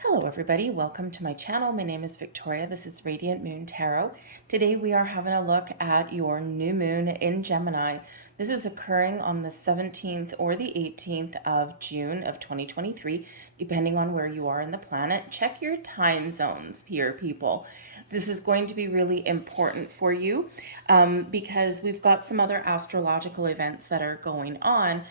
Hello everybody, welcome to my channel. My name is Victoria. This is Radiant Moon Tarot. Today we are having a look at your new moon in Gemini. This is occurring on the 17th or the 18th of June of 2023, depending on where you are in the planet. Check your time zones here, people. This is going to be really important for you because we've got some other astrological events that are going on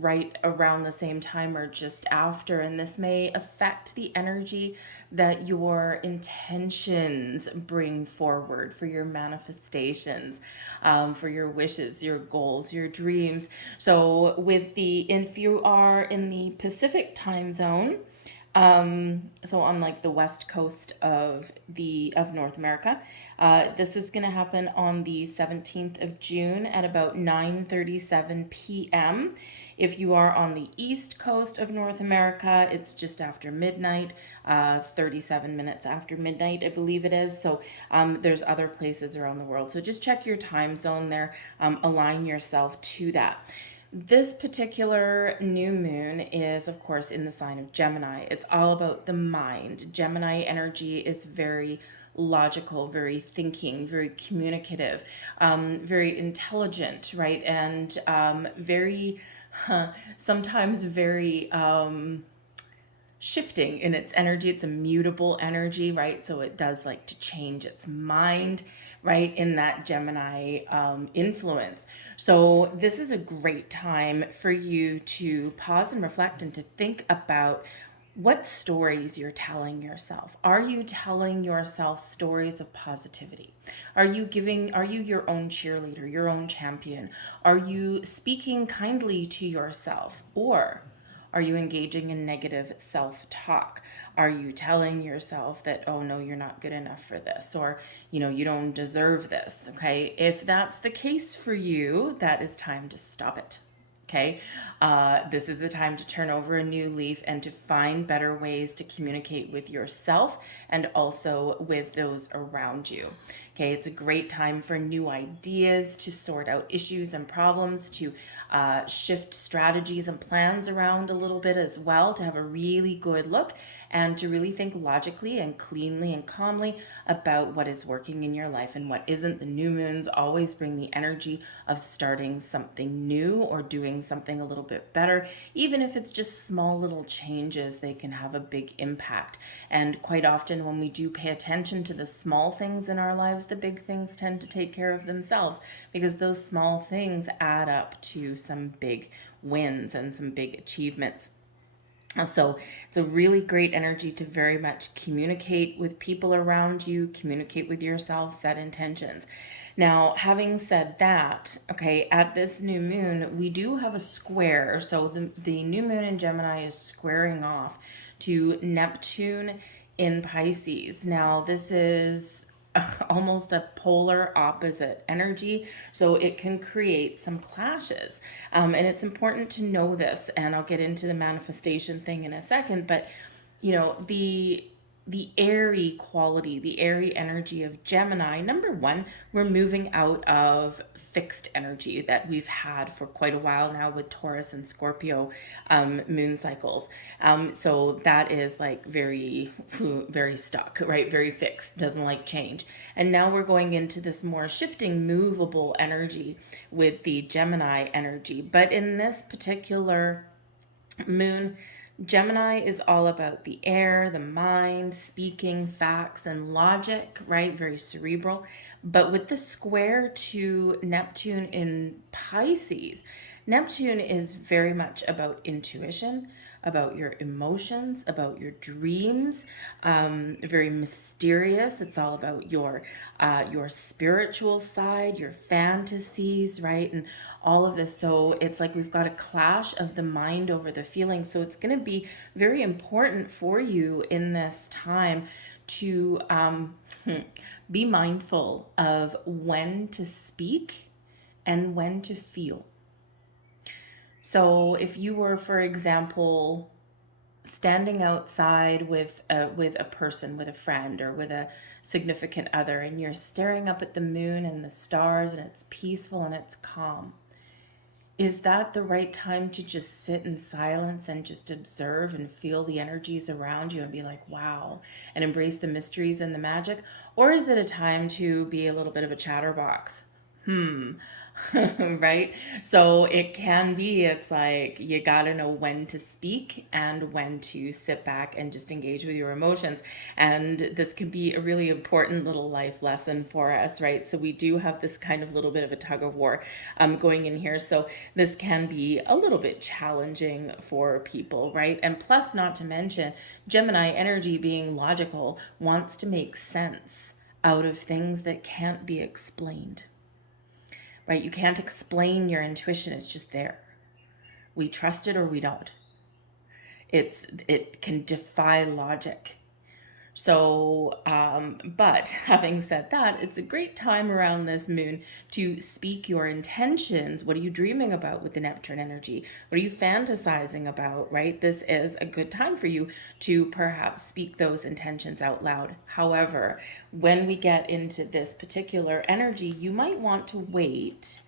right around the same time or just after. And this may affect the energy that your intentions bring forward for your manifestations, for your wishes, your goals, your dreams. So if you are in the Pacific time zone, so on like the west coast of North America, this is going to happen on the 17th of June at about 9:37 p.m. If you are on the east coast of North America, it's just after midnight, 37 minutes after midnight, I believe it is. So there's other places around the world. So just check your time zone there, align yourself to that. This particular new moon is, of course, in the sign of Gemini. It's all about the mind. Gemini energy is very logical, very thinking, very communicative, very intelligent, right? And sometimes very shifting in its energy. It's a mutable energy, right? So it does like to change its mind, right? In that Gemini influence. So this is a great time for you to pause and reflect and to think about what stories you're telling yourself. Are you telling yourself stories of positivity? Are you your own cheerleader, your own champion? Are you speaking kindly to yourself? Or are you engaging in negative self-talk? Are you telling yourself that, oh no, you're not good enough for this, or, you don't deserve this, okay? If that's the case for you, that is time to stop it. Okay, this is a time to turn over a new leaf and to find better ways to communicate with yourself and also with those around you. Okay, it's a great time for new ideas, to sort out issues and problems, to shift strategies and plans around a little bit as well, to have a really good look and to really think logically and cleanly and calmly about what is working in your life and what isn't. The new moons always bring the energy of starting something new or doing something a little bit better. Even if it's just small little changes, they can have a big impact. And quite often when we do pay attention to the small things in our lives, the big things tend to take care of themselves, because those small things add up to some big wins and some big achievements. So it's a really great energy to very much communicate with people around you, communicate with yourself, set intentions. Now, having said that, okay, at this new moon, we do have a square. So the new moon in Gemini is squaring off to Neptune in Pisces. Now, this is almost a polar opposite energy, so it can create some clashes, and it's important to know this, and I'll get into the manifestation thing in a second. But the airy quality, the airy energy of Gemini, number one, we're moving out of fixed energy that we've had for quite a while now with Taurus and Scorpio moon cycles. So that is like very, very stuck, right? Very fixed, doesn't like change. And now we're going into this more shifting, movable energy with the Gemini energy. But in this particular moon, Gemini is all about the air, the mind, speaking, facts, and logic, right? Very cerebral. But with the square to Neptune in Pisces, Neptune is very much about intuition, about your emotions, about your dreams, very mysterious. It's all about your spiritual side, your fantasies, right? And all of this. So it's like we've got a clash of the mind over the feelings. So it's going to be very important for you in this time to be mindful of when to speak and when to feel. So if you were, for example, standing outside with a person, with a friend, or with a significant other, and you're staring up at the moon and the stars, and it's peaceful and it's calm, is that the right time to just sit in silence and just observe and feel the energies around you and be like, wow, and embrace the mysteries and the magic? Or is it a time to be a little bit of a chatterbox? Right? So it can be, it's like you got to know when to speak and when to sit back and just engage with your emotions. And this can be a really important little life lesson for us, right? So we do have this kind of little bit of a tug of war going in here. So this can be a little bit challenging for people, right? And plus, not to mention, Gemini energy, being logical, wants to make sense out of things that can't be explained, right? You can't explain your intuition. It's just there. We trust it or we don't. It can defy logic. So, but having said that, it's a great time around this moon to speak your intentions. What are you dreaming about with the Neptune energy? What are you fantasizing about, right? This is a good time for you to perhaps speak those intentions out loud. However, when we get into this particular energy, you might want to wait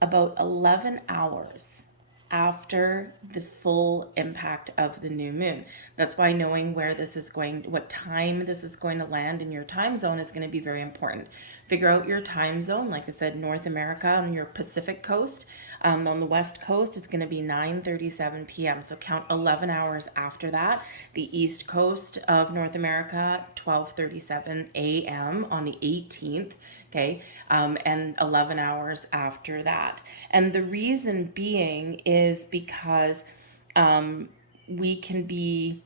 about 11 hours after the full impact of the new moon. That's why knowing where this is going, what time this is going to land in your time zone is going to be very important. Figure out your time zone. Like I said, North America on your Pacific coast. On the West Coast, it's going to be 9:37 p.m. So count 11 hours after that. The East Coast of North America, 12:37 a.m. on the 18th. Okay, and 11 hours after that. And the reason being is because we can be,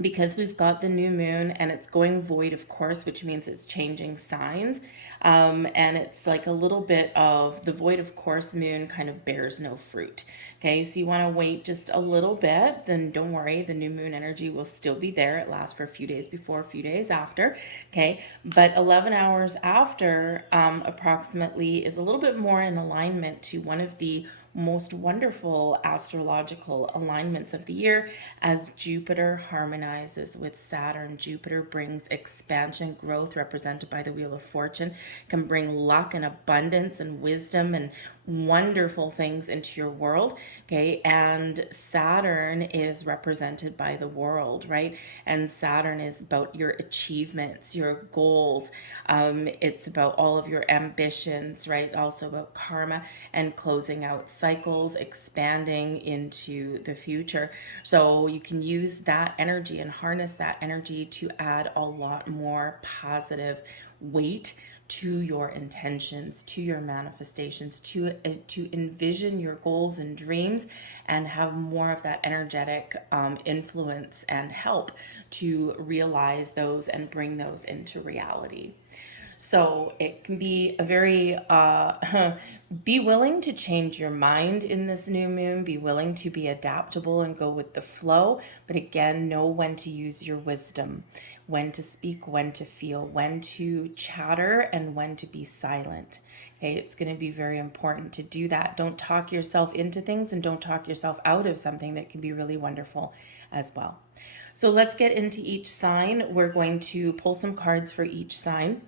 because we've got the new moon and it's going void, of course, which means it's changing signs. And it's like a little bit of the void, of course, moon kind of bears no fruit. Okay, so you want to wait just a little bit. Then don't worry, the new moon energy will still be there. It lasts for a few days before, a few days after. Okay, but 11 hours after approximately is a little bit more in alignment to one of the most wonderful astrological alignments of the year, as Jupiter harmonizes with Saturn. Jupiter brings expansion, growth, represented by the Wheel of Fortune, can bring luck and abundance and wisdom and wonderful things into your world. Okay, and Saturn is represented by the world, right? And Saturn is about your achievements, your goals. It's about all of your ambitions, right? Also about karma and closing out cycles, expanding into the future. So you can use that energy and harness that energy to add a lot more positive weight to your intentions, to your manifestations, to envision your goals and dreams, and have more of that energetic influence and help to realize those and bring those into reality. So it can be a very, be willing to change your mind in this new moon, be willing to be adaptable and go with the flow. But again, know when to use your wisdom, when to speak, when to feel, when to chatter, and when to be silent. Okay, it's going to be very important to do that. Don't talk yourself into things and don't talk yourself out of something that can be really wonderful as well. So let's get into each sign. We're going to pull some cards for each sign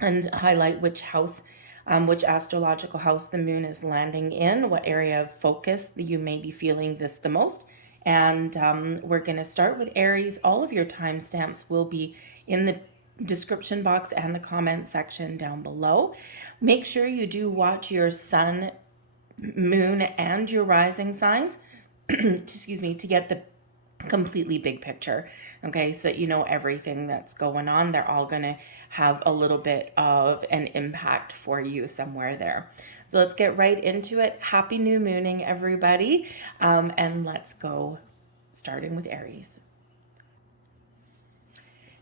and highlight which house, which astrological house the moon is landing in, what area of focus you may be feeling this the most. And we're going to start with Aries. All of your timestamps will be in the description box and the comment section down below. Make sure you do watch your sun, moon, and your rising signs, excuse me, to get the completely big picture. Okay, so you know everything that's going on. They're all going to have a little bit of an impact for you somewhere there. So let's get right into it. Happy new mooning, everybody. And let's go starting with Aries.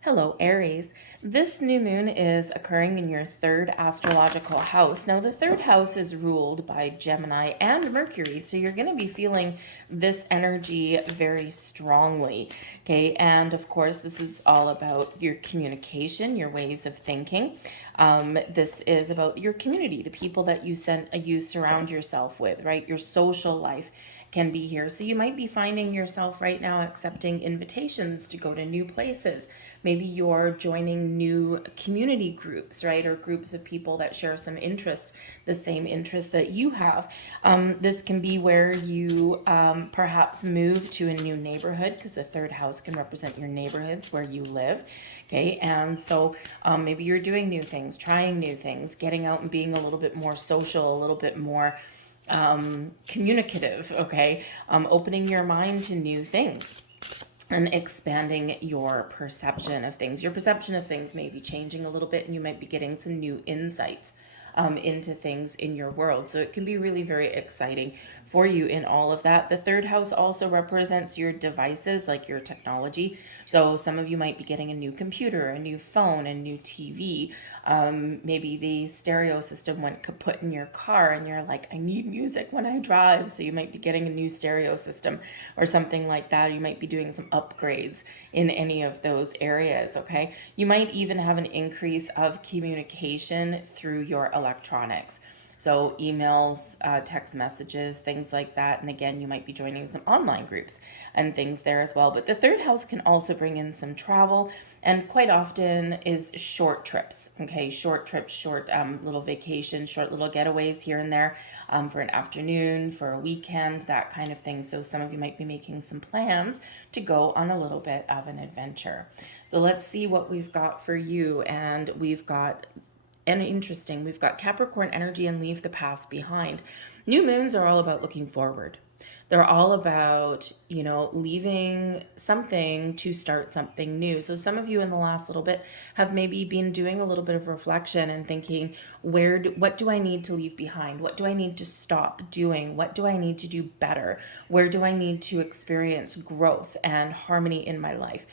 Hello, Aries. This new moon is occurring in your third astrological house. Now, the third house is ruled by Gemini and Mercury, so you're going to be feeling this energy very strongly. Okay, and of course, this is all about your communication, your ways of thinking. This is about your community, the people that you surround yourself with, right? Your social life can be here. So you might be finding yourself right now accepting invitations to go to new places, Maybe you're joining new community groups, right? Or groups of people that share some interests, the same interests that you have. This can be where you perhaps move to a new neighborhood, because the third house can represent your neighborhoods where you live. Okay, and so maybe you're doing new things, trying new things, getting out and being a little bit more social, a little bit more communicative, okay? Opening your mind to new things and expanding your perception of things. Your perception of things may be changing a little bit, and you might be getting some new insights into things in your world. So it can be really very exciting for you in all of that. The third house also represents your devices, like your technology. So some of you might be getting a new computer, a new phone, a new TV. Maybe the stereo system went kaput in your car and you're like, I need music when I drive. So you might be getting a new stereo system or something like that. You might be doing some upgrades in any of those areas, okay? You might even have an increase of communication through your electronics. So emails, text messages, things like that. And again, you might be joining some online groups and things there as well. But the third house can also bring in some travel, and quite often is short trips. Okay, short trips, short little vacations, short little getaways here and there for an afternoon, for a weekend, that kind of thing. So some of you might be making some plans to go on a little bit of an adventure. So let's see what we've got for you. And we've got we've got Capricorn energy and leave the past behind. New moons are all about looking forward. They're all about, leaving something to start something new. So some of you in the last little bit have maybe been doing a little bit of reflection and thinking, what do I need to leave behind? What do I need to stop doing? What do I need to do better? Where do I need to experience growth and harmony in my life?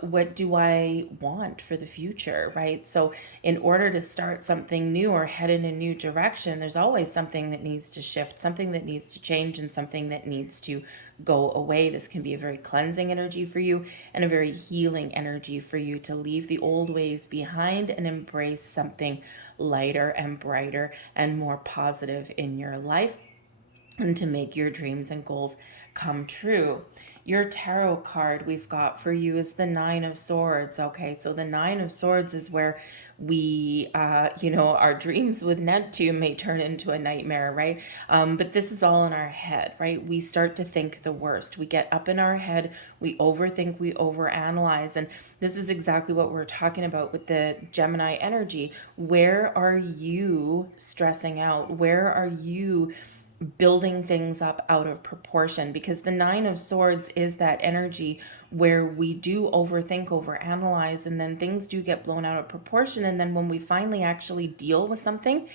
What do I want for the future, right? So in order to start something new or head in a new direction, there's always something that needs to shift, something that needs to change, and something that needs to go away. This can be a very cleansing energy for you and a very healing energy for you to leave the old ways behind and embrace something lighter and brighter and more positive in your life, and to make your dreams and goals come true. Your tarot card we've got for you is the Nine of Swords. Okay, so the Nine of Swords is where we, our dreams with Neptune may turn into a nightmare, right? But this is all in our head, right? We start to think the worst. We get up in our head, we overthink, we overanalyze. And this is exactly what we're talking about with the Gemini energy. Where are you stressing out? Where are you building things up out of proportion? Because the Nine of Swords is that energy where we do overthink, overanalyze, and then things do get blown out of proportion. And then when we finally actually deal with something,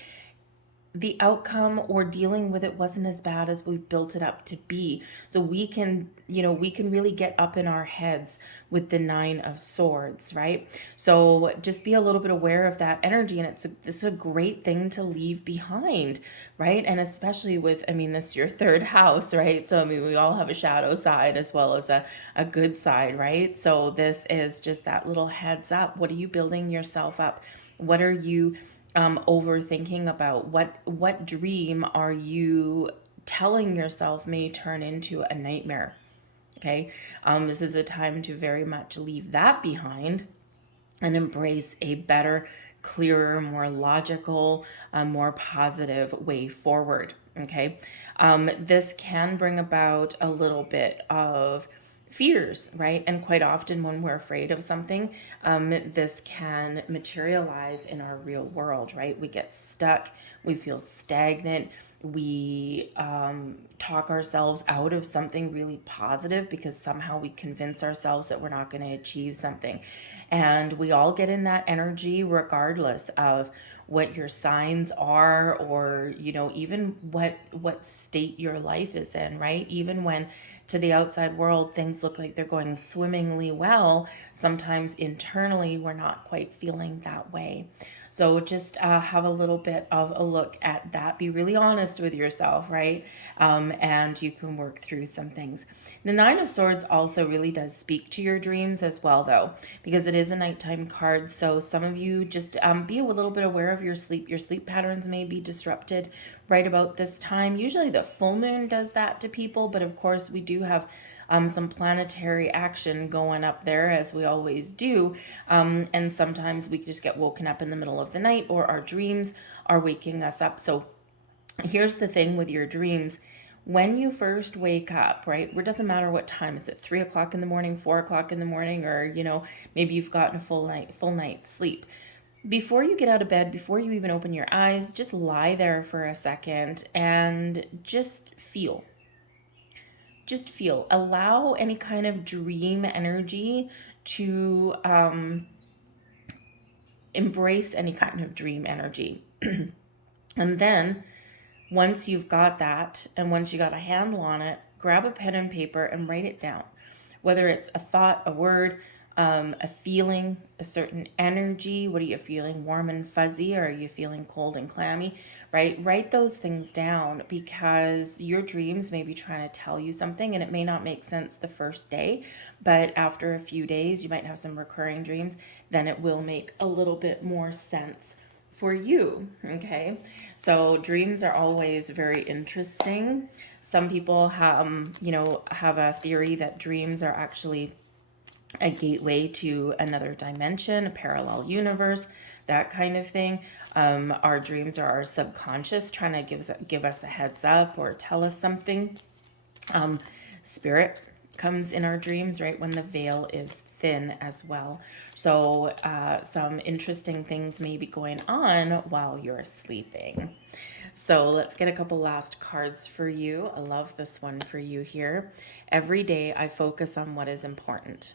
the outcome or dealing with it wasn't as bad as we've built it up to be. So we can really get up in our heads with the Nine of Swords, right? So just be a little bit aware of that energy, and it's a great thing to leave behind, right? And especially with, this is your third house, right? So we all have a shadow side as well as a good side, right? So this is just that little heads up. What are you building yourself up? What are you overthinking about? What dream are you telling yourself may turn into a nightmare? Okay, this is a time to very much leave that behind and embrace a better, clearer, more logical, more positive way forward. Okay, this can bring about a little bit of fears, right? And quite often when we're afraid of something, this can materialize in our real world, right? We get stuck, we feel stagnant, we talk ourselves out of something really positive because somehow we convince ourselves that we're not going to achieve something. And we all get in that energy regardless of what your signs are, or even what state your life is in, right? Even when to the outside world things look like they're going swimmingly well, sometimes internally we're not quite feeling that way. So just have a little bit of a look at that. Be really honest with yourself, right? And you can work through some things. The Nine of Swords also really does speak to your dreams as well, though, because it is a nighttime card. So some of you just be a little bit aware of your sleep. Your sleep patterns may be disrupted right about this time. Usually the full moon does that to people, but of course we do have some planetary action going up there, as we always do. And sometimes we just get woken up in the middle of the night, or our dreams are waking us up. So here's the thing with your dreams. When you first wake up, right, it doesn't matter what time. Is it 3 o'clock in the morning, 4 o'clock in the morning, or, maybe you've gotten a full night's sleep. Before you get out of bed, before you even open your eyes, just lie there for a second and just feel. Just feel. Allow any kind of dream energy to embrace any kind of dream energy. And then once you've got that, and once you got a handle on it, grab a pen and paper and write it down. Whether it's a thought, a word, a feeling, a certain energy. What are you feeling? Warm and fuzzy, or are you feeling cold and clammy? Right? Write those things down, because your dreams may be trying to tell you something, and it may not make sense the first day, but after a few days, you might have some recurring dreams. Then it will make a little bit more sense for you. Okay, so dreams are always very interesting. Some people have a theory that dreams are actually a gateway to another dimension, a parallel universe, that kind of thing. Our dreams are our subconscious trying to give us a heads up or tell us something. Spirit comes in our dreams right when the veil is thin as well. So some interesting things may be going on while you're sleeping. So let's get a couple last cards for you. I love this one for you here. Every day I focus on what is important.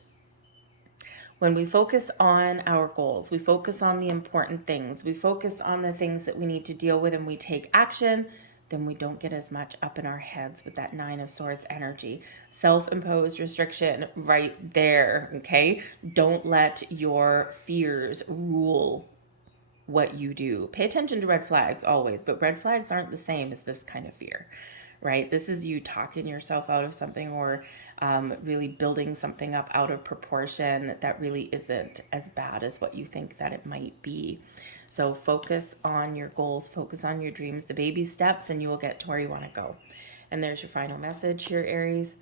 When we focus on our goals, we focus on the important things, we focus on the things that we need to deal with, and we take action, then we don't get as much up in our heads with that Nine of Swords energy. Self-imposed restriction right there, okay? Don't let your fears rule what you do. Pay attention to red flags always, but red flags aren't the same as this kind of fear, right? This is you talking yourself out of something, or really building something up out of proportion that really isn't as bad as what you think that it might be. So focus on your goals, focus on your dreams, the baby steps, and you will get to where you want to go. And there's your final message here, Aries.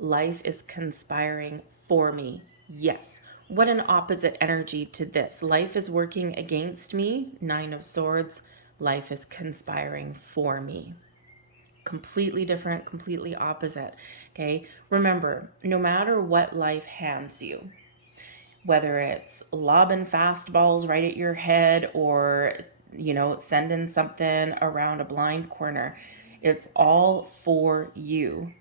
Life is conspiring for me. Yes. What an opposite energy to this. Life is working against me. Nine of Swords. Life is conspiring for me. Completely different, completely opposite. Okay. Remember, no matter what life hands you, whether it's lobbing fastballs right at your head, or, sending something around a blind corner, it's all for you.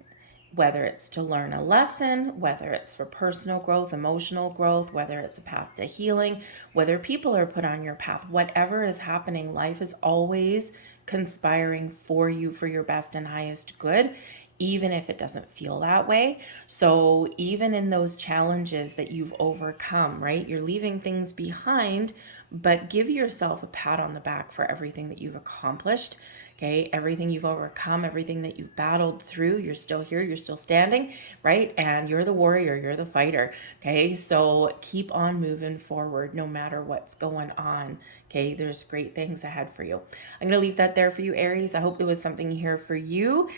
Whether it's to learn a lesson, whether it's for personal growth, emotional growth, whether it's a path to healing, whether people are put on your path, whatever is happening, life is always conspiring for you, for your best and highest good, even if it doesn't feel that way. So even in those challenges that you've overcome, right, you're leaving things behind, but give yourself a pat on the back for everything that you've accomplished. Okay, everything you've overcome, everything that you've battled through, you're still here, you're still standing, right? And you're the warrior, you're the fighter. Okay, so keep on moving forward no matter what's going on. Okay, there's great things ahead for you. I'm going to leave that there for you, Aries. I hope there was something here for you.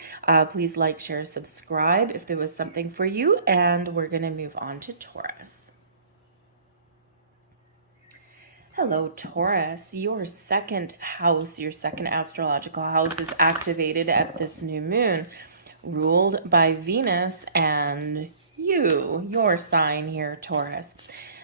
Please like, share, subscribe if there was something for you. And we're going to move on to Taurus. Hello, Taurus. Your second house, your second astrological house, is activated at this new moon, ruled by Venus and your sign here, Taurus.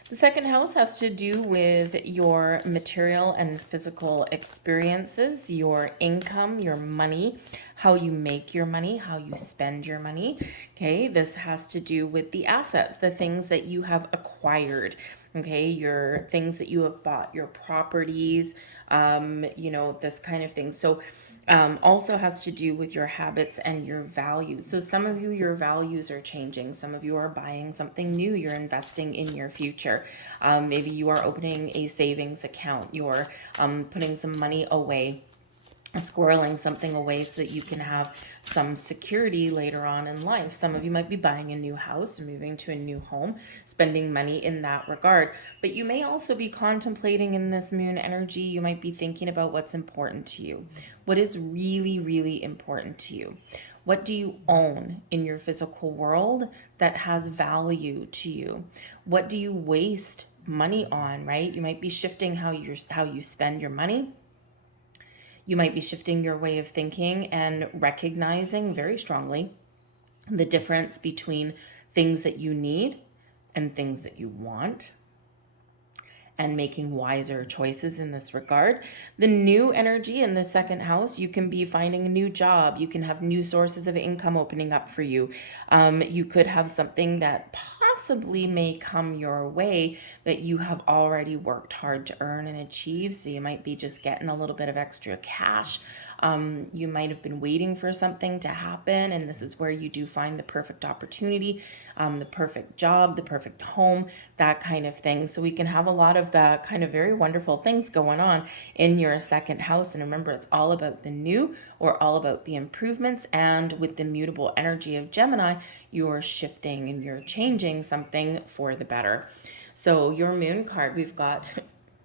The second house has to do with your material and physical experiences, your income, your money, how you make your money, how you spend your money. Okay, this has to do with the assets, the things that you have acquired. Okay, your things that you have bought, your properties, this kind of thing. So also has to do with your habits and your values. So some of you, your values are changing. Some of you are buying something new. You're investing in your future. Maybe you are opening a savings account. You're putting some money away. squirreling something away so that you can have some security later on in life. Some of you might be buying a new house, moving to a new home, spending money in that regard. But you may also be contemplating in this moon energy, you might be thinking about what's important to you. What is really, really important to you? What do you own in your physical world that has value to you? What do you waste money on, right? You might be shifting how you spend your money. You might be shifting your way of thinking and recognizing very strongly the difference between things that you need and things that you want, and making wiser choices in this regard. The new energy in the second house, you can be finding a new job. You can have new sources of income opening up for you. You could have something that possibly may come your way that you have already worked hard to earn and achieve. So you might be just getting a little bit of extra cash. You might have been waiting for something to happen, and this is where you do find the perfect opportunity, the perfect job, the perfect home, that kind of thing. So we can have a lot of kind of very wonderful things going on in your second house. And remember, it's all about the new, or all about the improvements. And with the mutable energy of Gemini, you're shifting and you're changing something for the better. So your moon card, we've got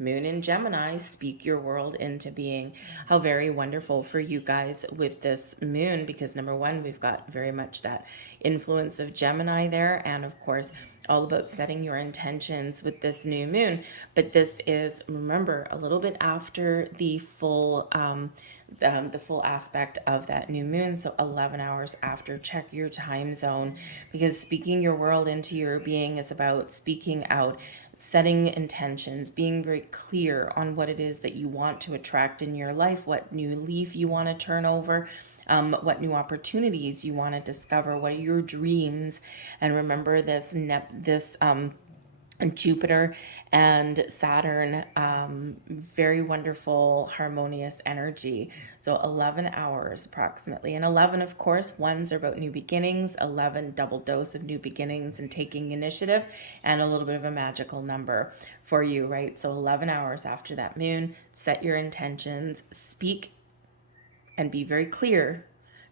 Moon in Gemini, speak your world into being. How very wonderful for you guys with this moon, because number one, we've got very much that influence of Gemini there, and of course all about setting your intentions with this new moon. But this is, remember, a little bit after the full aspect of that new moon, so 11 hours after. Check your time zone, because speaking your world into your being is about speaking out, setting intentions, being very clear on what it is that you want to attract in your life, what new leaf you want to turn over, what new opportunities you want to discover, what are your dreams. And remember this Jupiter and Saturn, very wonderful, harmonious energy. So 11 hours approximately. And 11, of course, ones are about new beginnings, 11, double dose of new beginnings and taking initiative, and a little bit of a magical number for you, right? So 11 hours after that moon, set your intentions, speak and be very clear.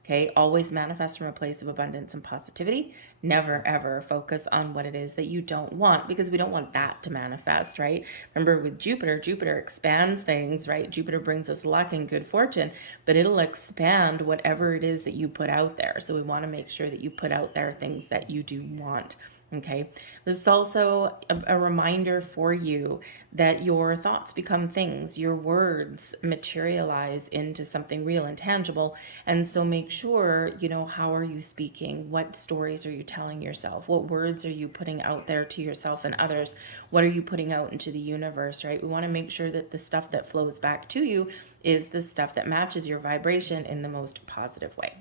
Okay, always manifest from a place of abundance and positivity. Never ever focus on what it is that you don't want, because we don't want that to manifest, right? Remember, with Jupiter expands things, right? Jupiter brings us luck and good fortune, but it'll expand whatever it is that you put out there. So we want to make sure that you put out there things that you do want. Okay, this is also a reminder for you that your thoughts become things, your words materialize into something real and tangible. And so make sure, how are you speaking? What stories are you telling yourself? What words are you putting out there to yourself and others? What are you putting out into the universe, right? We want to make sure that the stuff that flows back to you is the stuff that matches your vibration in the most positive way.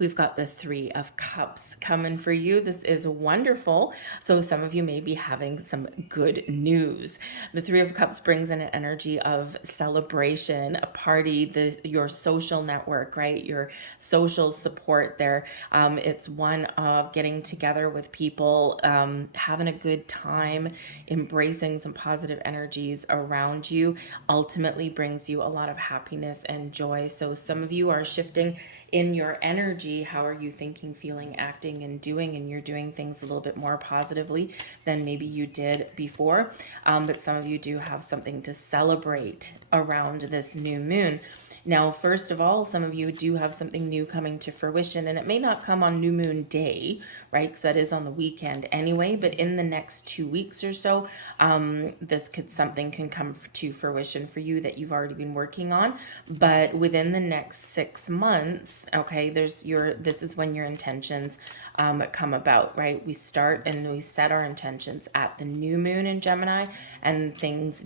We've got the Three of Cups coming for you. This is wonderful. So some of you may be having some good news. The Three of Cups brings in an energy of celebration, a party, your social network, right? Your social support there. It's one of getting together with people, having a good time, embracing some positive energies around you, ultimately brings you a lot of happiness and joy. So some of you are shifting in your energy. How are you thinking, feeling, acting, and doing? And you're doing things a little bit more positively than maybe you did before. But some of you do have something to celebrate around this new moon. Now, first of all, some of you do have something new coming to fruition, and it may not come on new moon day, right? Because that is on the weekend anyway, but in the next 2 weeks or so, something can come to fruition for you that you've already been working on. But within the next 6 months, okay, this is when your intentions come about, right? We start and we set our intentions at the new moon in Gemini, and things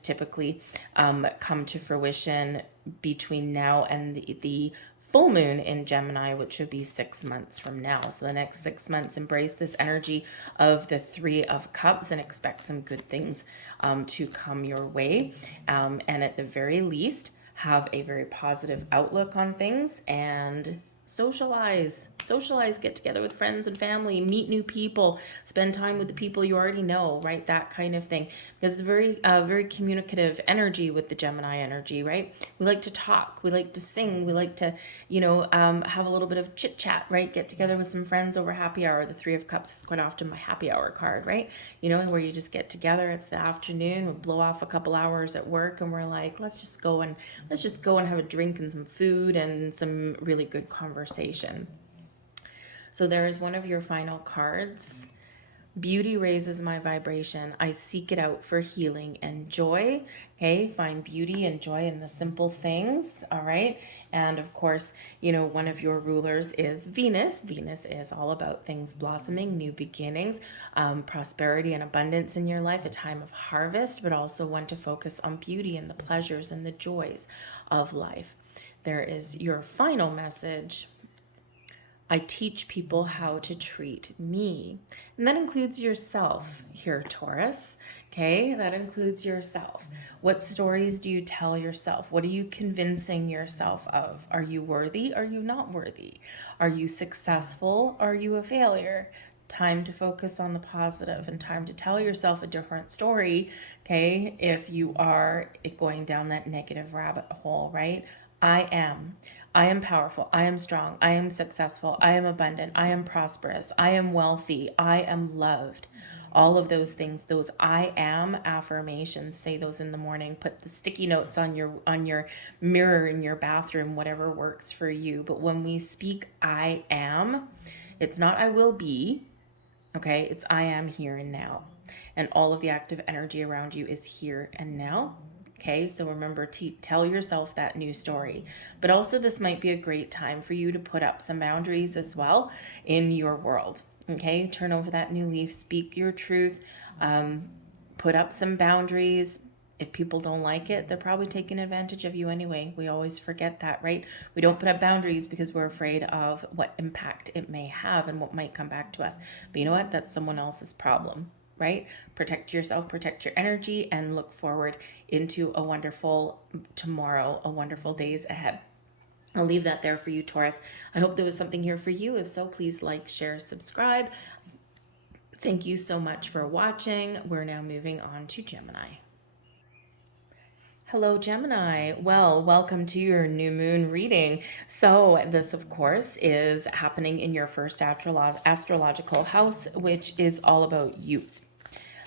typically come to fruition between now and the full moon in Gemini, which would be 6 months from now. So the next 6 months, embrace this energy of the Three of Cups and expect some good things to come your way. And at the very least, have a very positive outlook on things and Socialize, get together with friends and family, meet new people, spend time with the people you already know, right? That kind of thing. Because it's very communicative energy with the Gemini energy, right? We like to talk, we like to sing, we like to, have a little bit of chit chat, right? Get together with some friends over happy hour. The Three of Cups is quite often my happy hour card, right? Where you just get together. It's the afternoon. We blow off a couple hours at work, and we're like, let's just go and have a drink and some food and some really good conversation. So there is one of your final cards. Beauty raises my vibration. I seek it out for healing and joy. Okay, find beauty and joy in the simple things. All right. And of course, one of your rulers is Venus. Venus is all about things blossoming, new beginnings, prosperity and abundance in your life, a time of harvest, but also one to focus on beauty and the pleasures and the joys of life. There is your final message. I teach people how to treat me. And that includes yourself here, Taurus. Okay, that includes yourself. What stories do you tell yourself? What are you convincing yourself of? Are you worthy? Are you not worthy? Are you successful? Are you a failure? Time to focus on the positive and time to tell yourself a different story, okay, if you are going down that negative rabbit hole, right? I am powerful. I am strong. I am successful. I am abundant. I am prosperous. I am wealthy. I am loved. All of those things, those I am affirmations, say those in the morning. Put the sticky notes on your mirror in your bathroom, whatever works for you. But when we speak I am, it's not I will be, okay? It's I am here and now. And all of the active energy around you is here and now. Okay, so remember to tell yourself that new story. But also, this might be a great time for you to put up some boundaries as well in your world. Okay, turn over that new leaf, speak your truth, put up some boundaries. If people don't like it, they're probably taking advantage of you anyway. We always forget that, right? We don't put up boundaries because we're afraid of what impact it may have and what might come back to us. But you know what? That's someone else's problem, right? Protect yourself, protect your energy, and look forward into a wonderful tomorrow, a wonderful days ahead. I'll leave that there for you, Taurus. I hope there was something here for you. If so, please like, share, subscribe. Thank you so much for watching. We're now moving on to Gemini. Hello, Gemini. Well, welcome to your new moon reading. So this, of course, is happening in your first astrological house, which is all about you.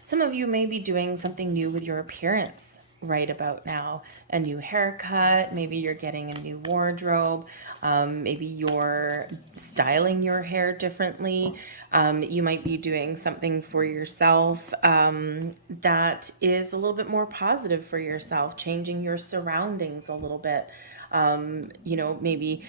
Some of you may be doing something new with your appearance right about now. A new haircut, maybe you're getting a new wardrobe, maybe you're styling your hair differently. You might be doing something for yourself that is a little bit more positive for yourself, changing your surroundings a little bit. Maybe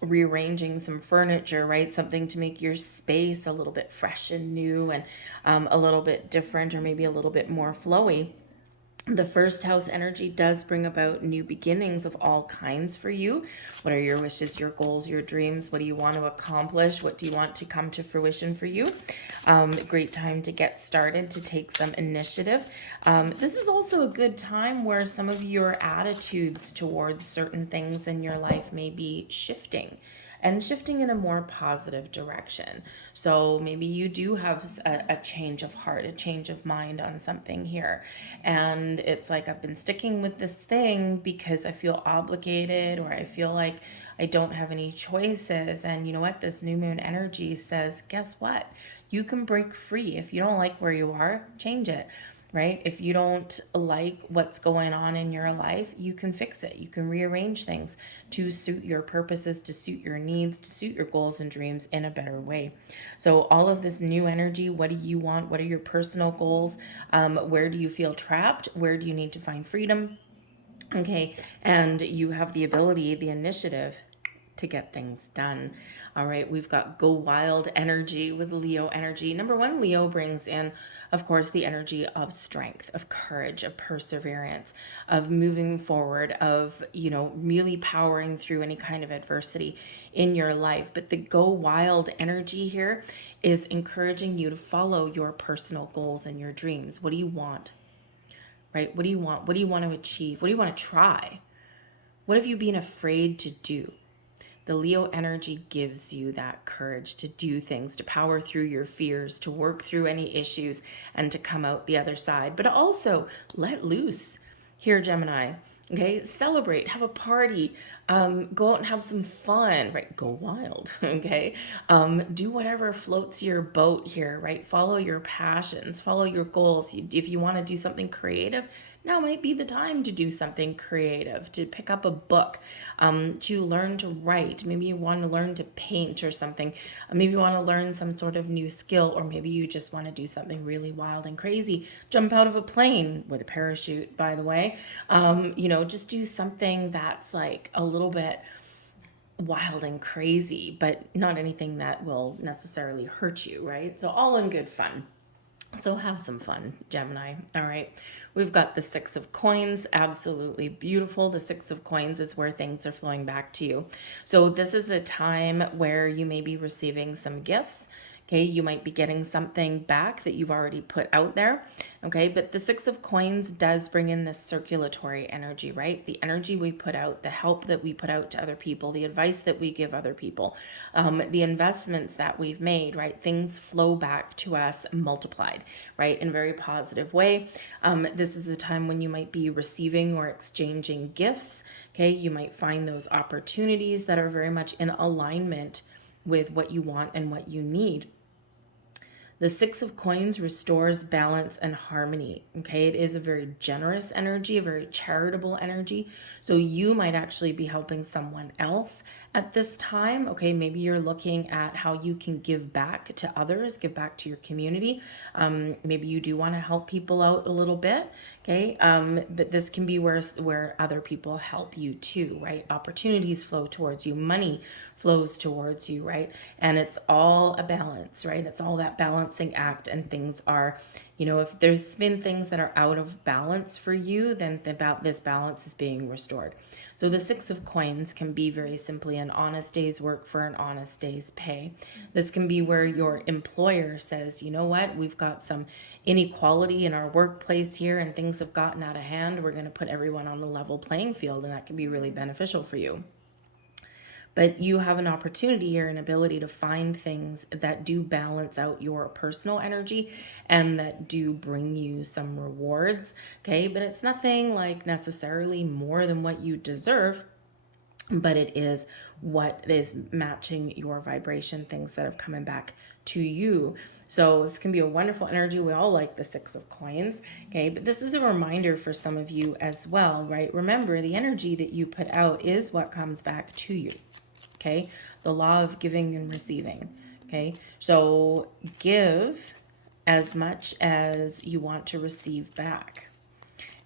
rearranging some furniture, right? Something to make your space a little bit fresh and new and a little bit different, or maybe a little bit more flowy. The first house energy does bring about new beginnings of all kinds for you. What are your wishes, your goals, your dreams? What do you want to accomplish? What do you want to come to fruition for you? Great time to get started, to take some initiative. This is also a good time where some of your attitudes towards certain things in your life may be shifting in a more positive direction. So maybe you do have a change of heart, a change of mind on something here. And it's like, I've been sticking with this thing because I feel obligated, or I feel like I don't have any choices. And you know what? This new moon energy says, guess what? You can break free. If you don't like where you are, change it. Right? If you don't like what's going on in your life, you can fix it. You can rearrange things to suit your purposes, to suit your needs, to suit your goals and dreams in a better way. So all of this new energy, what do you want? What are your personal goals? Where do you feel trapped? Where do you need to find freedom? Okay. And you have the ability, the initiative to get things done. All right, we've got go wild energy with Leo energy. Number one, Leo brings in, of course, the energy of strength, of courage, of perseverance, of moving forward, of, really powering through any kind of adversity in your life. But the go wild energy here is encouraging you to follow your personal goals and your dreams. What do you want? Right? What do you want? What do you want to achieve? What do you want to try? What have you been afraid to do? The Leo energy gives you that courage to do things, to power through your fears, to work through any issues, and to come out the other side. But also let loose here, Gemini. Okay, celebrate, have a party, go out and have some fun, right? Go wild, okay? Do whatever floats your boat here, right? Follow your passions, follow your goals. If you want to do something creative, now might be the time to do something creative, to pick up a book, to learn to write. Maybe you want to learn to paint or something. Maybe you want to learn some sort of new skill, or maybe you just want to do something really wild and crazy. Jump out of a plane with a parachute, by the way. Just do something that's like a little bit wild and crazy, but not anything that will necessarily hurt you, right? So all in good fun. So have some fun, Gemini. All right. We've got the Six of Coins. Absolutely beautiful. The Six of Coins is where things are flowing back to you. So this is a time where you may be receiving some gifts. Okay, you might be getting something back that you've already put out there. Okay, but the Six of Coins does bring in this circulatory energy, right? The energy we put out, the help that we put out to other people, the advice that we give other people, the investments that we've made, right? Things flow back to us multiplied, right? In a very positive way. This is a time when you might be receiving or exchanging gifts. Okay, you might find those opportunities that are very much in alignment with what you want and what you need. The Six of Coins restores balance and harmony. Okay, it is a very generous energy, a very charitable energy. So you might actually be helping someone else at this time. Okay, maybe you're looking at how you can give back to others, give back to your community. Maybe you do want to help people out a little bit. Okay, but this can be where other people help you too, right? Opportunities flow towards you, money flows towards you, right? And it's all a balance, right? It's all that balancing act, and things are, if there's been things that are out of balance for you, then this balance is being restored. So the Six of Coins can be very simply an honest day's work for an honest day's pay. This can be where your employer says, you know what, we've got some inequality in our workplace here and things have gotten out of hand. We're going to put everyone on the level playing field, and that can be really beneficial for you. But you have an opportunity here, an ability to find things that do balance out your personal energy and that do bring you some rewards. Okay, but it's nothing like necessarily more than what you deserve, but it is what is matching your vibration, things that are coming back to you. So this can be a wonderful energy. We all like the Six of Coins, okay? But this is a reminder for some of you as well, right? Remember, the energy that you put out is what comes back to you, okay? The law of giving and receiving, okay? So give as much as you want to receive back.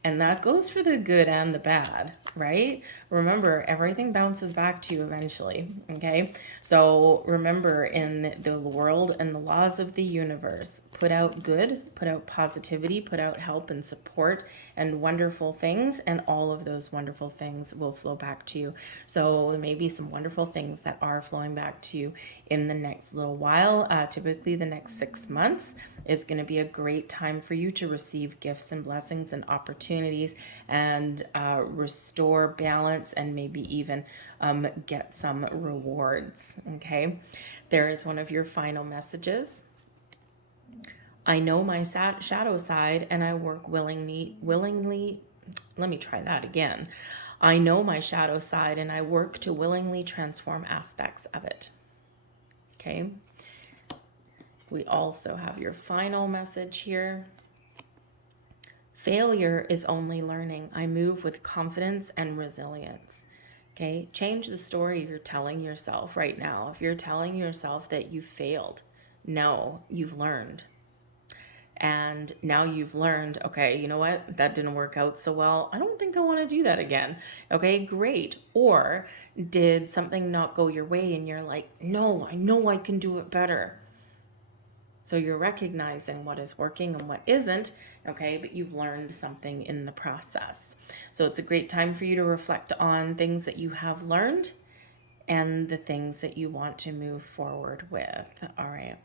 And that goes for the good and the bad, right? Remember, everything bounces back to you eventually, okay? So remember, in the world and the laws of the universe, put out good, put out positivity, put out help and support and wonderful things, and all of those wonderful things will flow back to you. So there may be some wonderful things that are flowing back to you in the next little while. Typically the next 6 months is going to be a great time for you to receive gifts and blessings and opportunities, and restore balance, and maybe even get some rewards. Okay, there is one of your final messages. I know my shadow side, and I work willingly. Let me try that again. I know my shadow side, and I work to willingly transform aspects of it. Okay. We also have your final message here. Failure is only learning. I move with confidence and resilience. Okay, change the story you're telling yourself right now. If you're telling yourself that you failed, no, you've learned. And now you've learned, okay, you know what? That didn't work out so well. I don't think I want to do that again. Okay, great. Or did something not go your way and you're like, no, I know I can do it better. So you're recognizing what is working and what isn't, okay, but you've learned something in the process. So it's a great time for you to reflect on things that you have learned and the things that you want to move forward with. All right.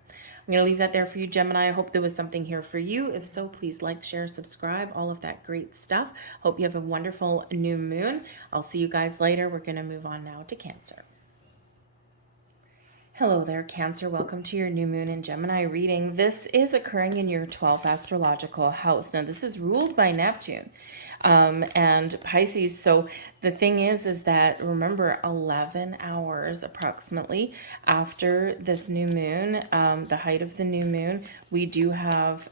I'm going to leave that there for you, Gemini. I hope there was something here for you. If so, please like, share, subscribe, all of that great stuff. Hope you have a wonderful new moon. I'll see you guys later. We're going to move on now to Cancer. Hello there, Cancer. Welcome to your new moon in Gemini reading. This is occurring in your 12th astrological house. Now, this is ruled by Neptune and Pisces. So the thing is that remember, 11 hours approximately after this new moon, the height of the new moon, we do have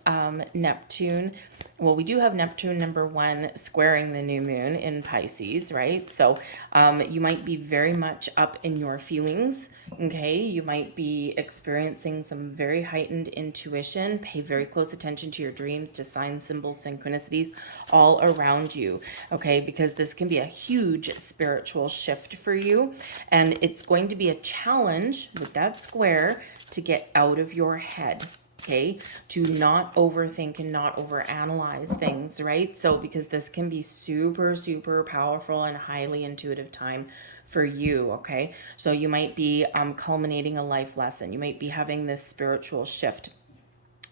Neptune. Well, we do have Neptune #1 squaring the new moon in Pisces, right? So you might be very much up in your feelings, okay? You might be experiencing some very heightened intuition. Pay very close attention to your dreams, to signs, symbols, synchronicities all around you, okay? Because this can be a huge spiritual shift for you. And it's going to be a challenge with that square to get out of your head. Okay, to not overthink and not overanalyze things, right? So because this can be super, super powerful and highly intuitive time for you, okay? So you might be culminating a life lesson. You might be having this spiritual shift.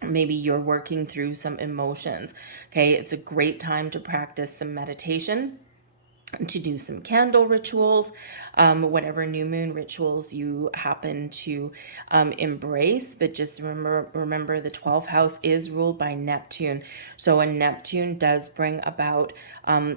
Maybe you're working through some emotions, okay? It's a great time to practice some meditation, to do some candle rituals, whatever new moon rituals you happen to embrace. But just remember the 12th house is ruled by Neptune. So a Neptune does bring about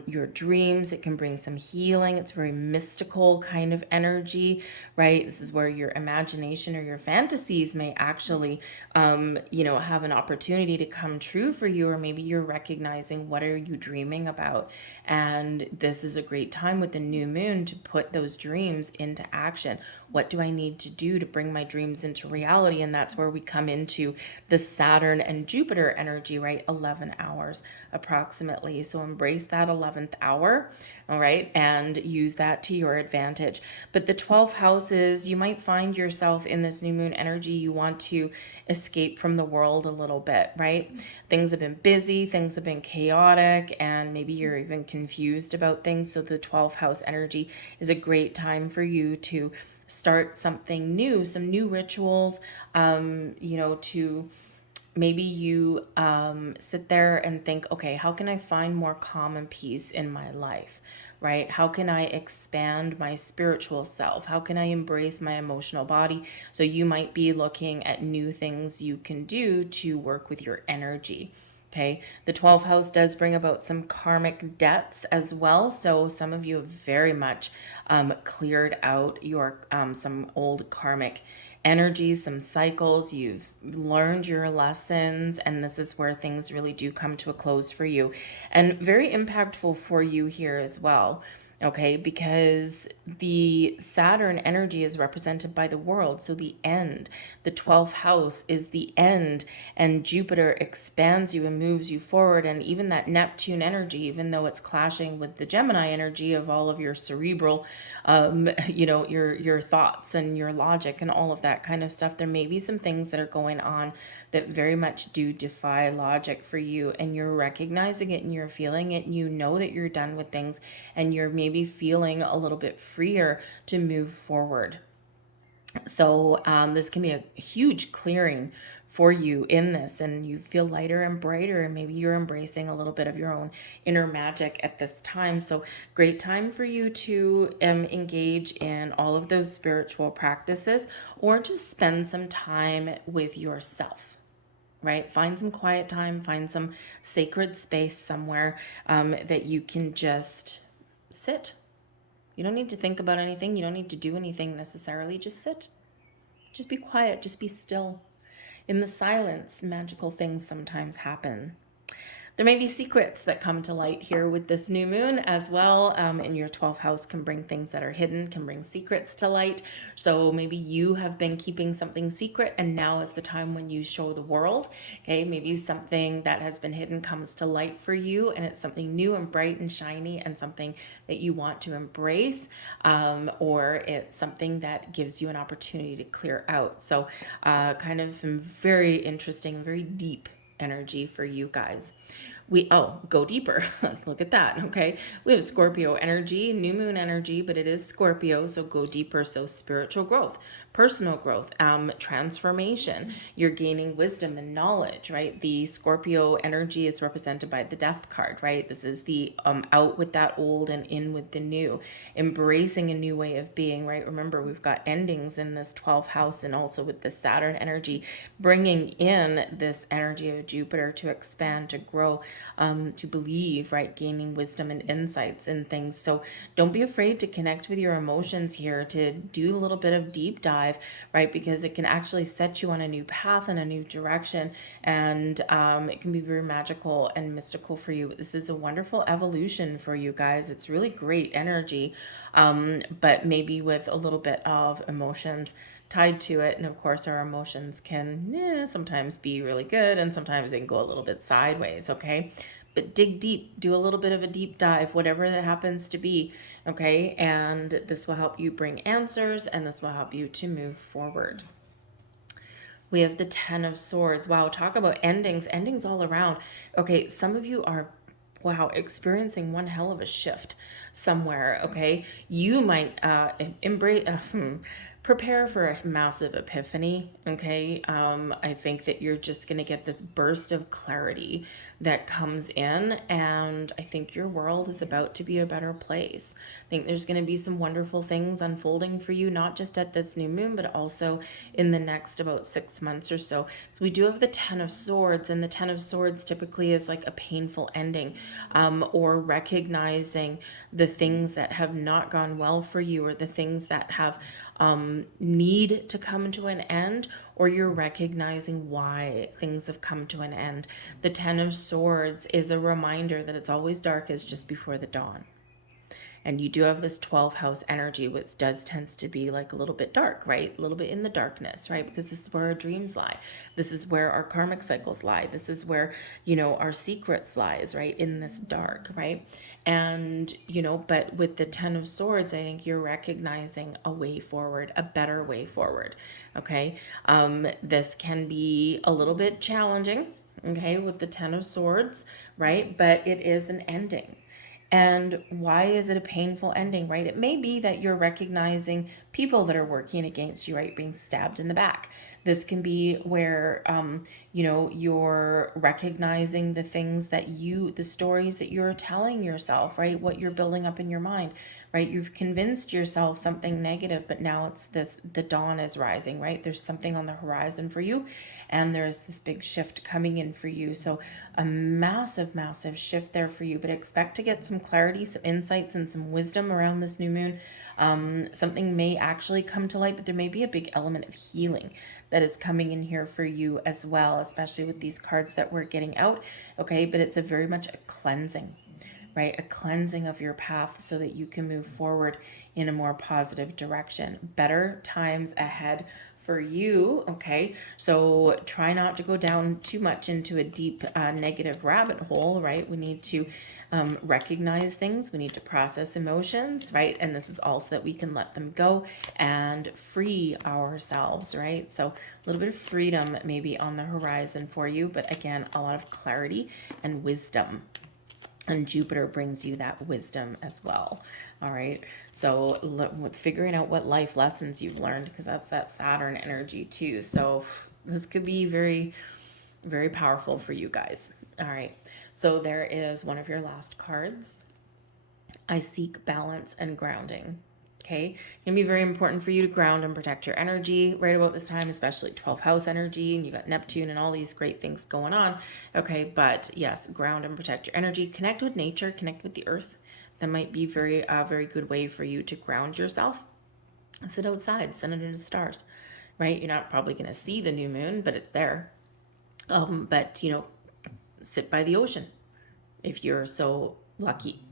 your dreams. It can bring some healing. It's very mystical kind of energy, right? This is where your imagination or your fantasies may actually, have an opportunity to come true for you, or maybe you're recognizing what are you dreaming about. And this is a great time with the new moon to put those dreams into action. What do I need to do to bring my dreams into reality? And that's where we come into the Saturn and Jupiter energy, right? 11 hours approximately. So embrace that 11th hour, all right, and use that to your advantage. But the 12 houses, you might find yourself in this new moon energy. You want to escape from the world a little bit, right? Things have been busy, things have been chaotic, and maybe you're even confused about things. So the 12th house energy is a great time for you to start something new, some new rituals, to maybe you sit there and think, okay, how can I find more calm and peace in my life, right? How can I expand my spiritual self? How can I embrace my emotional body? So you might be looking at new things you can do to work with your energy. Okay, the 12th house does bring about some karmic debts as well. So some of you have very much cleared out your some old karmic energies, some cycles. You've learned your lessons, and this is where things really do come to a close for you. And very impactful for you here as well. Okay, because the Saturn energy is represented by the world. So the end, the 12th house is the end, and Jupiter expands you and moves you forward. And even that Neptune energy, even though it's clashing with the Gemini energy of all of your cerebral, your thoughts and your logic and all of that kind of stuff, there may be some things that are going on that very much do defy logic for you, and you're recognizing it and you're feeling it, and you know that you're done with things, and you're maybe feeling a little bit freer to move forward. So this can be a huge clearing for you in this, and you feel lighter and brighter, and maybe you're embracing a little bit of your own inner magic at this time. So great time for you to engage in all of those spiritual practices, or just spend some time with yourself, right? Find some quiet time, find some sacred space somewhere that you can just sit. You don't need to think about anything. You don't need to do anything necessarily. Just sit. Just be quiet. Just be still. In the silence, magical things sometimes happen. There may be secrets that come to light here with this new moon as well. And your 12th house can bring things that are hidden, can bring secrets to light. So maybe you have been keeping something secret, and now is the time when you show the world. Okay, maybe something that has been hidden comes to light for you, and it's something new and bright and shiny, and something that you want to embrace, or it's something that gives you an opportunity to clear out. So kind of very interesting, very deep energy for you guys. go deeper. Look at that. Okay. We have Scorpio energy, new moon energy, but it is Scorpio. So go deeper. So spiritual growth, personal growth, transformation. You're gaining wisdom and knowledge, right? The Scorpio energy is represented by the death card, right? This is the out with that old and in with the new, embracing a new way of being, right? Remember, we've got endings in this 12th house, and also with the Saturn energy, bringing in this energy of Jupiter to expand, to grow, to believe, right? Gaining wisdom and insights in things. So don't be afraid to connect with your emotions here, to do a little bit of deep dive, right? Because it can actually set you on a new path and a new direction, and it can be very magical and mystical for you. This is a wonderful evolution for you guys. It's really great energy, but maybe with a little bit of emotions tied to it. And of course, our emotions can sometimes be really good, and sometimes they can go a little bit sideways, okay? But dig deep, do a little bit of a deep dive, whatever that happens to be, okay? And this will help you bring answers, and this will help you to move forward. We have the 10 of Swords. Wow, talk about endings all around. Okay, some of you are, wow, experiencing one hell of a shift somewhere, okay? You might prepare for a massive epiphany, okay? I think that you're just going to get this burst of clarity that comes in, and I think your world is about to be a better place. I think there's going to be some wonderful things unfolding for you, not just at this new moon, but also in the next about 6 months or so. So we do have the 10 of Swords, and the 10 of Swords typically is like a painful ending, or recognizing the things that have not gone well for you, or the things that have need to come to an end, or you're recognizing why things have come to an end. The 10 of Swords is a reminder that it's always darkest just before the dawn. And you do have this 12th house energy, which tends to be like a little bit dark, right? A little bit in the darkness, right? Because this is where our dreams lie. This is where our karmic cycles lie. This is where, our secrets lies, right? In this dark, right? And, but with the 10 of Swords, I think you're recognizing a way forward, a better way forward, okay? This can be a little bit challenging, okay, with the 10 of Swords, right? But it is an ending. And why is it a painful ending, right? It may be that you're recognizing people that are working against you, right? Being stabbed in the back. This can be where, you're recognizing the things the stories that you're telling yourself, right? What you're building up in your mind, right? You've convinced yourself something negative, but now it's the dawn is rising, right? There's something on the horizon for you, and there's this big shift coming in for you. So a massive, massive shift there for you, but expect to get some clarity, some insights, and some wisdom around this new moon. Something may actually come to light, but there may be a big element of healing that is coming in here for you as well, especially with these cards that we're getting out, okay? But it's very much a cleansing, right? A cleansing of your path so that you can move forward in a more positive direction. Better times ahead for you, okay? So try not to go down too much into a deep negative rabbit hole, right? We need to recognize things. We need to process emotions, right? And this is also that we can let them go and free ourselves, right? So a little bit of freedom maybe on the horizon for you, but again, a lot of clarity and wisdom. And Jupiter brings you that wisdom as well. All right. So figuring out what life lessons you've learned, because that's that Saturn energy too. So this could be very, very powerful for you guys. All right. So there is one of your last cards. I seek balance and grounding. Okay, it's gonna be very important for you to ground and protect your energy right about this time, especially 12th house energy, and you got Neptune and all these great things going on. Okay, but yes, ground and protect your energy. Connect with nature, connect with the earth. That might be very good way for you to ground yourself. Sit outside, send it into the stars, right? You're not probably gonna see the new moon, but it's there. But sit by the ocean if you're so lucky.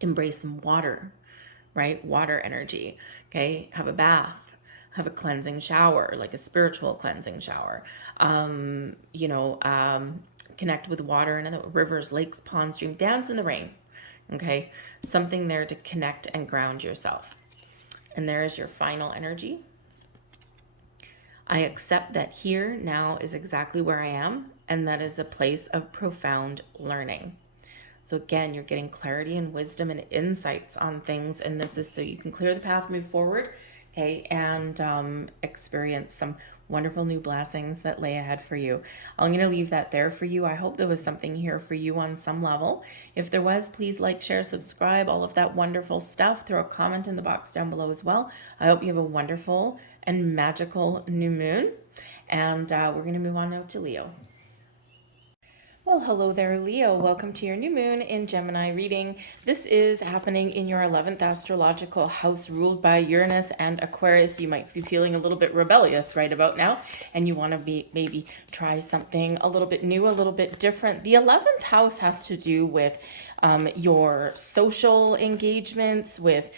Embrace some water, right? Water energy, okay? Have a bath, have a cleansing shower, like a spiritual cleansing shower. Connect with water and the rivers, lakes, ponds, stream, dance in the rain, okay? Something there to connect and ground yourself. And there is your final energy. I accept that here now is exactly where I am, and that is a place of profound learning. So again, you're getting clarity and wisdom and insights on things, and this is so you can clear the path, move forward, okay, and experience some wonderful new blessings that lay ahead for you. I'm going to leave that there for you. I hope there was something here for you on some level. If there was, please like, share, subscribe, all of that wonderful stuff. Throw a comment in the box down below as well. I hope you have a wonderful and magical new moon, and we're going to move on now to Leo. Well, hello there, Leo. Welcome to your new moon in Gemini reading. This is happening in your 11th astrological house ruled by Uranus and Aquarius. You might be feeling a little bit rebellious right about now, and you want to maybe try something a little bit new, a little bit different. The 11th house has to do with your social engagements, with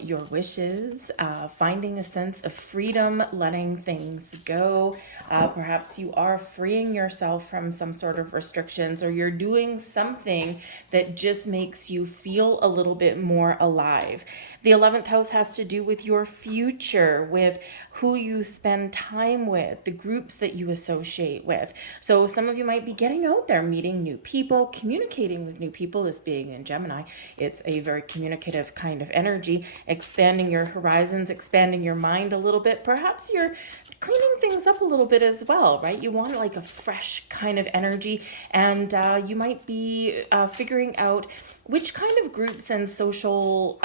your wishes, finding a sense of freedom, letting things go. Perhaps you are freeing yourself from some sort of restrictions, or you're doing something that just makes you feel a little bit more alive. The 11th house has to do with your future, with who you spend time with, the groups that you associate with. So some of you might be getting out there, meeting new people, communicating with new people. This being in Gemini, it's a very communicative kind of energy, expanding your horizons, expanding your mind a little bit. Perhaps you're cleaning things up a little bit as well, right? You want like a fresh kind of energy, and you might be figuring out which kind of groups and social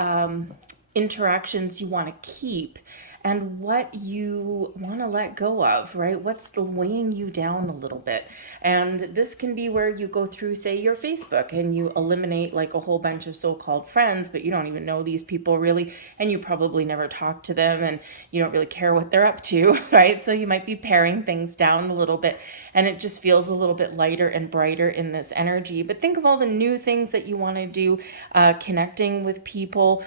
interactions you want to keep and what you want to let go of, right? What's weighing you down a little bit. And this can be where you go through, say, your Facebook, and you eliminate like a whole bunch of so-called friends, but you don't even know these people really, and you probably never talk to them, and you don't really care what they're up to, right? So you might be paring things down a little bit, and it just feels a little bit lighter and brighter in this energy. But think of all the new things that you want to do, connecting with people.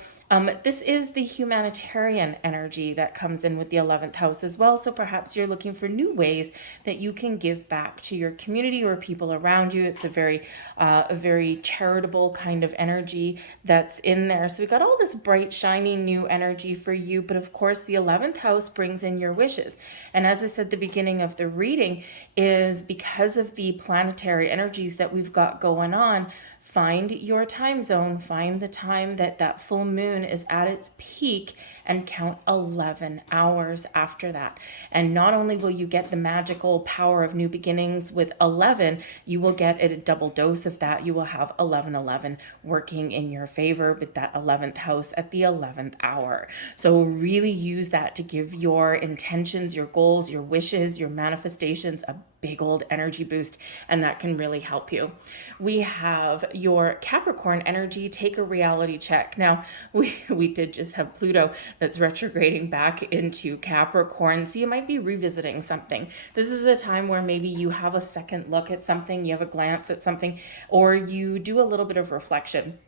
This is the humanitarian energy that comes in with the 11th house as well. So perhaps you're looking for new ways that you can give back to your community or people around you. It's a very charitable kind of energy that's in there. So we got all this bright, shiny new energy for you. But of course, the 11th house brings in your wishes. And as I said at the beginning of the reading, is because of the planetary energies that we've got going on, find your time zone, find the time that full moon is at its peak, and count 11 hours after that. And not only will you get the magical power of new beginnings with 11, you will get a double dose of that. You will have 1111 working in your favor with that 11th house at the 11th hour. So really use that to give your intentions, your goals, your wishes, your manifestations a big old energy boost, and that can really help you. We have your Capricorn energy. Take a reality check. Now, we did just have Pluto that's retrograding back into Capricorn, so you might be revisiting something. This is a time where maybe you have a second look at something, you have a glance at something, or you do a little bit of reflection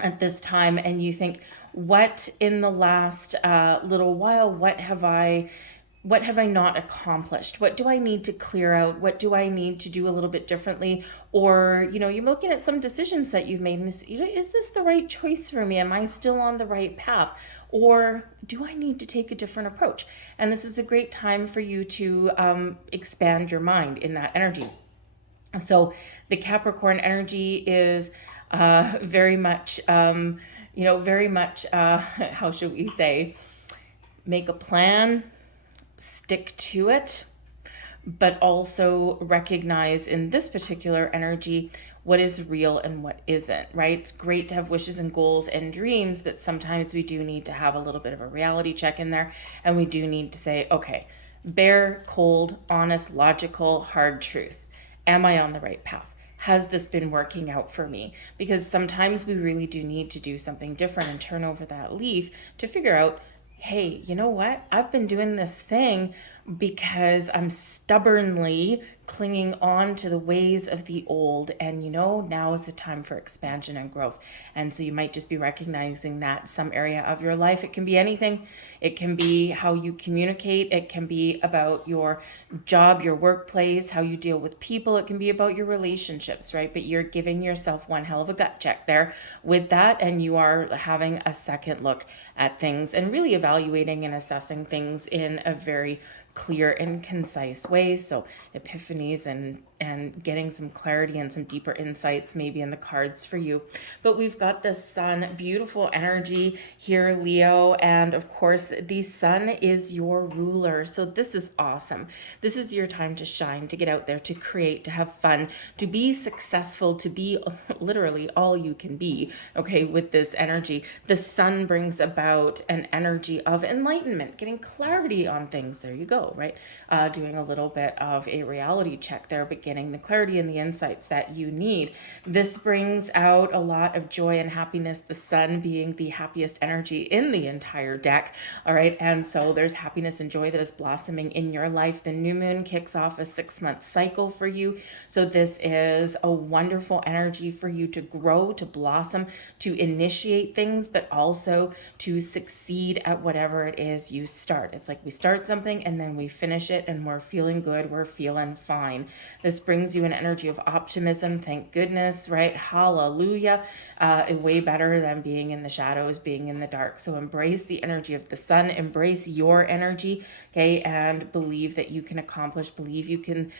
at this time, and you think, what in the last little while, what have I not accomplished? What do I need to clear out? What do I need to do a little bit differently? Or, you're looking at some decisions that you've made, and is this the right choice for me? Am I still on the right path? Or do I need to take a different approach? And this is a great time for you to expand your mind in that energy. So the Capricorn energy is very much, how should we say, make a plan, stick to it, but also recognize in this particular energy what is real and what isn't, right? It's great to have wishes and goals and dreams, but sometimes we do need to have a little bit of a reality check in there, and we do need to say, okay, bare, cold, honest, logical, hard truth. Am I on the right path? Has this been working out for me? Because sometimes we really do need to do something different and turn over that leaf to figure out, hey, you know what? I've been doing this thing because I'm stubbornly clinging on to the ways of the old, and now is the time for expansion and growth. And so you might just be recognizing that some area of your life, it can be anything. It can be how you communicate. It can be about your job, your workplace, how you deal with people. It can be about your relationships, right? But you're giving yourself one hell of a gut check there with that, and you are having a second look at things and really evaluating and assessing things in a very clear and concise way. So epiphanies and getting some clarity and some deeper insights maybe in the cards for you. But we've got the sun, beautiful energy here, Leo. And of course, the sun is your ruler. So this is awesome. This is your time to shine, to get out there, to create, to have fun, to be successful, to be literally all you can be, okay, with this energy. The sun brings about an energy of enlightenment, getting clarity on things. There you go, right? Doing a little bit of a reality check there, but getting the clarity and the insights that you need. This brings out a lot of joy and happiness, the sun being the happiest energy in the entire deck, all right? And so there's happiness and joy that is blossoming in your life. The new moon kicks off a 6-month cycle for you. So this is a wonderful energy for you to grow, to blossom, to initiate things, but also to succeed at whatever it is you start. It's like we start something and then we finish it and we're feeling good, we're feeling fine. This brings you an energy of optimism, thank goodness, right? Hallelujah. Way better than being in the shadows, being in the dark. So embrace the energy of the sun, embrace your energy, okay, and believe that you can accomplish, believe you can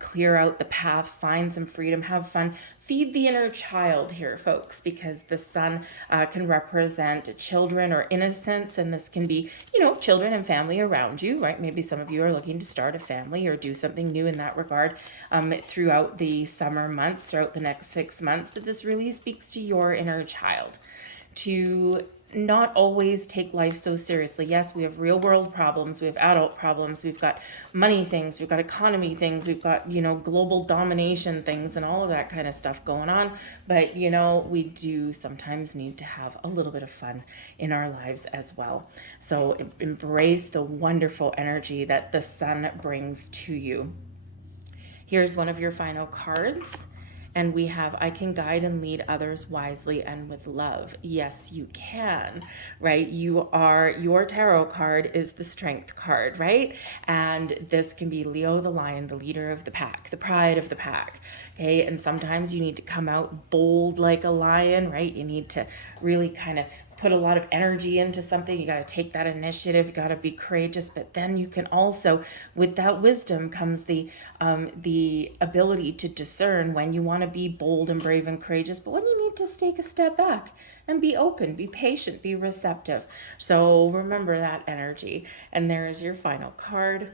clear out the path, find some freedom, have fun. Feed the inner child here, folks, because the sun can represent children or innocence, and this can be, you know, children and family around you, right? Maybe some of you are looking to start a family or do something new in that regard throughout the summer months, throughout the next 6 months, but this really speaks to your inner child, to not always take life so seriously. Yes, we have real world problems, we have adult problems, we've got money things, we've got economy things, we've got, you know, global domination things and all of that kind of stuff going on. But, you know, we do sometimes need to have a little bit of fun in our lives as well. So embrace the wonderful energy that the sun brings to you. Here's one of your final cards. And we have, I can guide and lead others wisely and with love. Yes, you can, right? Your tarot card is the strength card, right? And this can be Leo the lion, the leader of the pack, the pride of the pack, okay? And sometimes you need to come out bold like a lion, right? You need to really kind of put a lot of energy into something. You got to take that initiative. You got to be courageous. But then you can also, with that wisdom comes the ability to discern when you want to be bold and brave and courageous, but when you need to take a step back and be open, be patient, be receptive. So remember that energy. And there is your final card.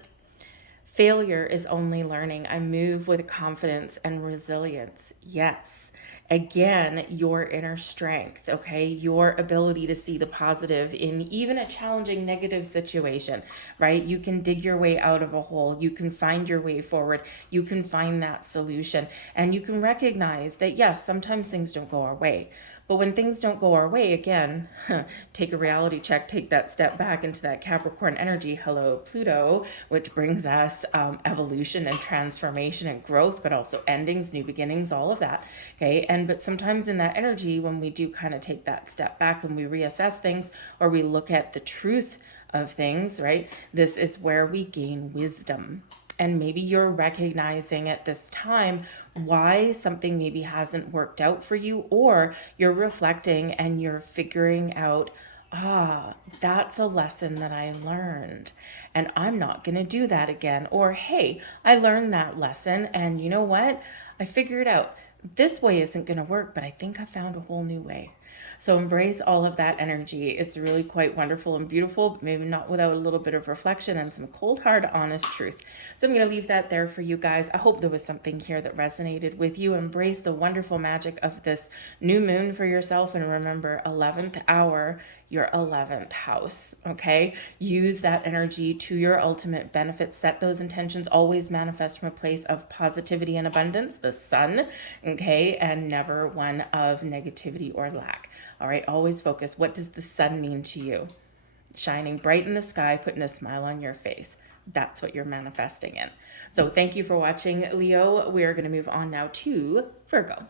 Failure is only learning. I move with confidence and resilience. Yes. Again, your inner strength, okay? Your ability to see the positive in even a challenging negative situation, right? You can dig your way out of a hole. You can find your way forward. You can find that solution. And you can recognize that, yes, sometimes things don't go our way. But when things don't go our way, again, take a reality check, take that step back into that Capricorn energy. Hello, Pluto, which brings us evolution and transformation and growth, but also endings, new beginnings, all of that. Okay. But sometimes in that energy, when we do kind of take that step back and we reassess things, or we look at the truth of things, right? This is where we gain wisdom. And maybe you're recognizing at this time why something maybe hasn't worked out for you, or you're reflecting and you're figuring out, that's a lesson that I learned and I'm not going to do that again. Or, hey, I learned that lesson and you know what? I figured out this way isn't going to work, but I think I found a whole new way. So embrace all of that energy. It's really quite wonderful and beautiful, but maybe not without a little bit of reflection and some cold, hard, honest truth. So I'm going to leave that there for you guys. I hope there was something here that resonated with you. Embrace the wonderful magic of this new moon for yourself. And remember, 11th hour, your 11th house, okay? Use that energy to your ultimate benefit. Set those intentions. Always manifest from a place of positivity and abundance, the sun, okay? And never one of negativity or lack. All right, always focus. What does the sun mean to you? Shining bright in the sky, putting a smile on your face. That's what you're manifesting in. So thank you for watching, Leo. We're going to move on now to Virgo.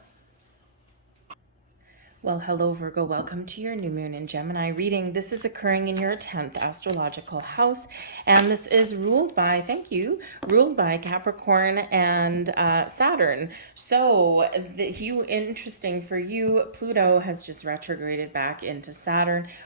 Well, hello, Virgo. Welcome to your new moon in Gemini reading. This is occurring in your 10th astrological house, and this is ruled by, ruled by Capricorn and Saturn. So, interesting for you, Pluto has just retrograded back into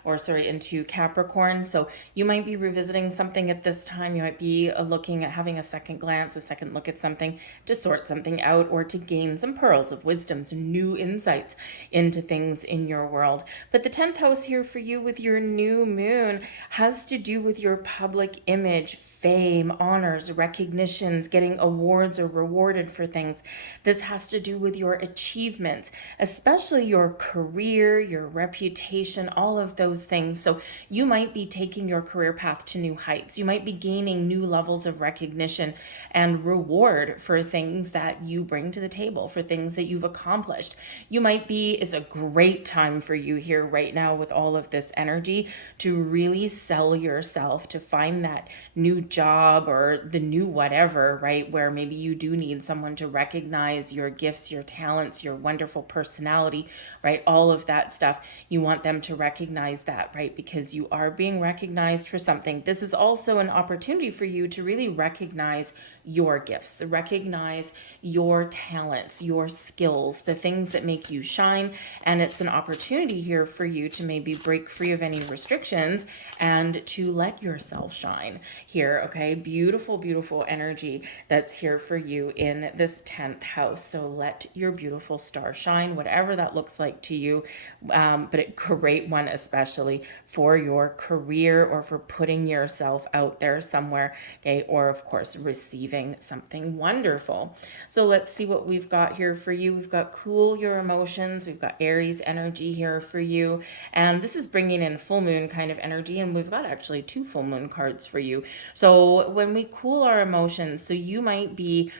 into Capricorn. So, you might be revisiting something at this time. You might be looking at having a second glance, a second look at something to sort something out or to gain some pearls of wisdom, some new insights into things in your world. But the 10th house here for you with your new moon has to do with your public image, fame, honors, recognitions, getting awards or rewarded for things. This has to do with your achievements, especially your career, your reputation, all of those things. So you might be taking your career path to new heights. You might be gaining new levels of recognition and reward for things that you bring to the table, for things that you've accomplished. It's a great time for you here right now with all of this energy to really sell yourself, to find that new job or the new whatever, right? Where maybe you do need someone to recognize your gifts, your talents, your wonderful personality, right? All of that stuff. You want them to recognize that, right? Because you are being recognized for something. This is also an opportunity for you to really recognize your gifts, recognize your talents, your skills, the things that make you shine. And it's an opportunity here for you to maybe break free of any restrictions and to let yourself shine here. Okay. Beautiful, beautiful energy that's here for you in this 10th house. So let your beautiful star shine, whatever that looks like to you. But a great one, especially for your career or for putting yourself out there somewhere. Okay. Or of course, receiving something wonderful. So let's see what we've got here for you. We've got cool your emotions. We've got Aries energy here for you. And this is bringing in full moon kind of energy. And we've got actually 2 full moon cards for you. So when we cool our emotions, so you might be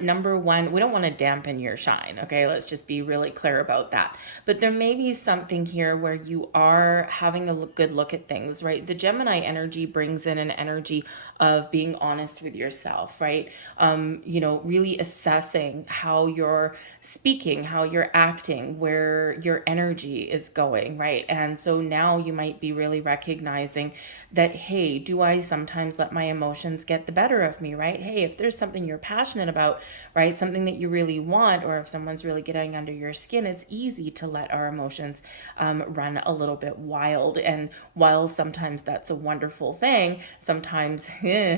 number one, we don't want to dampen your shine. Okay. Let's just be really clear about that. But there may be something here where you are having a good look at things, right? The Gemini energy brings in an energy of being honest with yourself, right? Really assessing how you're speaking, how you're acting, where your energy is going, right? And so now you might be really recognizing that, hey, do I sometimes let my emotions get the better of me, right? Hey, if there's something you're passionate about, right? Something that you really want, or if someone's really getting under your skin, it's easy to let our emotions run a little bit wild. And while sometimes that's a wonderful thing, sometimes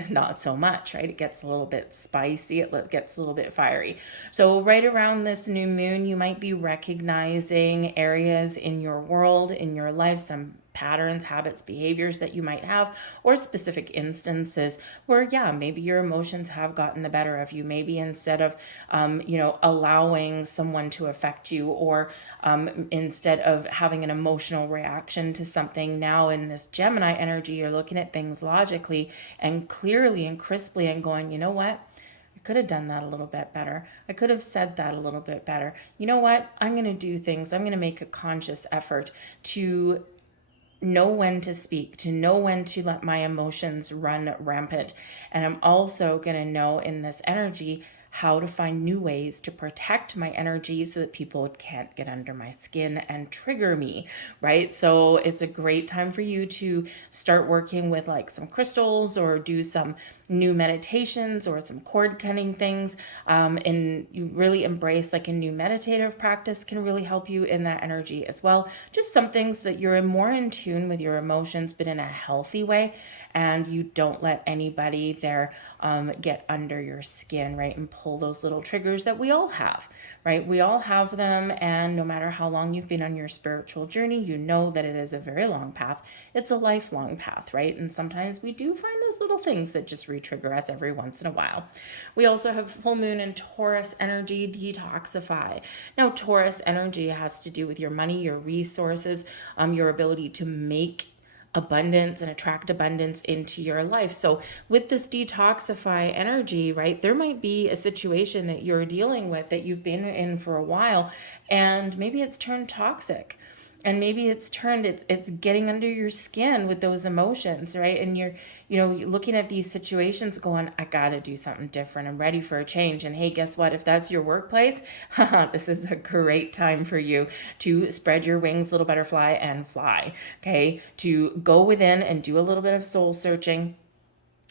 not so much, right? It gets a little bit spicy, it gets a little bit fiery. So right around this new moon, you might be recognizing areas in your world, in your life, some patterns, habits, behaviors that you might have, or specific instances where, yeah, maybe your emotions have gotten the better of you. Maybe instead of, allowing someone to affect you, or instead of having an emotional reaction to something, now in this Gemini energy, you're looking at things logically and clearly and crisply and going, you know what? I could have done that a little bit better. I could have said that a little bit better. You know what? I'm going to do things. I'm going to make a conscious effort to know when to speak, to know when to let my emotions run rampant. And I'm also going to know in this energy how to find new ways to protect my energy so that people can't get under my skin and trigger me, right? So it's a great time for you to start working with like some crystals or do some new meditations or some cord cutting things. And you really embrace like a new meditative practice can really help you in that energy as well. Just some things that you're more in tune with your emotions, but in a healthy way. And you don't let anybody there get under your skin, right? And pull those little triggers that we all have, right? We all have them. And no matter how long you've been on your spiritual journey, you know that it is a very long path. It's a lifelong path, right? And sometimes we do find those little things that just re-trigger us every once in a while. We also have full moon and Taurus energy, detoxify. Now, Taurus energy has to do with your money, your resources, your ability to make abundance and attract abundance into your life. So with this detoxify energy, right, there might be a situation that you're dealing with that you've been in for a while, and maybe it's turned toxic. And maybe it's turned, it's getting under your skin with those emotions, right? And you're, you know, looking at these situations going, I gotta do something different, I'm ready for a change. And hey, guess what, if that's your workplace, this is a great time for you to spread your wings, little butterfly, and fly. Okay, to go within and do a little bit of soul searching,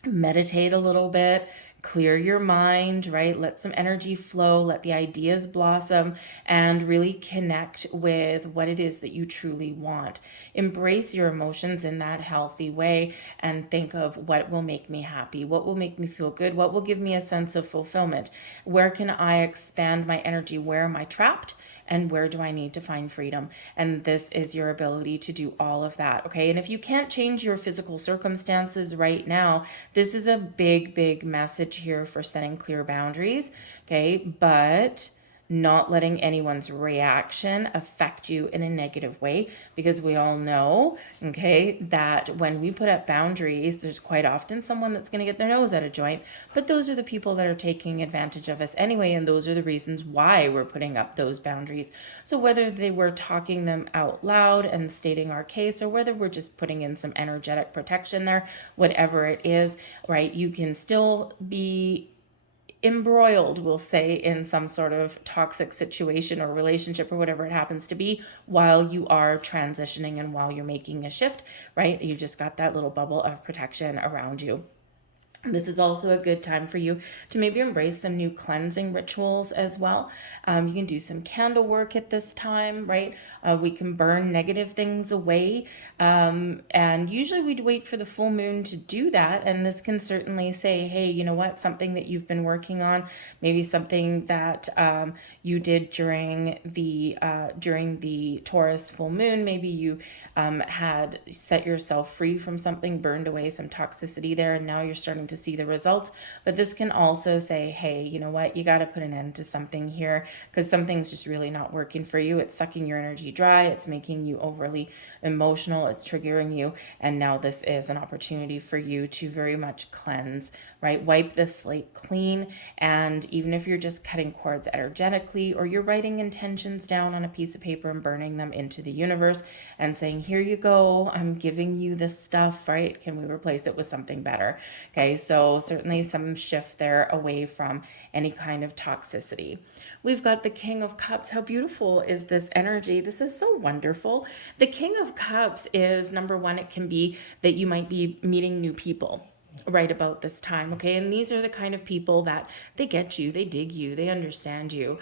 meditate a little bit, clear your mind, right? Let some energy flow, let the ideas blossom, and really connect with what it is that you truly want. Embrace your emotions in that healthy way and think of what will make me happy, what will make me feel good, what will give me a sense of fulfillment. Where can I expand my energy? Where am I trapped? And where do I need to find freedom? And this is your ability to do all of that, okay? And if you can't change your physical circumstances right now, this is a big, big message here for setting clear boundaries, okay? But not letting anyone's reaction affect you in a negative way, because we all know, okay, that when we put up boundaries, there's quite often someone that's going to get their nose at a joint, but those are the people that are taking advantage of us anyway, and those are the reasons why we're putting up those boundaries. So whether they were talking them out loud and stating our case, or whether we're just putting in some energetic protection there, whatever it is, right, you can still be embroiled, we'll say, in some sort of toxic situation or relationship or whatever it happens to be, while you are transitioning and while you're making a shift, right? You just got that little bubble of protection around you. This is also a good time for you to maybe embrace some new cleansing rituals as well. You can do some candle work at this time, right? We can burn negative things away. And usually we'd wait for the full moon to do that. And this can certainly say, hey, you know what? Something that you've been working on, maybe something that you did during the Taurus full moon. Maybe you had set yourself free from something, burned away some toxicity there, and now you're starting to see the results. But this can also say, hey, you know what, you got to put an end to something here, because something's just really not working for you. It's sucking your energy dry, it's making you overly emotional, it's triggering you, and now this is an opportunity for you to very much cleanse, right? Wipe the slate clean. And even if you're just cutting cords energetically, or you're writing intentions down on a piece of paper and burning them into the universe and saying, here you go, I'm giving you this stuff, right? Can we replace it with something better? Okay, so certainly some shift there away from any kind of toxicity. We've got the King of Cups. How beautiful is this energy? This is so wonderful. The King of Cups is, number one, it can be that you might be meeting new people right about this time, okay? And these are the kind of people that they get you, they dig you, they understand you.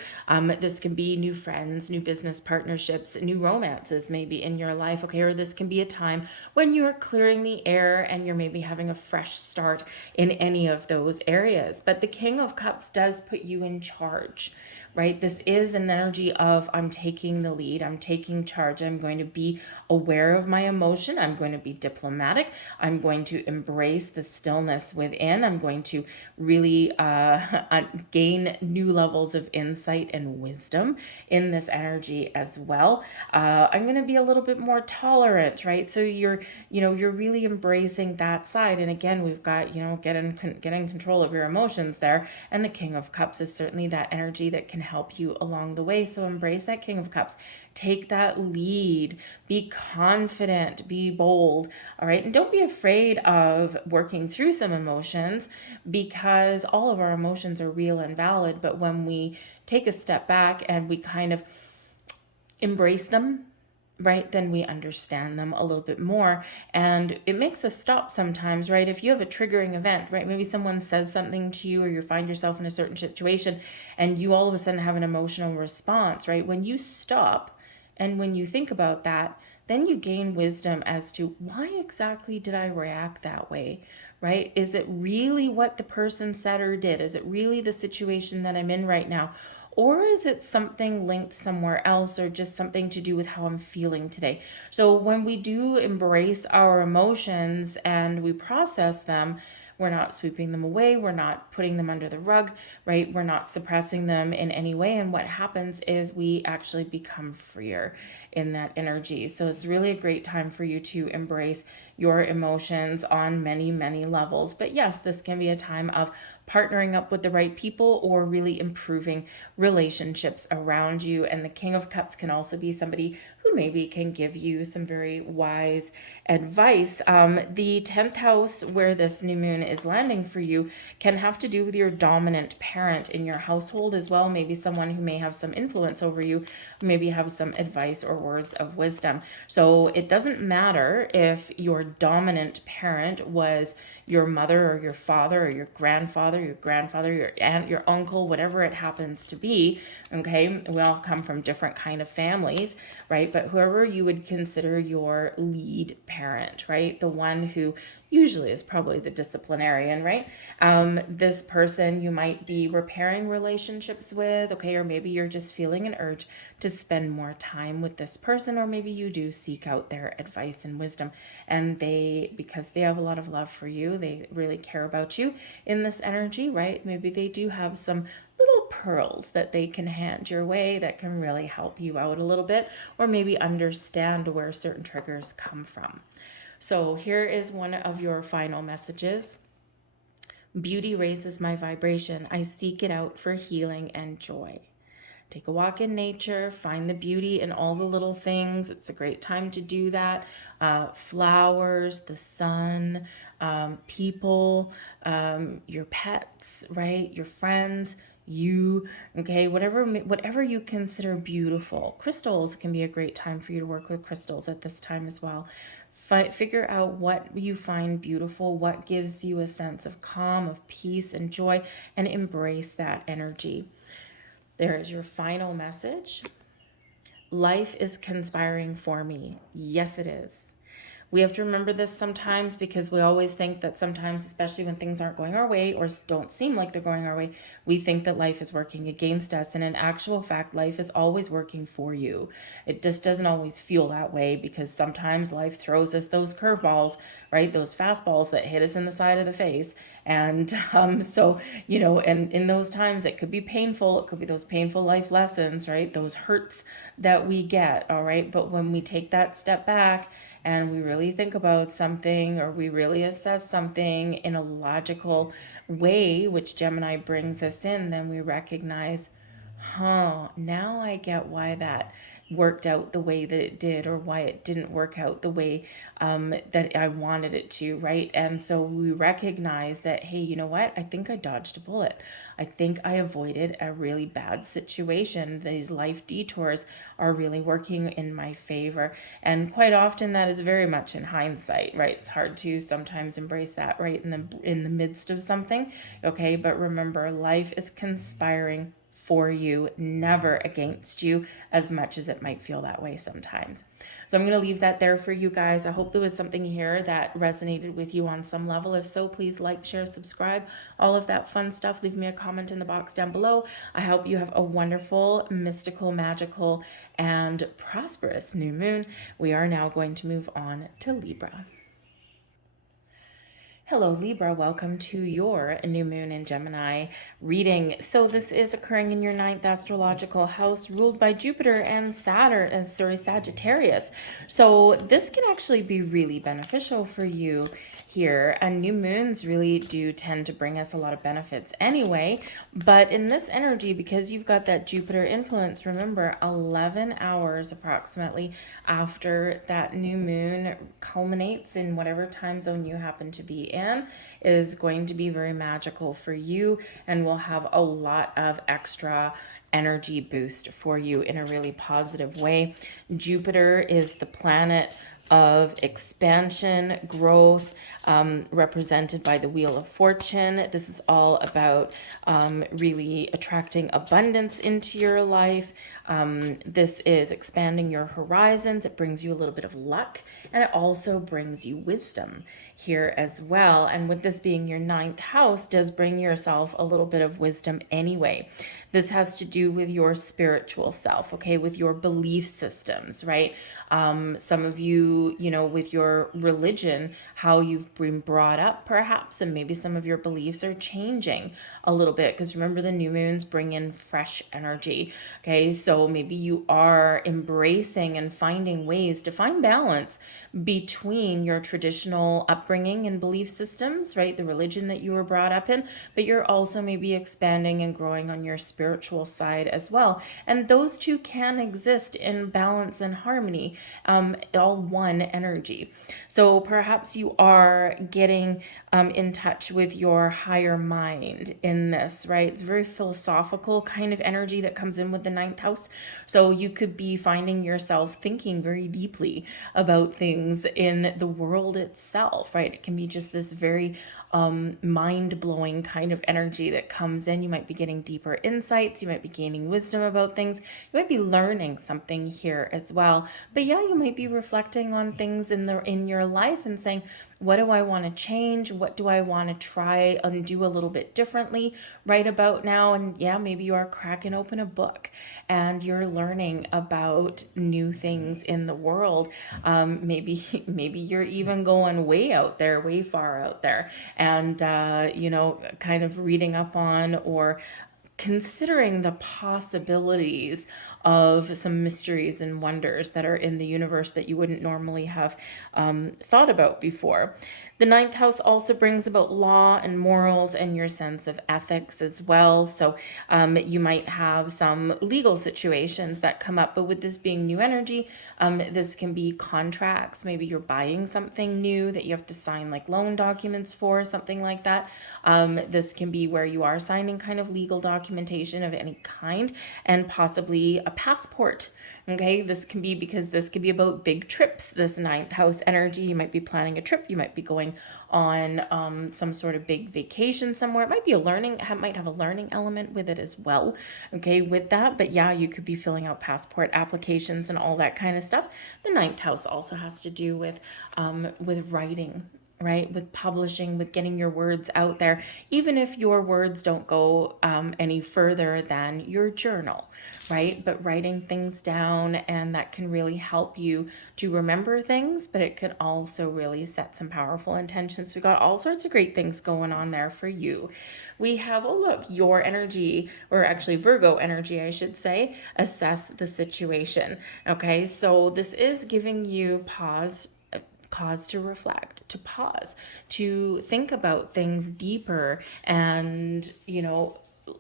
This can be new friends, new business partnerships, new romances maybe in your life, okay? Or this can be a time when you're clearing the air and you're maybe having a fresh start in any of those areas. But the King of Cups does put you in charge, right? This is an energy of, I'm taking the lead, I'm taking charge, I'm going to be aware of my emotion, I'm going to be diplomatic, I'm going to embrace the stillness within, I'm going to really gain new levels of insight and wisdom in this energy as well. I'm going to be a little bit more tolerant, right? So you're really embracing that side. And again, we've got, get in control of your emotions there. And the King of Cups is certainly that energy that can help you along the way. So embrace that King of Cups. Take that lead. Be confident. Be bold. All right. And don't be afraid of working through some emotions, because all of our emotions are real and valid. But when we take a step back and we kind of embrace them, right, then we understand them a little bit more, and it makes us stop sometimes, right? If you have a triggering event, right, maybe someone says something to you, or you find yourself in a certain situation and you all of a sudden have an emotional response, right? When you stop and when you think about that, then you gain wisdom as to why exactly did I react that way, right? Is it really what the person said or did? Is it really the situation that I'm in right now? Or is it something linked somewhere else, or just something to do with how I'm feeling today? So when we do embrace our emotions and we process them, we're not sweeping them away. We're not putting them under the rug, right? We're not suppressing them in any way. And what happens is we actually become freer in that energy. So it's really a great time for you to embrace your emotions on many, many levels. But yes, this can be a time of partnering up with the right people or really improving relationships around you. And the King of Cups can also be somebody who maybe can give you some very wise advice. The 10th house, where this new moon is landing for you, can have to do with your dominant parent in your household as well. Maybe someone who may have some influence over you, maybe have some advice or words of wisdom. So it doesn't matter if your dominant parent was your mother or your father or your grandfather, your aunt, your uncle, whatever it happens to be. Okay, we all come from different kind of families, right? But whoever you would consider your lead parent, right? The one who usually is probably the disciplinarian, right? This person you might be repairing relationships with, okay, or maybe you're just feeling an urge to spend more time with this person, or maybe you do seek out their advice and wisdom, and because they have a lot of love for you, they really care about you in this energy, right? Maybe they do have some little pearls that they can hand your way that can really help you out a little bit, or maybe understand where certain triggers come from. So here is one of your final messages. Beauty raises my vibration. I seek it out for healing and joy. Take a walk in nature, find the beauty in all the little things. It's a great time to do that. Flowers, the sun, people, your pets, right? Your friends, you, okay, whatever you consider beautiful. Crystals can be a great time for you to work with crystals at this time as well. Figure out what you find beautiful, what gives you a sense of calm, of peace and joy, and embrace that energy. There is your final message. Life is conspiring for me. Yes, it is. We have to remember this sometimes, because we always think that sometimes, especially when things aren't going our way or don't seem like they're going our way, we think that life is working against us. And in actual fact, life is always working for you. It just doesn't always feel that way, because sometimes life throws us those curveballs, right? Those fastballs that hit us in the side of the face. And so, and in those times, it could be painful. It could be those painful life lessons, right? Those hurts that we get, all right? But when we take that step back and we really think about something, or we really assess something in a logical way, which Gemini brings us in, then we recognize, now I get why that worked out the way that it did, or why it didn't work out the way that I wanted it to, right? And so we recognize that, hey, you know what? I think I dodged a bullet. I think I avoided a really bad situation. These life detours are really working in my favor. And quite often that is very much in hindsight, right? It's hard to sometimes embrace that right in the midst of something, okay? But remember, life is conspiring for you, never against you, as much as it might feel that way sometimes. So I'm going to leave that there for you guys. I hope there was something here that resonated with you on some level. If so, please like, share, subscribe, all of that fun stuff. Leave me a comment in the box down below. I hope you have a wonderful, mystical, magical, and prosperous new moon. We are now going to move on to Libra. Hello, Libra. Welcome to your new moon in Gemini reading. So this is occurring in your 9th astrological house, ruled by Jupiter and Sagittarius. So this can actually be really beneficial for you here. And new moons really do tend to bring us a lot of benefits anyway. But in this energy, because you've got that Jupiter influence, remember, 11 hours approximately after that new moon culminates in whatever time zone you happen to be in, is going to be very magical for you, and will have a lot of extra energy boost for you in a really positive way. Jupiter is the planet of expansion, growth, represented by the Wheel of Fortune. This is all about really attracting abundance into your life. This is expanding your horizons. It brings you a little bit of luck, and it also brings you wisdom here as well. And with this being your 9th house, does bring yourself a little bit of wisdom anyway. This has to do with your spiritual self, okay, with your belief systems, right? Some of you, with your religion, how you've been brought up perhaps, and maybe some of your beliefs are changing a little bit, because remember, the new moons bring in fresh energy. Okay, so maybe you are embracing and finding ways to find balance between your traditional upbringing and belief systems, right? The religion that you were brought up in, but you're also maybe expanding and growing on your spiritual side as well. And those two can exist in balance and harmony, all one energy. So perhaps you are getting in touch with your higher mind in this, right? It's a very philosophical kind of energy that comes in with the ninth house. So you could be finding yourself thinking very deeply about things in the world itself, right? It can be just this very mind-blowing kind of energy that comes in. You might be getting deeper insights. You might be gaining wisdom about things. You might be learning something here as well. But yeah, you might be reflecting on things in your life and saying, what do I want to change? What do I want to try and do a little bit differently right about now? And yeah, maybe you are cracking open a book and you're learning about new things in the world. Maybe you're even going way out there, way far out there, and kind of reading up on or considering the possibilities of some mysteries and wonders that are in the universe that you wouldn't normally have thought about before. The ninth house also brings about law and morals and your sense of ethics as well. So you might have some legal situations that come up, but with this being new energy, this can be contracts. Maybe you're buying something new that you have to sign like loan documents for, something like that. This can be where you are signing kind of legal documentation of any kind, and possibly a passport. Okay, this can be about big trips. This ninth house energy, you might be planning a trip, you might be going on some sort of big vacation somewhere. It might be might have a learning element with it as well. Okay, with that, but yeah, you could be filling out passport applications and all that kind of stuff. The ninth house also has to do with writing, right? With publishing, with getting your words out there, even if your words don't go any further than your journal, right? But writing things down, and that can really help you to remember things, but it could also really set some powerful intentions. We got all sorts of great things going on there for you. We have, oh look, your energy, or actually Virgo energy, I should say, assess the situation. Okay, so this is giving you cause to reflect, to pause, to think about things deeper and,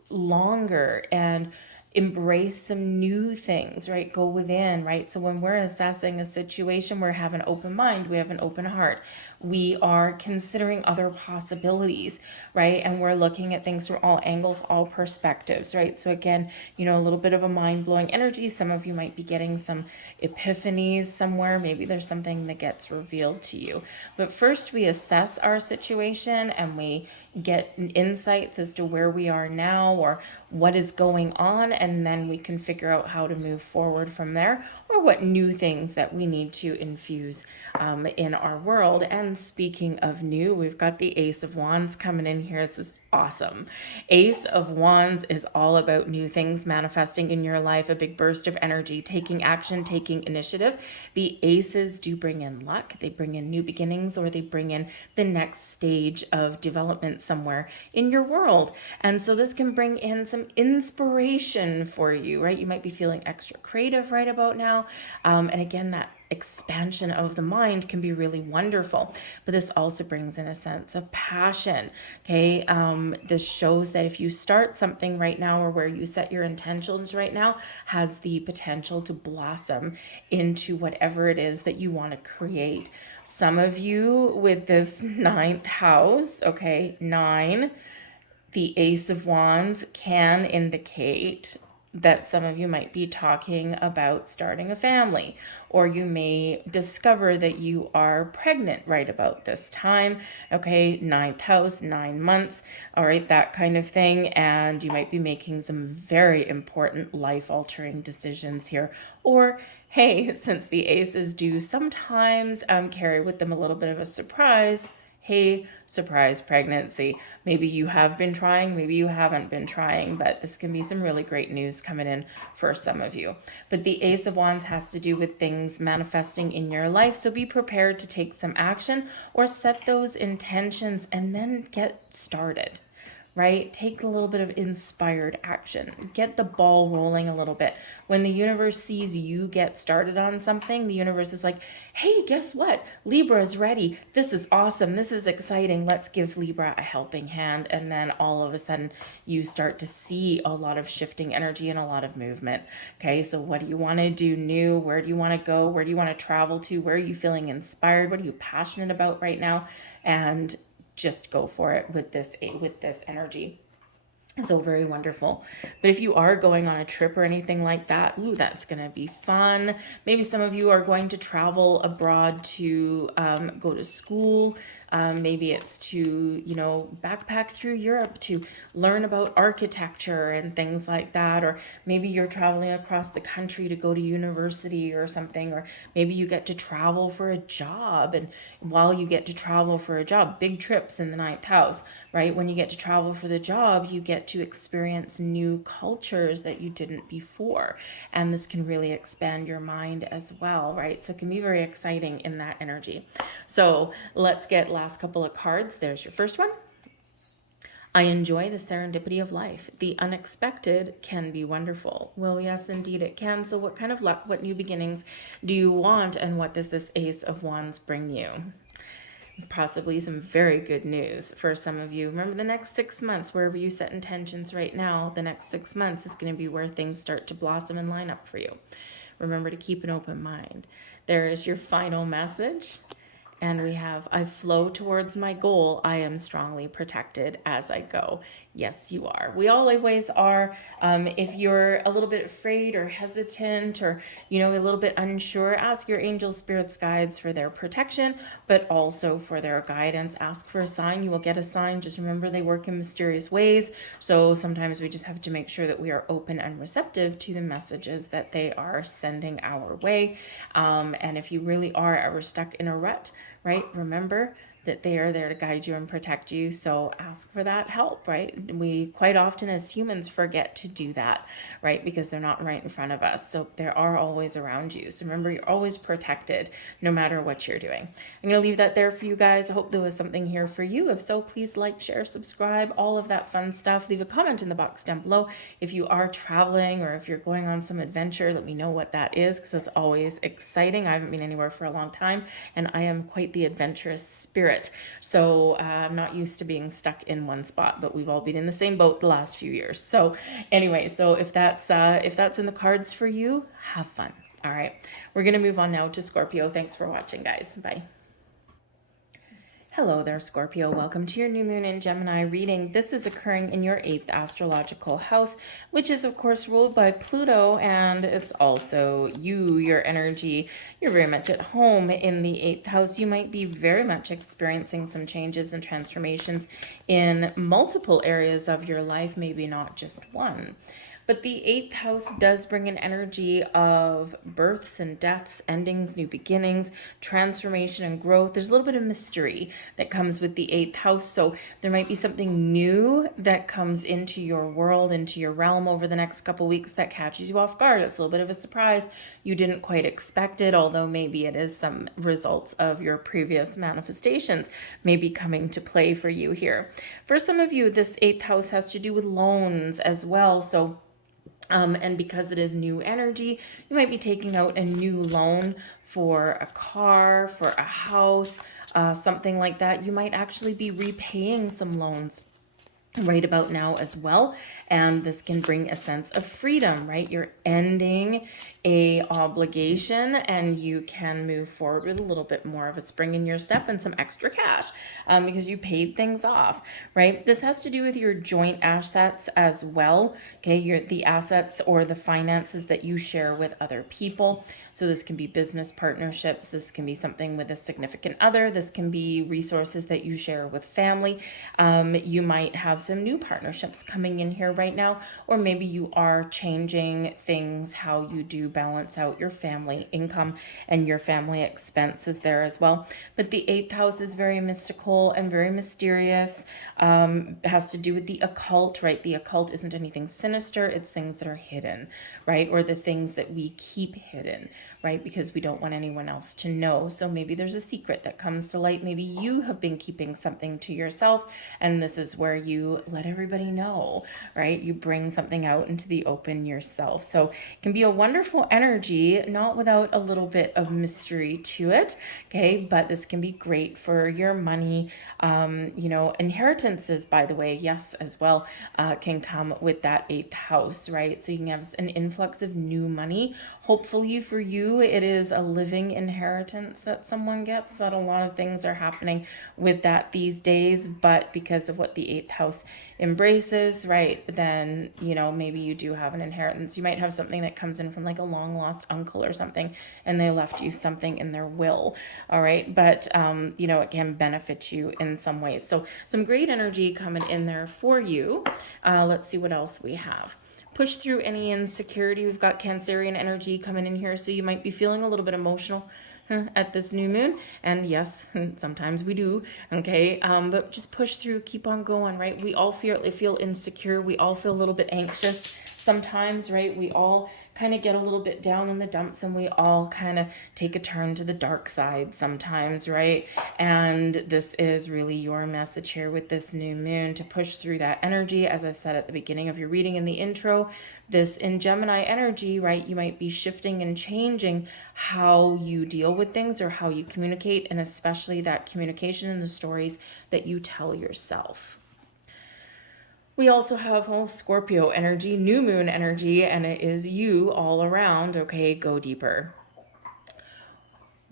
longer, and embrace some new things, right? Go within, right? So when we're assessing a situation, we have an open mind, we have an open heart, we are considering other possibilities, right? And we're looking at things from all angles, all perspectives, right? So again, a little bit of a mind-blowing energy. Some of you might be getting some epiphanies somewhere. Maybe there's something that gets revealed to you. But first, we assess our situation and we get insights as to where we are now or what is going on, and then we can figure out how to move forward from there, or what new things that we need to infuse in our world. And speaking of new, we've got the Ace of Wands coming in here. This is awesome. Ace of Wands is all about new things manifesting in your life, a big burst of energy, taking action, taking initiative. The aces do bring in luck. They bring in new beginnings, or they bring in the next stage of development somewhere in your world. And so this can bring in some inspiration for you, right? You might be feeling extra creative right about now. And again, that expansion of the mind can be really wonderful, but this also brings in a sense of passion. Okay, this shows that if you start something right now, or where you set your intentions right now, has the potential to blossom into whatever it is that you want to create. Some of you with this ninth house, okay, 9, the Ace of Wands can indicate that some of you might be talking about starting a family, or you may discover that you are pregnant right about this time. Okay, 9th house, 9 months, all right, that kind of thing. And you might be making some very important life-altering decisions here. Or, hey, since the aces do sometimes carry with them a little bit of a surprise, hey, surprise pregnancy. Maybe you have been trying, maybe you haven't been trying, but this can be some really great news coming in for some of you. But the Ace of Wands has to do with things manifesting in your life, so be prepared to take some action or set those intentions and then get started, right? Take a little bit of inspired action. Get the ball rolling a little bit. When the universe sees you get started on something, the universe is like, hey, guess what? Libra is ready. This is awesome. This is exciting. Let's give Libra a helping hand. And then all of a sudden, you start to see a lot of shifting energy and a lot of movement. Okay, so what do you want to do new? Where do you want to go? Where do you want to travel to? Where are you feeling inspired? What are you passionate about right now? And just go for it with this energy. So very wonderful. But if you are going on a trip or anything like that, ooh, that's going to be fun. Maybe some of you are going to travel abroad to go to school. Maybe it's to, backpack through Europe to learn about architecture and things like that. Or maybe you're traveling across the country to go to university or something. Or maybe you get to travel for a job. And while you get to travel for a job, big trips in the ninth house, right? When you get to travel for the job, you get to experience new cultures that you didn't before. And this can really expand your mind as well, right? So it can be very exciting in that energy. So let's get last couple of cards. There's your first one. I enjoy the serendipity of life. The unexpected can be wonderful. Well, yes, indeed it can. So what kind of luck, what new beginnings do you want? And what does this Ace of Wands bring you? Possibly some very good news for some of you. Remember, the next 6 months, wherever you set intentions right now, the next 6 months is going to be where things start to blossom and line up for you. Remember to keep an open mind. There is your final message. And we have, I flow towards my goal. I am strongly protected as I go. Yes, you are. We always are. If you're a little bit afraid or hesitant or, a little bit unsure, ask your angel spirits guides for their protection, but also for their guidance. Ask for a sign. You will get a sign. Just remember, they work in mysterious ways. So sometimes we just have to make sure that we are open and receptive to the messages that they are sending our way. And if you really are ever stuck in a rut, right, remember that they are there to guide you and protect you. So ask for that help, right? We quite often as humans forget to do that, right? Because they're not right in front of us. So they are always around you. So remember, you're always protected no matter what you're doing. I'm going to leave that there for you guys. I hope there was something here for you. If so, please like, share, subscribe, all of that fun stuff. Leave a comment in the box down below. If you are traveling or if you're going on some adventure, let me know what that is, because it's always exciting. I haven't been anywhere for a long time, and I am quite the adventurous spirit. So I'm not used to being stuck in one spot, but we've all been in the same boat the last few years. So anyway, so if that's in the cards for you, have fun. All right, we're going to move on now to Scorpio. Thanks for watching, guys. Bye. Hello there, Scorpio. Welcome to your new moon in Gemini reading. This is occurring in your 8th astrological house, which is, of course, ruled by Pluto, and it's also you, your energy. You're very much at home in the 8th house. You might be very much experiencing some changes and transformations in multiple areas of your life, maybe not just one. But the 8th house does bring an energy of births and deaths, endings, new beginnings, transformation and growth. There's a little bit of mystery that comes with the 8th house. So there might be something new that comes into your world, into your realm over the next couple weeks that catches you off guard. It's a little bit of a surprise. You didn't quite expect it, although maybe it is some results of your previous manifestations maybe coming to play for you here. For some of you, this 8th house has to do with loans as well. So and because it is new energy, you might be taking out a new loan for a car, for a house, something like that. You might actually be repaying some loans right about now as well, and this can bring a sense of freedom, right? You're ending a obligation and you can move forward with a little bit more of a spring in your step and some extra cash because you paid things off, right? This has to do with your joint assets as well, okay? The assets or the finances that you share with other people. So this can be business partnerships. This can be something with a significant other. This can be resources that you share with family. You might have some new partnerships coming in here right now, or maybe you are changing things, how you do balance out your family income and your family expenses there as well. But the 8th house is very mystical and very mysterious. It has to do with the occult, right? The occult isn't anything sinister. It's things that are hidden, right? Or the things that we keep hidden, right? Because we don't want anyone else to know. So maybe there's a secret that comes to light. Maybe you have been keeping something to yourself, and this is where you let everybody know, right? You bring something out into the open yourself. So it can be a wonderful energy, not without a little bit of mystery to it, okay? But this can be great for your money. Inheritances, by the way, yes, as well, can come with that 8th house, right? So you can have an influx of new money. Hopefully for you, it is a living inheritance that someone gets, that a lot of things are happening with that these days, but because of what the 8th house embraces, right, then, maybe you do have an inheritance. You might have something that comes in from like a long lost uncle or something, and they left you something in their will, all right? But, it can benefit you in some ways. So some great energy coming in there for you. Let's see what else we have. Push through any insecurity. We've got Cancerian energy coming in here, so you might be feeling a little bit emotional at this new moon, and yes, sometimes we do, okay, but just push through, keep on going, right? We all feel insecure. We all feel a little bit anxious sometimes, right? We all kind of get a little bit down in the dumps, and we all kind of take a turn to the dark side sometimes, right? And this is really your message here with this new moon, to push through that energy. As I said at the beginning of your reading in the intro, this in Gemini energy, right? You might be shifting and changing how you deal with things or how you communicate, and especially that communication and the stories that you tell yourself. We also have Scorpio energy, new moon energy, and it is you all around, okay? Go deeper.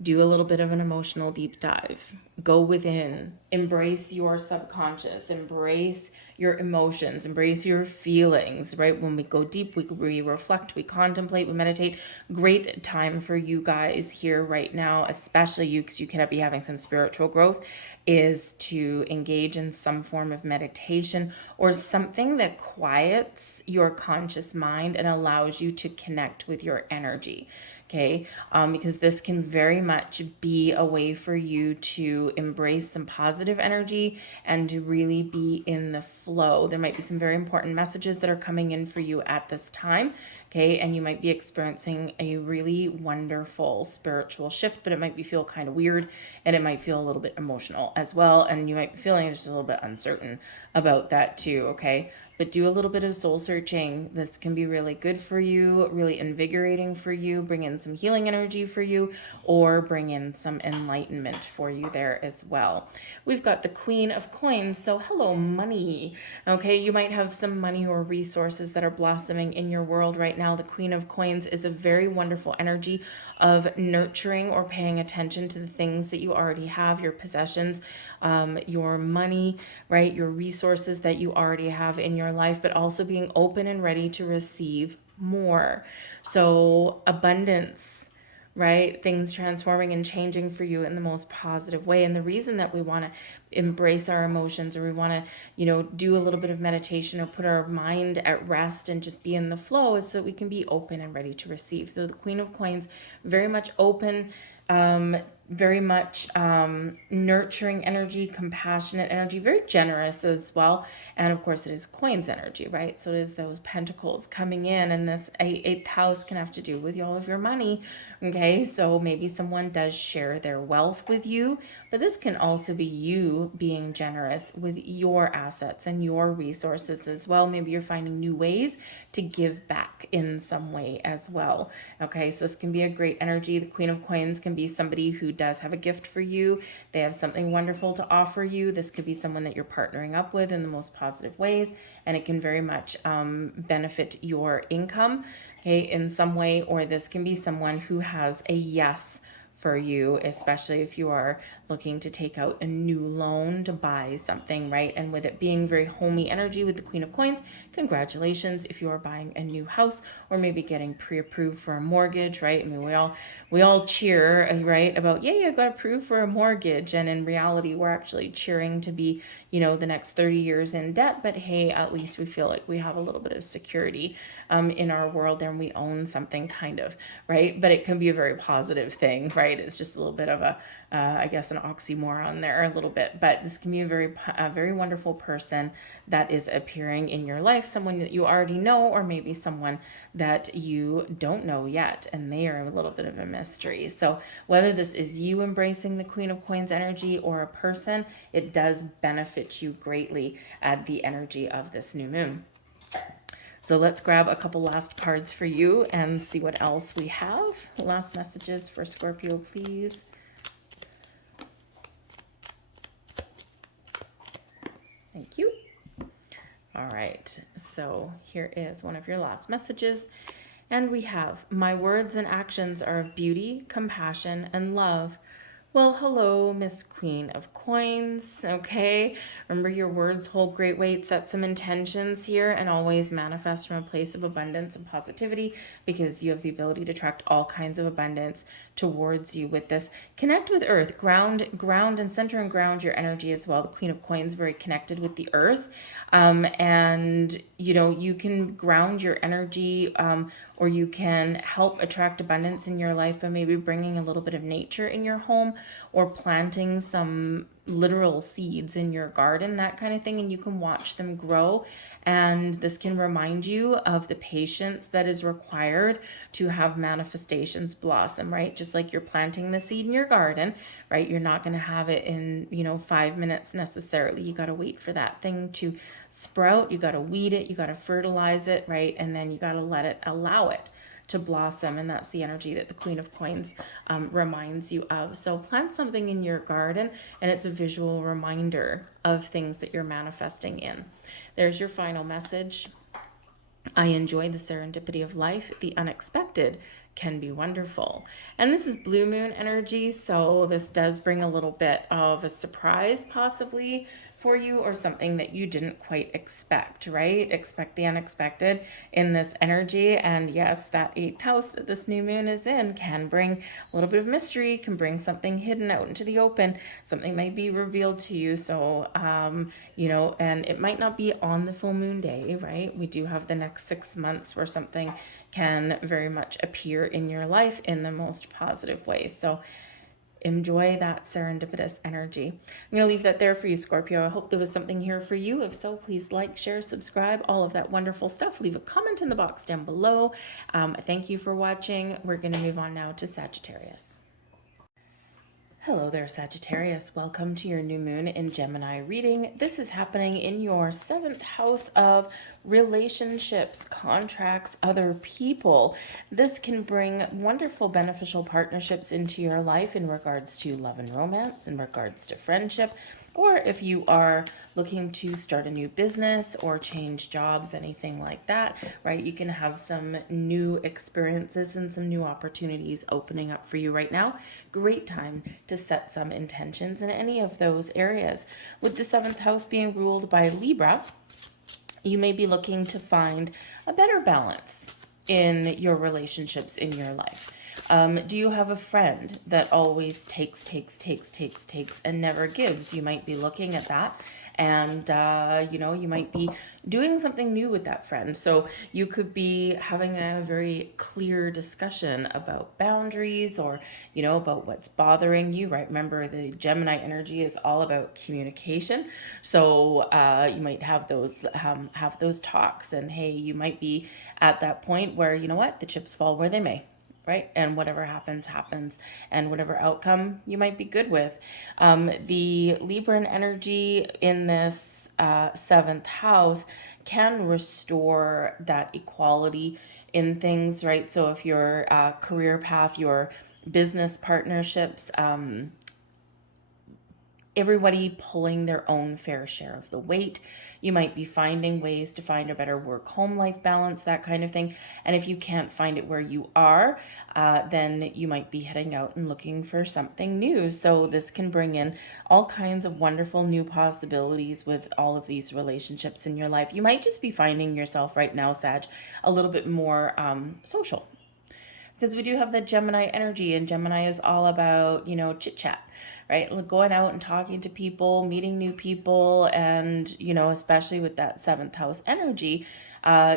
Do a little bit of an emotional deep dive. Go within. Embrace your subconscious. Embrace your emotions. Embrace your feelings, right? When we go deep, we reflect, we contemplate, we meditate. Great time for you guys here right now, especially you, because you cannot be having some spiritual growth, is to engage in some form of meditation or something that quiets your conscious mind and allows you to connect with your energy. Okay, because this can very much be a way for you to embrace some positive energy and to really be in the flow. There might be some very important messages that are coming in for you at this time, okay, and you might be experiencing a really wonderful spiritual shift, but it might feel kind of weird, and it might feel a little bit emotional as well, and you might be feeling just a little bit uncertain about that too, okay? But do a little bit of soul searching. This can be really good for you, really invigorating for you, bring in some healing energy for you, or bring in some enlightenment for you there as well. We've got the Queen of Coins. So hello, money. Okay, you might have some money or resources that are blossoming in your world right now. The Queen of Coins is a very wonderful energy of nurturing or paying attention to the things that you already have, your possessions, your money, right? Your resources that you already have in your life, but also being open and ready to receive more. So abundance, right? Things transforming and changing for you in the most positive way. And the reason that we want to embrace our emotions, or we want to, do a little bit of meditation or put our mind at rest and just be in the flow, is so that we can be open and ready to receive. So the Queen of Coins, very much open, very much nurturing energy, compassionate energy, very generous as well. And of course it is coins energy, right? So it is those pentacles coming in, and this 8th house can have to do with all of your money, okay? So maybe someone does share their wealth with you, but this can also be you being generous with your assets and your resources as well. Maybe you're finding new ways to give back in some way as well, okay? So this can be a great energy. The Queen of Coins can be somebody who does have a gift for you. They have something wonderful to offer you. This could be someone that you're partnering up with in the most positive ways, and it can very much benefit your income, okay, in some way. Or this can be someone who has a yes for you, especially if you are looking to take out a new loan to buy something, right? And with it being very homey energy with the Queen of Coins, congratulations if you are buying a new house or maybe getting pre-approved for a mortgage, right? I mean, we all cheer, right, about, yeah, I got approved for a mortgage. And in reality, we're actually cheering to be, the next 30 years in debt. But hey, at least we feel like we have a little bit of security in our world and we own something kind of, right? But it can be a very positive thing, right? It's just a little bit of I guess an oxymoron there a little bit, but this can be a very wonderful person that is appearing in your life, someone that you already know, or maybe someone that you don't know yet, and they are a little bit of a mystery. So whether this is you embracing the Queen of Coins energy or a person, it does benefit you greatly at the energy of this new moon. So let's grab a couple last cards for you and see what else we have. Last messages for Scorpio, please. Thank you. All right, so here is one of your last messages. And we have, my words and actions are of beauty, compassion, and love. Well, hello, Miss Queen of Coins, okay? Remember, your words hold great weight. Set some intentions here and always manifest from a place of abundance and positivity, because you have the ability to attract all kinds of abundance towards you with this. Connect with Earth, ground and center and ground your energy as well. The Queen of Coins very connected with the Earth. And, you can ground your energy or you can help attract abundance in your life by maybe bringing a little bit of nature in your home or planting some literal seeds in your garden, that kind of thing, and you can watch them grow. And this can remind you of the patience that is required to have manifestations blossom, right? Just like you're planting the seed in your garden, right? You're not going to have it in 5 minutes necessarily. You got to wait for that thing to sprout. You got to weed it, you got to fertilize it, right? And then you got to allow it to blossom. And that's the energy that the Queen of Coins reminds you of. So plant something in your garden and it's a visual reminder of things that you're manifesting in. There's your final message. I enjoy the serendipity of life. The unexpected can be wonderful. And this is blue moon energy, so this does bring a little bit of a surprise possibly for you, or something that you didn't quite expect, right? Expect the unexpected in this energy. And yes, that 8th house that this new moon is in can bring a little bit of mystery, can bring something hidden out into the open. Something might be revealed to you. So, and it might not be on the full moon day, right? We do have the next 6 months where something can very much appear in your life in the most positive way. So enjoy that serendipitous energy. I'm going to leave that there for you, Scorpio. I hope there was something here for you. If so, please like, share, subscribe, all of that wonderful stuff. Leave a comment in the box down below. Thank you for watching. We're going to move on now to Sagittarius. Hello there, Sagittarius. Welcome to your new moon in Gemini reading. This is happening in your 7th house of relationships, contracts, other people. This can bring wonderful beneficial partnerships into your life in regards to love and romance, in regards to friendship, or if you are looking to start a new business or change jobs, anything like that, right? You can have some new experiences and some new opportunities opening up for you right now. Great time to set some intentions in any of those areas. With the 7th house being ruled by Libra, you may be looking to find a better balance in your relationships in your life. Do you have a friend that always takes, and never gives? You might be looking at that. And, you might be doing something new with that friend. So you could be having a very clear discussion about boundaries or, about what's bothering you, right? Remember, the Gemini energy is all about communication. So you might have those talks, and hey, you might be at that point where, the chips fall where they may. Right? And whatever happens, happens. And whatever outcome you might be good with. The Libran energy in this 7th house can restore that equality in things, right? So if your career path, your business partnerships, everybody pulling their own fair share of the weight. You might be finding ways to find a better work-home life balance, that kind of thing. And if you can't find it where you are, then you might be heading out and looking for something new. So this can bring in all kinds of wonderful new possibilities with all of these relationships in your life. You might just be finding yourself right now, Sag, a little bit more social, because we do have the Gemini energy, and Gemini is all about, chit chat, right? Like going out and talking to people, meeting new people, and, especially with that seventh house energy,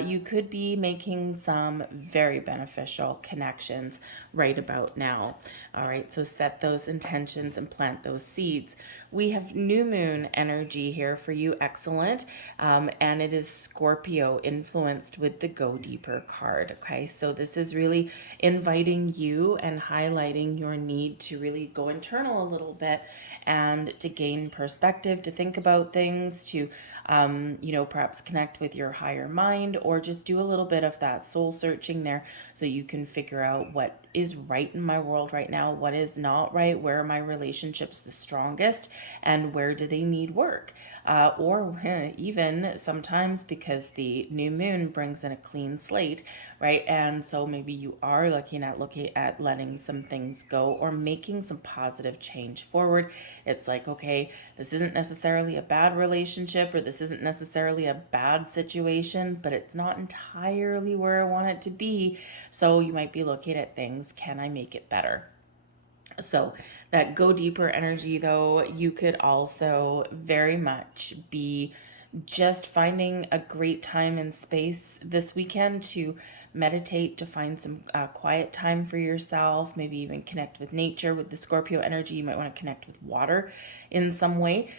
you could be making some very beneficial connections right about now. All right, so set those intentions and plant those seeds. We have new moon energy here for you, excellent. And it is Scorpio influenced with the Go Deeper card. Okay, so this is really inviting you and highlighting your need to really go internal a little bit and to gain perspective, to think about things, to perhaps connect with your higher mind, or just do a little bit of that soul searching there so you can figure out what is right in my world right now, what is not right, where are my relationships the strongest, and where do they need work. Or even sometimes, because the new moon brings in a clean slate, right? And so maybe you are looking at letting some things go or making some positive change forward. It's like, okay, this isn't necessarily a bad relationship, or this isn't necessarily a bad situation, but it's not entirely where I want it to be. So you might be looking at things, can I make it better? So that Go Deeper energy, though, you could also very much be just finding a great time and space this weekend to meditate, to find some quiet time for yourself, maybe even connect with nature. With the Scorpio energy, you might want to connect with water in some way.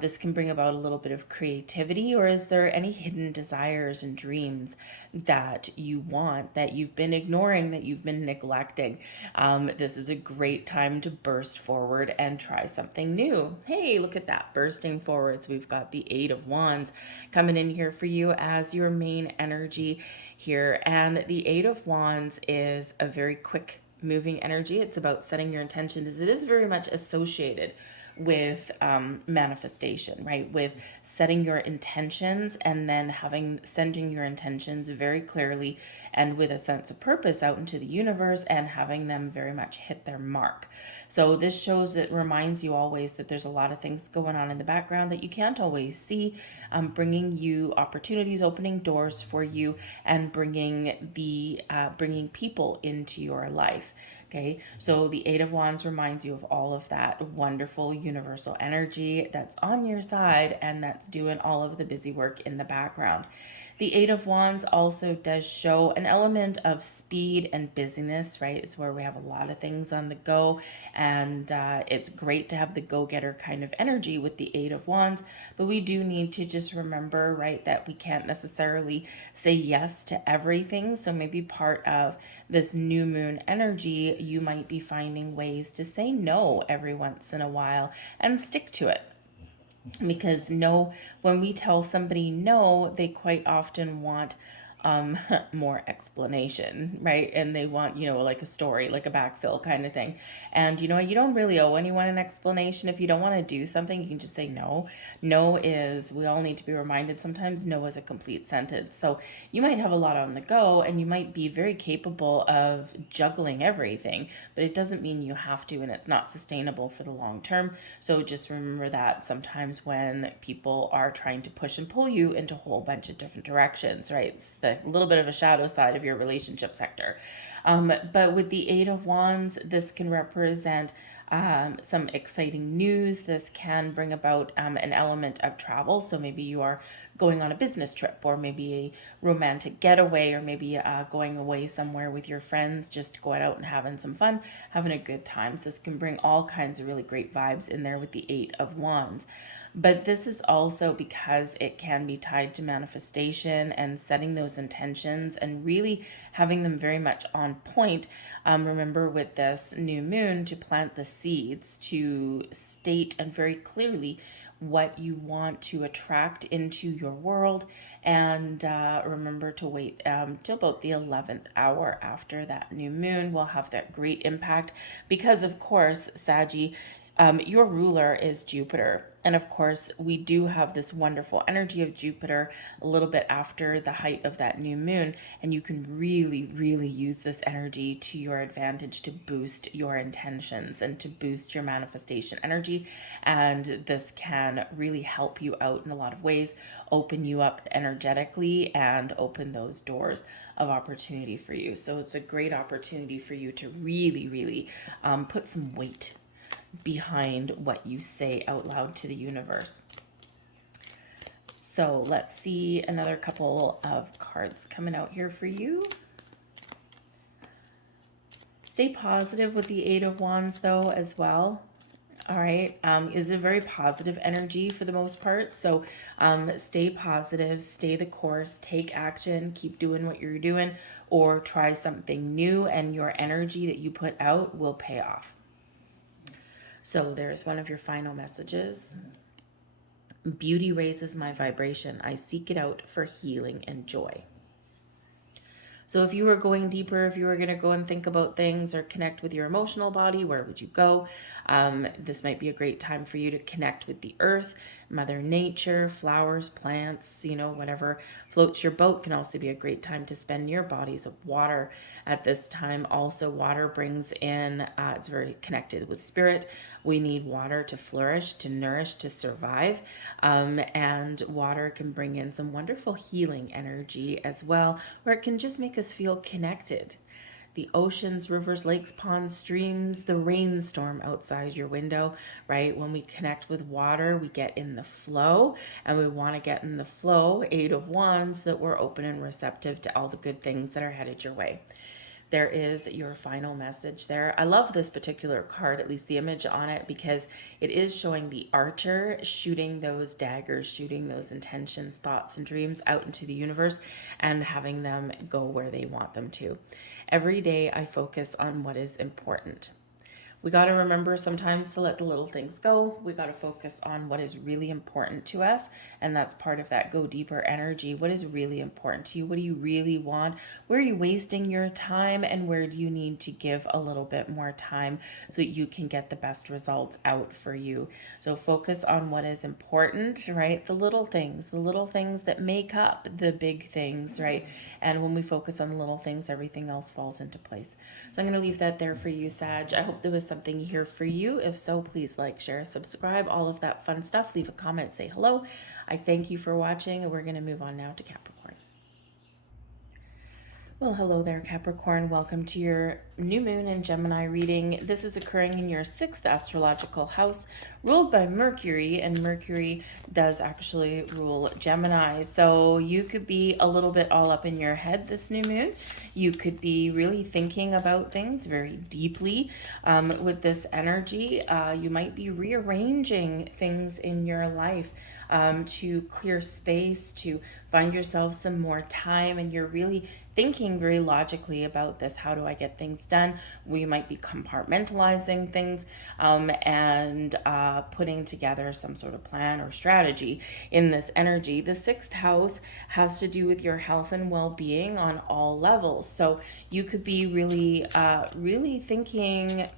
This can bring about a little bit of creativity. Or is there any hidden desires and dreams that you want, that you've been ignoring, that you've been neglecting? This is a great time to burst forward and try something new. Hey, look at that, bursting forwards. We've got the Eight of Wands coming in here for you as your main energy here. And the Eight of Wands is a very quick moving energy. It's about setting your intentions. It is very much associated with manifestation, right? With setting your intentions and then sending your intentions very clearly and with a sense of purpose out into the universe, and having them very much hit their mark. So this shows, it reminds you always that there's a lot of things going on in the background that you can't always see, bringing you opportunities, opening doors for you, and bringing people into your life. Okay, so the Eight of Wands reminds you of all of that wonderful universal energy that's on your side and that's doing all of the busy work in the background. The Eight of Wands also does show an element of speed and busyness, right? It's where we have a lot of things on the go, and it's great to have the go-getter kind of energy with the Eight of Wands, but we do need to just remember, right, that we can't necessarily say yes to everything. So maybe part of this new moon energy, you might be finding ways to say no every once in a while and stick to it. Because no, when we tell somebody no, they quite often want more explanation, right? And they want, like a story, like a backfill kind of thing. And you don't really owe anyone an explanation. If you don't want to do something, you can just say no. No is, we all need to be reminded, sometimes no is a complete sentence. So you might have a lot on the go and you might be very capable of juggling everything, but it doesn't mean you have to, and it's not sustainable for the long term. So just remember that sometimes when people are trying to push and pull you into a whole bunch of different directions, right? It's the little bit of a shadow side of your relationship sector. But with the Eight of Wands, this can represent some exciting news. This can bring about an element of travel. So maybe you are going on a business trip, or maybe a romantic getaway, or maybe going away somewhere with your friends, just going out and having some fun, having a good time. So this can bring all kinds of really great vibes in there with the Eight of Wands. But this is also because it can be tied to manifestation and setting those intentions and really having them very much on point. Remember, with this new moon, to plant the seeds, to state and very clearly what you want to attract into your world. And remember to wait till about the 11th hour after that new moon will have that great impact. Because, of course, Saggy, Your ruler is Jupiter. And of course, we do have this wonderful energy of Jupiter a little bit after the height of that new moon. And you can really, really use this energy to your advantage to boost your intentions and to boost your manifestation energy. And this can really help you out in a lot of ways, open you up energetically, and open those doors of opportunity for you. So it's a great opportunity for you to really, really put some weight behind what you say out loud to the universe. So let's see another couple of cards coming out here for you. Stay positive with the Eight of Wands though as well. All right, is a very positive energy for the most part. So stay positive, stay the course, take action, keep doing what you're doing, or try something new, and your energy that you put out will pay off. So there's one of your final messages. Beauty raises my vibration. I seek it out for healing and joy. So if you were going deeper, if you were going to go and think about things or connect with your emotional body, where would you go? This might be a great time for you to connect with the earth, Mother Nature, flowers, plants, whatever floats your boat. Can also be a great time to spend near bodies of water at this time. Also, water brings in, it's very connected with spirit. We need water to flourish, to nourish, to survive. And water can bring in some wonderful healing energy as well, where it can just make us feel connected. The oceans, rivers, lakes, ponds, streams, the rainstorm outside your window, right? When we connect with water, we get in the flow, and we want to get in the flow, Eight of Wands, so that we're open and receptive to all the good things that are headed your way. There is your final message there. I love this particular card, at least the image on it, because it is showing the archer shooting those daggers, shooting those intentions, thoughts, and dreams out into the universe and having them go where they want them to. Every day I focus on what is important. We got to remember sometimes to let the little things go. We got to focus on what is really important to us. And that's part of that go deeper energy. What is really important to you? What do you really want? Where are you wasting your time? And where do you need to give a little bit more time so that you can get the best results out for you? So focus on what is important, right? The little things that make up the big things, right? And when we focus on the little things, everything else falls into place. So I'm going to leave that there for you, Sag. I hope there was something here for you. If so, please like, share, subscribe, all of that fun stuff. Leave a comment, say hello. I thank you for watching, and we're going to move on now to Capricorn. Well, hello there, Capricorn. Welcome to your new moon in Gemini reading. This is occurring in your 6th astrological house, ruled by Mercury, and Mercury does actually rule Gemini. So you could be a little bit all up in your head this new moon. You could be really thinking about things very deeply with this energy. You might be rearranging things in your life to clear space, to find yourself some more time, and you're really thinking very logically about this. How do I get things done? We might be compartmentalizing things and putting together some sort of plan or strategy in this energy. The 6th house has to do with your health and well-being on all levels. So you could be really, really thinking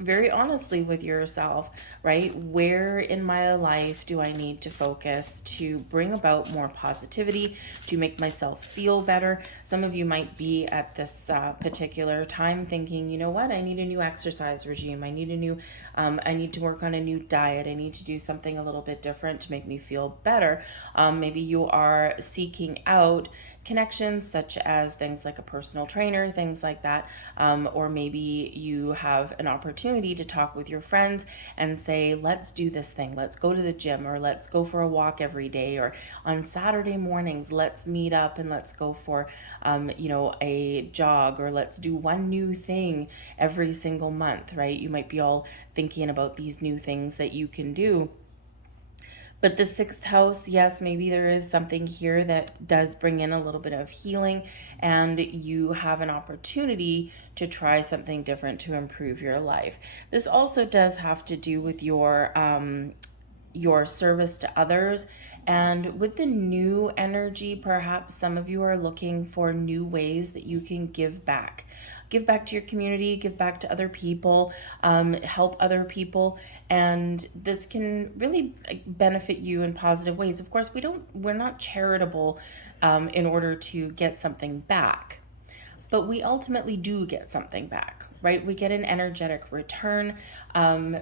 very honestly with yourself, right? Where in my life do I need to focus to bring about more positivity, to make myself feel better? Some of you might be at this particular time thinking, you know what, I need a new exercise regime. I need I need to work on a new diet. I need to do something a little bit different to make me feel better. Maybe you are seeking out connections such as things like a personal trainer, things like that, or maybe you have an opportunity to talk with your friends and say, let's do this thing, let's go to the gym, or let's go for a walk every day, or on Saturday mornings let's meet up and let's go for a jog, or let's do one new thing every single month, right? You might be all thinking about these new things that you can do. But the 6th house, yes, maybe there is something here that does bring in a little bit of healing, and you have an opportunity to try something different to improve your life. This also does have to do with your service to others. And with the new energy, perhaps some of you are looking for new ways that you can give back. give back to your community, give back to other people, help other people. And this can really benefit you in positive ways. Of course, we're not charitable in order to get something back, but we ultimately do get something back, right? We get an energetic return.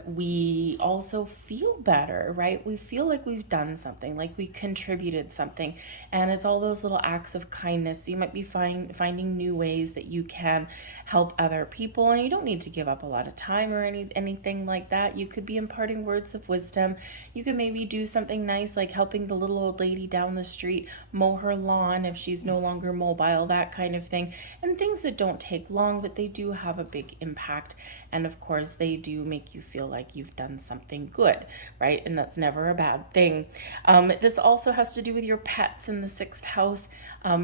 We also feel better, right? We feel like we've done something, like we contributed something. And it's all those little acts of kindness. So you might be finding new ways that you can help other people. And you don't need to give up a lot of time or anything like that. You could be imparting words of wisdom. You could maybe do something nice, like helping the little old lady down the street mow her lawn if she's no longer mobile, that kind of thing. And things that don't take long, but they do have a big impact. And of course, they do make you feel like you've done something good, right? And that's never a bad thing. This also has to do with your pets in the 6th house.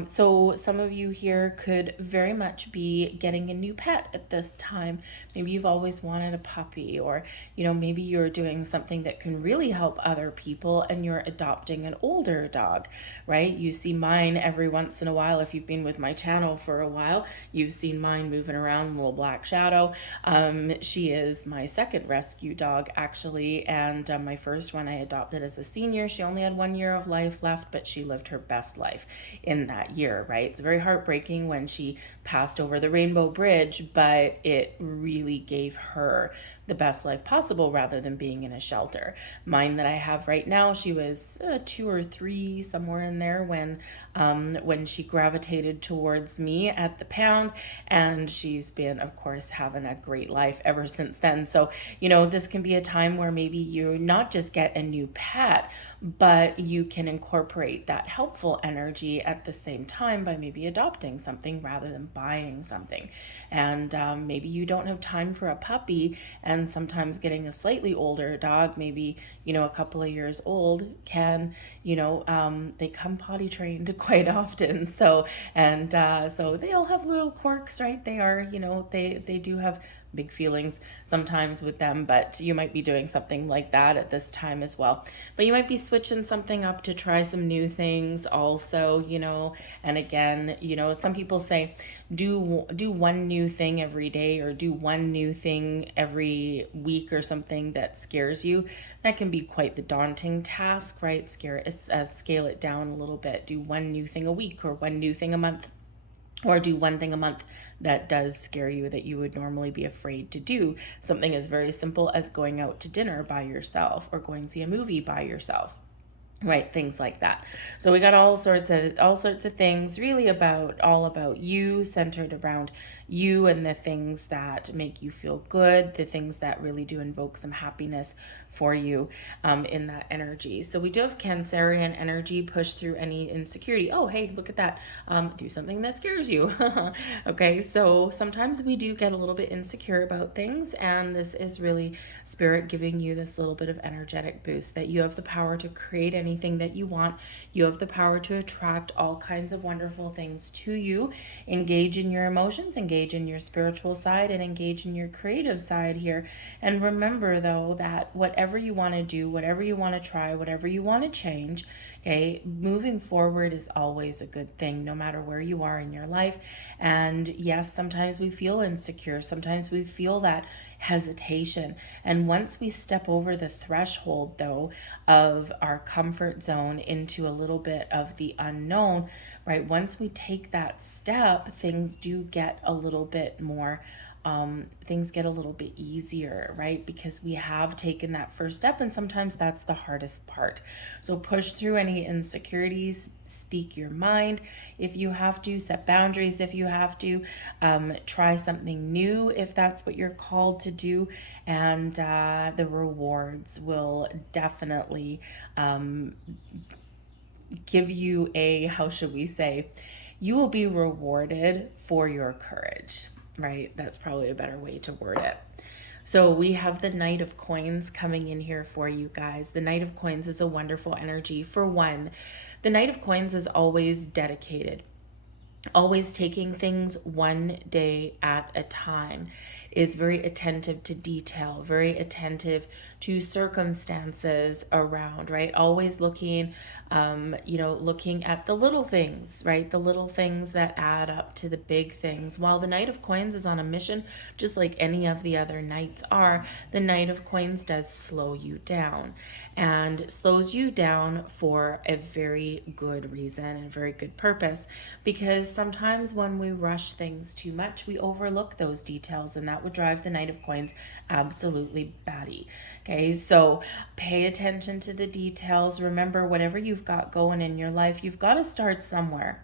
So some of you here could very much be getting a new pet at this time. Maybe you've always wanted a puppy, or, maybe you're doing something that can really help other people and you're adopting an older dog, right? You see mine every once in a while. If you've been with my channel for a while, you've seen mine moving around, little black shadow. She is my second rescue dog, actually, and my first one I adopted as a senior. She only had 1 year of life left, but she lived her best life in that year, right? It's very heartbreaking when she passed over the Rainbow Bridge, but it really gave her the best life possible rather than being in a shelter. Mine that I have right now, she was 2 or 3, somewhere in there, when she gravitated towards me at the pound, and she's been, of course, having a great life ever since then. So, this can be a time where maybe you not just get a new pet, but you can incorporate that helpful energy at the same time by maybe adopting something rather than buying something. And maybe you don't have time for a puppy, and sometimes getting a slightly older dog, maybe, a couple of years old, can, they come potty trained quite often. So, and so they all have little quirks, right? They are, they do have big feelings sometimes with them, but you might be doing something like that at this time as well. But you might be switching something up to try some new things also, and again, some people say do one new thing every day, or do one new thing every week or something that scares you. That can be quite the daunting task, right? Scale it down a little bit. Do one new thing a week, or one new thing a month, or do one thing a month that does scare you, that you would normally be afraid to do. Something as very simple as going out to dinner by yourself, or going to see a movie by yourself. Right, things like that. So we got all sorts of things, really all about you, centered around you and the things that make you feel good, the things that really do invoke some happiness for you in that energy. So we do have Cancerian energy, push through any insecurity. Oh, hey, look at that. Do something that scares you. Okay, so sometimes we do get a little bit insecure about things, and this is really Spirit giving you this little bit of energetic boost that you have the power to create anything that you want. You have the power to attract all kinds of wonderful things to you. Engage in your emotions, engage in your spiritual side, and engage in your creative side here. And remember, though, that whatever you want to do, whatever you want to try, whatever you want to change, okay, moving forward is always a good thing, no matter where you are in your life. And yes, sometimes we feel insecure. Sometimes we feel that hesitation. And once we step over the threshold, though, of our comfort zone into a little bit of the unknown, right? Once we take that step, things do get a little bit more things get a little bit easier, right? Because we have taken that first step, and sometimes that's the hardest part. So push through any insecurities, speak your mind. If you have to, set boundaries. If you have to, try something new if that's what you're called to do, and the rewards will definitely give you how should we say, you will be rewarded for your courage. Right? That's probably a better way to word it. So we have the Knight of Coins coming in here for you guys. The Knight of Coins is a wonderful energy. For one, the Knight of Coins is always dedicated, always taking things one day at a time. is very attentive to detail, very attentive to circumstances around, right? Always looking, looking at the little things, right? The little things that add up to the big things. While the Knight of Coins is on a mission, just like any of the other knights are, the Knight of Coins does slow you down, and slows you down for a very good reason and very good purpose, because sometimes when we rush things too much, we overlook those details, and that would drive the Knight of Coins absolutely batty. Okay, so pay attention to the details. Remember, whatever you've got going in your life, you've got to start somewhere,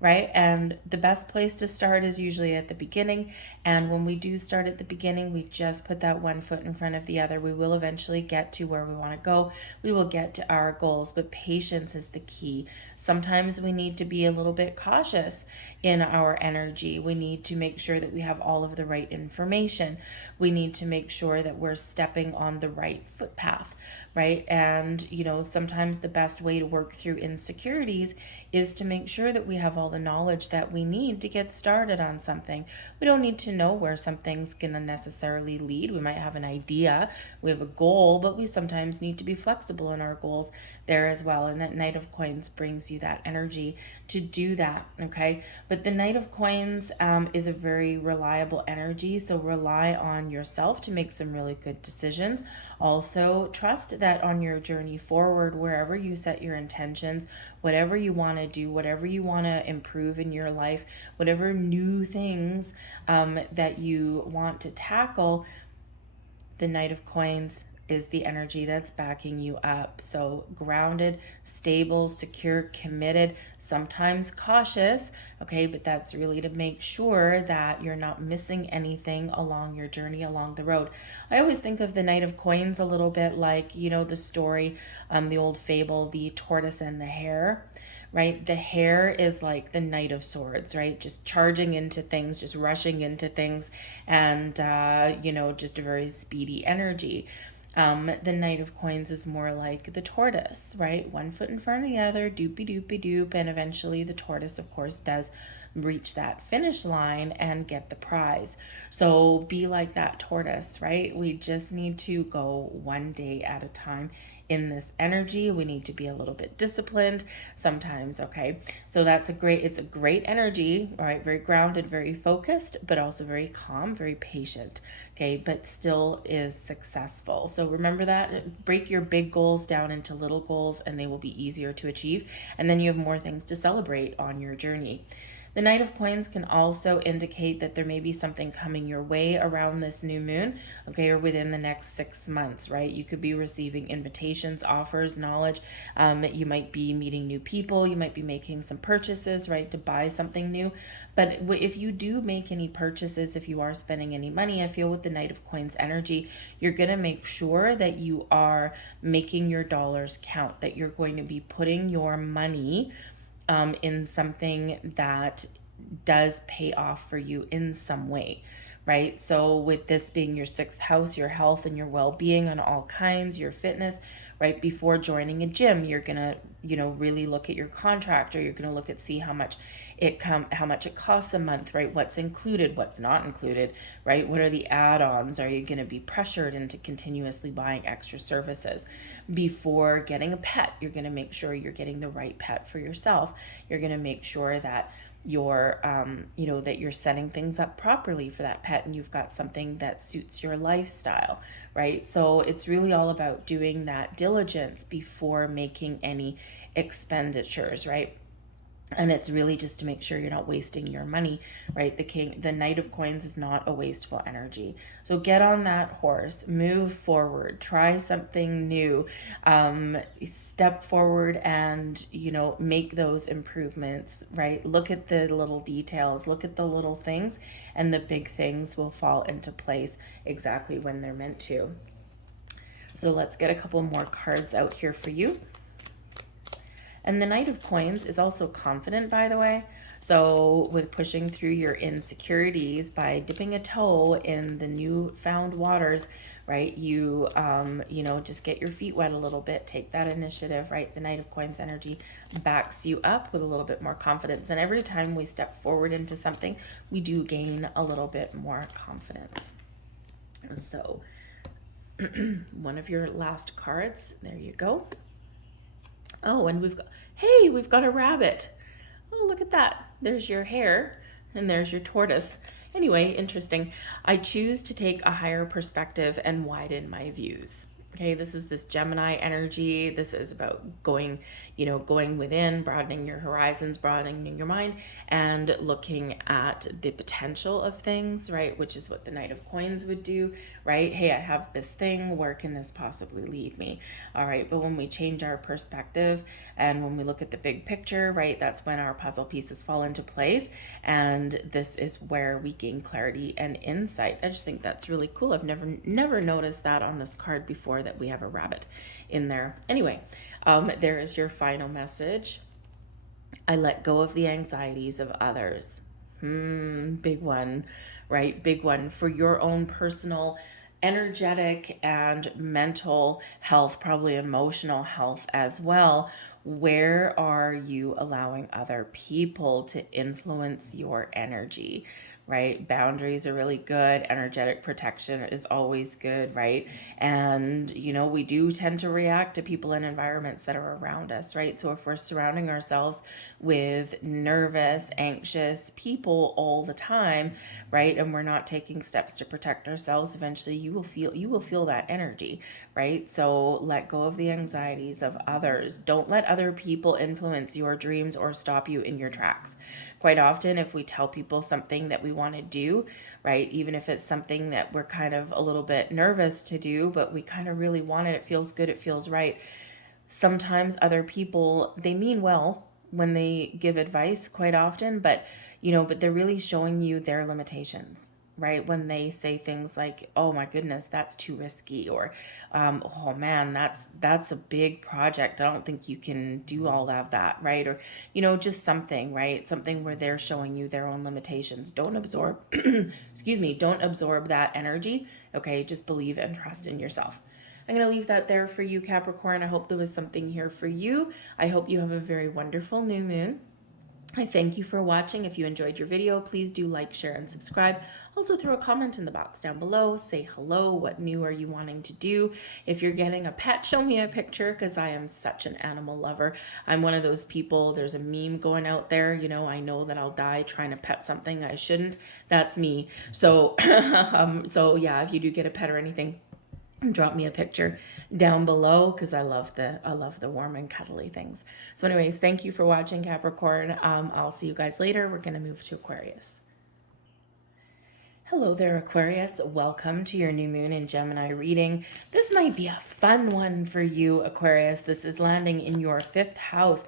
right? And the best place to start is usually at the beginning. And when we do start at the beginning, we just put that one foot in front of the other. We will eventually get to where we want to go. We will get to our goals, but patience is the key. Sometimes we need to be a little bit cautious in our energy. We need to make sure that we have all of the right information. We need to make sure that we're stepping on the right footpath, right? And, sometimes the best way to work through insecurities is to make sure that we have all the knowledge that we need to get started on something. We don't need to know where something's going to necessarily lead. We might have an idea, we have a goal, but we sometimes need to be flexible in our goals there as well. And that Knight of Coins brings you that energy to do that, okay? But the Knight of Coins is a very reliable energy, so rely on yourself to make some really good decisions. Also, trust that on your journey forward, wherever you set your intentions, whatever you want to do, whatever you want to improve in your life, whatever new things that you want to tackle, the Knight of Coins is the energy that's backing you up. So grounded, stable, secure, committed, sometimes cautious, okay, but that's really to make sure that you're not missing anything along your journey, along the road. I always think of the Knight of Coins a little bit like, the story, the old fable, the tortoise and the hare, right? The hare is like the Knight of Swords, right? Just charging into things, just rushing into things, and, just a very speedy energy. The Knight of Coins is more like the tortoise, right? One foot in front of the other, doopy doopy doop, and eventually the tortoise, of course, does reach that finish line and get the prize. So be like that tortoise, right? We just need to go one day at a time in this energy. We need to be a little bit disciplined sometimes, okay? So it's a great energy, right? Very grounded, very focused, but also very calm, very patient, okay? But still is successful. So remember that. Break your big goals down into little goals, and they will be easier to achieve. And then you have more things to celebrate on your journey. The Knight of Coins can also indicate that there may be something coming your way around this new moon, okay, or within the next 6 months, right? You could be receiving invitations, offers, knowledge. You might be meeting new people. You might be making some purchases, right, to buy something new. But if you do make any purchases, if you are spending any money, I feel with the Knight of Coins energy, you're going to make sure that you are making your dollars count, that you're going to be putting your money in something that does pay off for you in some way, right? So with this being your 6th house, your health and your well-being on all kinds, your fitness, right? Before joining a gym, you're going to, really look at your contract, or you're going to look at see how much it costs a month, right? What's included, what's not included, right? What are the add-ons? Are you going to be pressured into continuously buying extra services? Before getting a pet, you're going to make sure you're getting the right pet for yourself. You're going to make sure that you're that you're setting things up properly for that pet, and you've got something that suits your lifestyle, right? So it's really all about doing that diligence before making any expenditures, right? And it's really just to make sure you're not wasting your money, right? The Knight of Coins is not a wasteful energy. So get on that horse, move forward, try something new, step forward and, make those improvements, right? Look at the little details, look at the little things, and the big things will fall into place exactly when they're meant to. So let's get a couple more cards out here for you. And the Knight of Coins is also confident, by the way. So with pushing through your insecurities by dipping a toe in the newfound waters, right? You know, just get your feet wet a little bit, take that initiative, right? The Knight of Coins energy backs you up with a little bit more confidence. And every time we step forward into something, we do gain a little bit more confidence. So one of your last cards, there you go. Oh, and we've got a rabbit. Oh, look at that. There's your hare and there's your tortoise. Anyway, interesting. I choose to take a higher perspective and widen my views. Okay, this is this Gemini energy. This is about going, you know, going within, broadening your horizons, broadening your mind, and looking at the potential of things, right? Which is what the Knight of Coins would do, right? Hey, I have this thing. Where can this possibly lead me? All right, but when we change our perspective and when we look at the big picture, right, that's when our puzzle pieces fall into place. And this is where we gain clarity and insight. I just think that's really cool. I've never noticed that on this card before, that we have a rabbit in there. Anyway, there is your final message. I let go of the anxieties of others. Big one, right? Big one for your own personal energetic and mental health, probably emotional health as well. Where are you allowing other people to influence your energy? Right? Boundaries are really good. Energetic protection is always good, right? And, you know, we do tend to react to people and environments that are around us, right? So if we're surrounding ourselves with nervous, anxious people all the time, right? And we're not taking steps to protect ourselves, eventually you will feel that energy, right? So let go of the anxieties of others. Don't let other people influence your dreams or stop you in your tracks. Quite often, if we tell people something that we want to do, right, even if it's something that we're kind of a little bit nervous to do, but we kind of really want it, it feels good, it feels right. Sometimes other people, they mean well when they give advice quite often, but, you know, but they're really showing you their limitations, right? When they say things like, oh my goodness, that's too risky, or oh man, that's a big project, I don't think you can do all of that, right? Or, you know, just something, right? Something where they're showing you their own limitations. Don't absorb excuse me, don't absorb that energy. Okay, just believe and trust in yourself. I'm going to leave that there for you, Capricorn. I hope there was something here for you. I hope you have a very wonderful new moon. I thank you for watching. If you enjoyed your video, please do like, share, and subscribe. Also throw a comment in the box down below. Say hello. What new are you wanting to do? If you're getting a pet, show me a picture, because I am such an animal lover. I'm one of those people, there's a meme going out there, you know, I know that I'll die trying to pet something I shouldn't. That's me. So, so yeah, if you do get a pet or anything, drop me a picture down below, because I love the warm and cuddly things. So anyways, thank you for watching, Capricorn. I'll see you guys later. We're going to move to Aquarius. Hello there, Aquarius. Welcome to your new moon in Gemini reading. This might be a fun one for you, Aquarius. This is landing in your 5th house.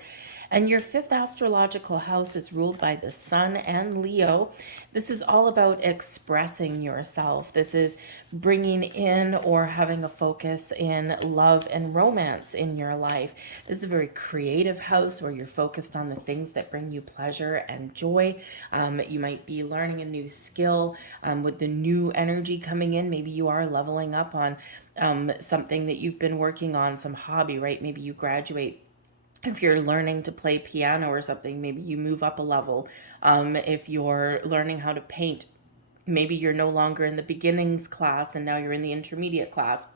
And your 5th astrological house is ruled by the Sun and Leo. This is all about expressing yourself. This is bringing in or having a focus in love and romance in your life. This is a very creative house where you're focused on the things that bring you pleasure and joy. You might be learning a new skill with the new energy coming in. Maybe you are leveling up on something that you've been working on, some hobby, right? Maybe you graduate. If you're learning to play piano or something, maybe you move up a level. If you're learning how to paint, maybe you're no longer in the beginnings class and now you're in the intermediate class.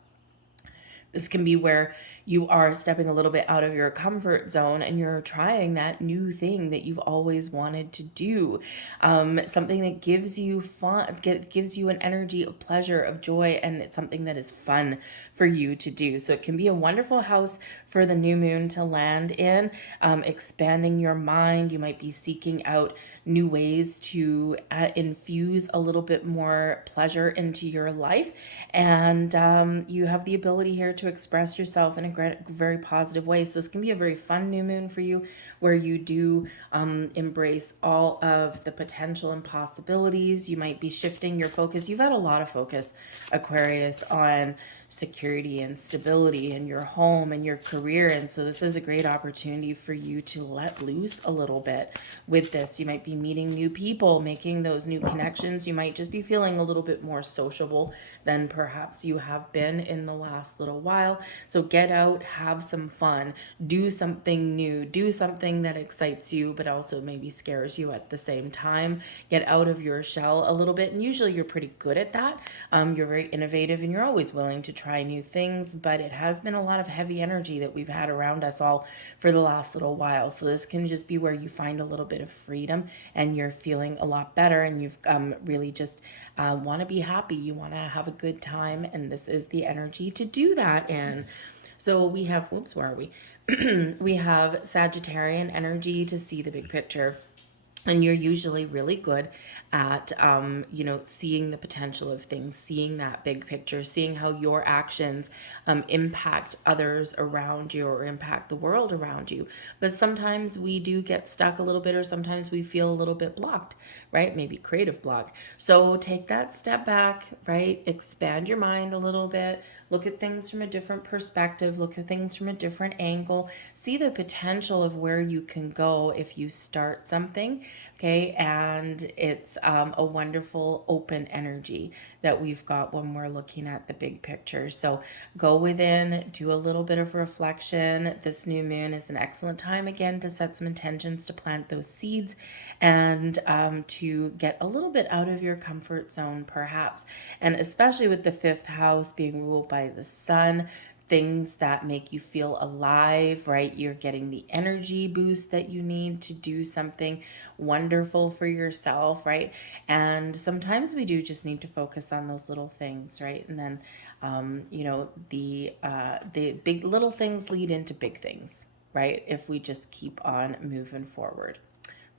This can be where you are stepping a little bit out of your comfort zone and you're trying that new thing that you've always wanted to do. Something that gives you fun, gives you an energy of pleasure, of joy, and it's something that is fun for you to do. So it can be a wonderful house for the new moon to land in, expanding your mind. You might be seeking out new ways to infuse a little bit more pleasure into your life. And you have the ability here to express yourself in a very positive way. So this can be a very fun new moon for you, where you do embrace all of the potential and possibilities. You might be shifting your focus. You've had a lot of focus, Aquarius, on security and stability in your home and your career. And so this is a great opportunity for you to let loose a little bit with this. You might be meeting new people, making those new connections. You might just be feeling a little bit more sociable than perhaps you have been in the last little while. So get out, have some fun, do something new, do something that excites you, but also maybe scares you at the same time. Get out of your shell a little bit. And usually you're pretty good at that. You're very innovative and you're always willing to try new things, but it has been a lot of heavy energy that we've had around us all for the last little while. So this can just be where you find a little bit of freedom and you're feeling a lot better, and you've really just want to be happy. You want to have a good time, and this is the energy to do that in. So we have, whoops, where are we? We have Sagittarian energy to see the big picture. And you're usually really good at, seeing the potential of things, seeing that big picture, seeing how your actions impact others around you or impact the world around you. But sometimes we do get stuck a little bit, or sometimes we feel a little bit blocked, right? Maybe creative block. So take that step back, right? Expand your mind a little bit. Look at things from a different perspective. Look at things from a different angle. See the potential of where you can go if you start something. Okay, and it's a wonderful open energy that we've got when we're looking at the big picture. So go within, do a little bit of reflection. This new moon is an excellent time again to set some intentions, to plant those seeds, and to get a little bit out of your comfort zone perhaps. And especially with the fifth house being ruled by the sun, things that make you feel alive, right? You're getting the energy boost that you need to do something wonderful for yourself, right? And sometimes we do just need to focus on those little things, right? And then, the big little things lead into big things, right? If we just keep on moving forward.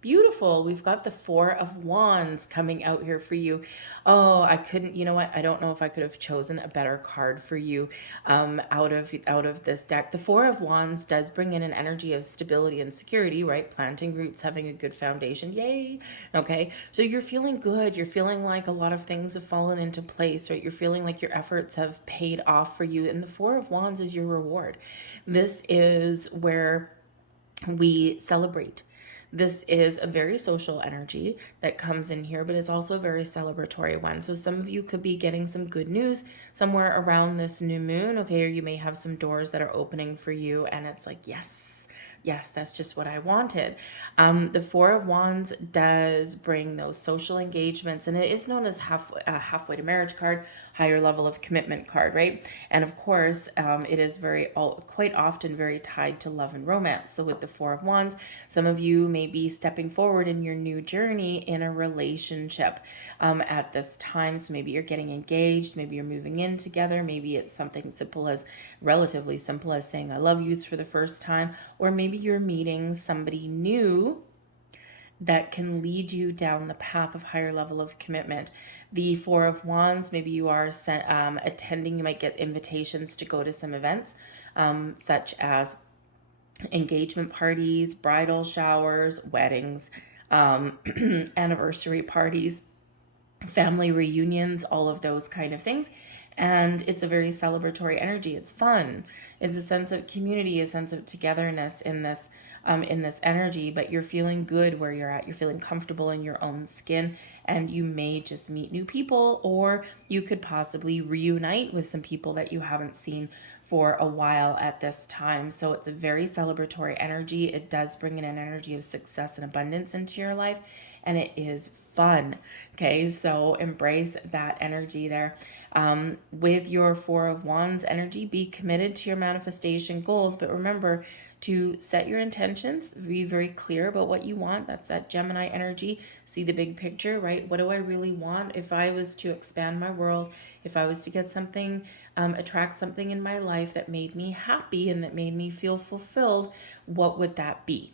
Beautiful. We've got the Four of Wands coming out here for you. Oh, I couldn't, you know what? I don't know if I could have chosen a better card for you out of this deck. The Four of Wands does bring in an energy of stability and security, right? Planting roots, having a good foundation. Yay. Okay. So you're feeling good. You're feeling like a lot of things have fallen into place, right? You're feeling like your efforts have paid off for you. And the Four of Wands is your reward. This is where we celebrate. This is a very social energy that comes in here, but it's also a very celebratory one. So some of you could be getting some good news somewhere around this new moon, okay? Or you may have some doors that are opening for you, and it's like, yes, that's just what I wanted. The Four of Wands does bring those social engagements, and it is known as halfway to marriage card, higher level of commitment card, right? And of course, it is quite often very tied to love and romance. So with the Four of Wands, some of you may be stepping forward in your new journey in a relationship at this time. So maybe you're getting engaged, maybe you're moving in together, maybe it's something relatively simple as saying I love you for the first time, or maybe you're meeting somebody new that can lead you down the path of higher level of commitment. The Four of Wands, maybe you are attending, you might get invitations to go to some events, such as engagement parties, bridal showers, weddings, anniversary parties, family reunions, all of those kind of things. And it's a very celebratory energy. It's fun. It's a sense of community, a sense of togetherness in this energy, but you're feeling good where you're at. You're feeling comfortable in your own skin, and you may just meet new people, or you could possibly reunite with some people that you haven't seen for a while at this time. So it's a very celebratory energy. It does bring in an energy of success and abundance into your life, and it is fun. Okay, so embrace that energy there. With your Four of Wands energy, be committed to your manifestation goals, but remember to set your intentions, be very clear about what you want. That's that Gemini energy. See the big picture, right? What do I really want? If I was to expand my world, if I was to get something, attract something in my life that made me happy and that made me feel fulfilled, what would that be?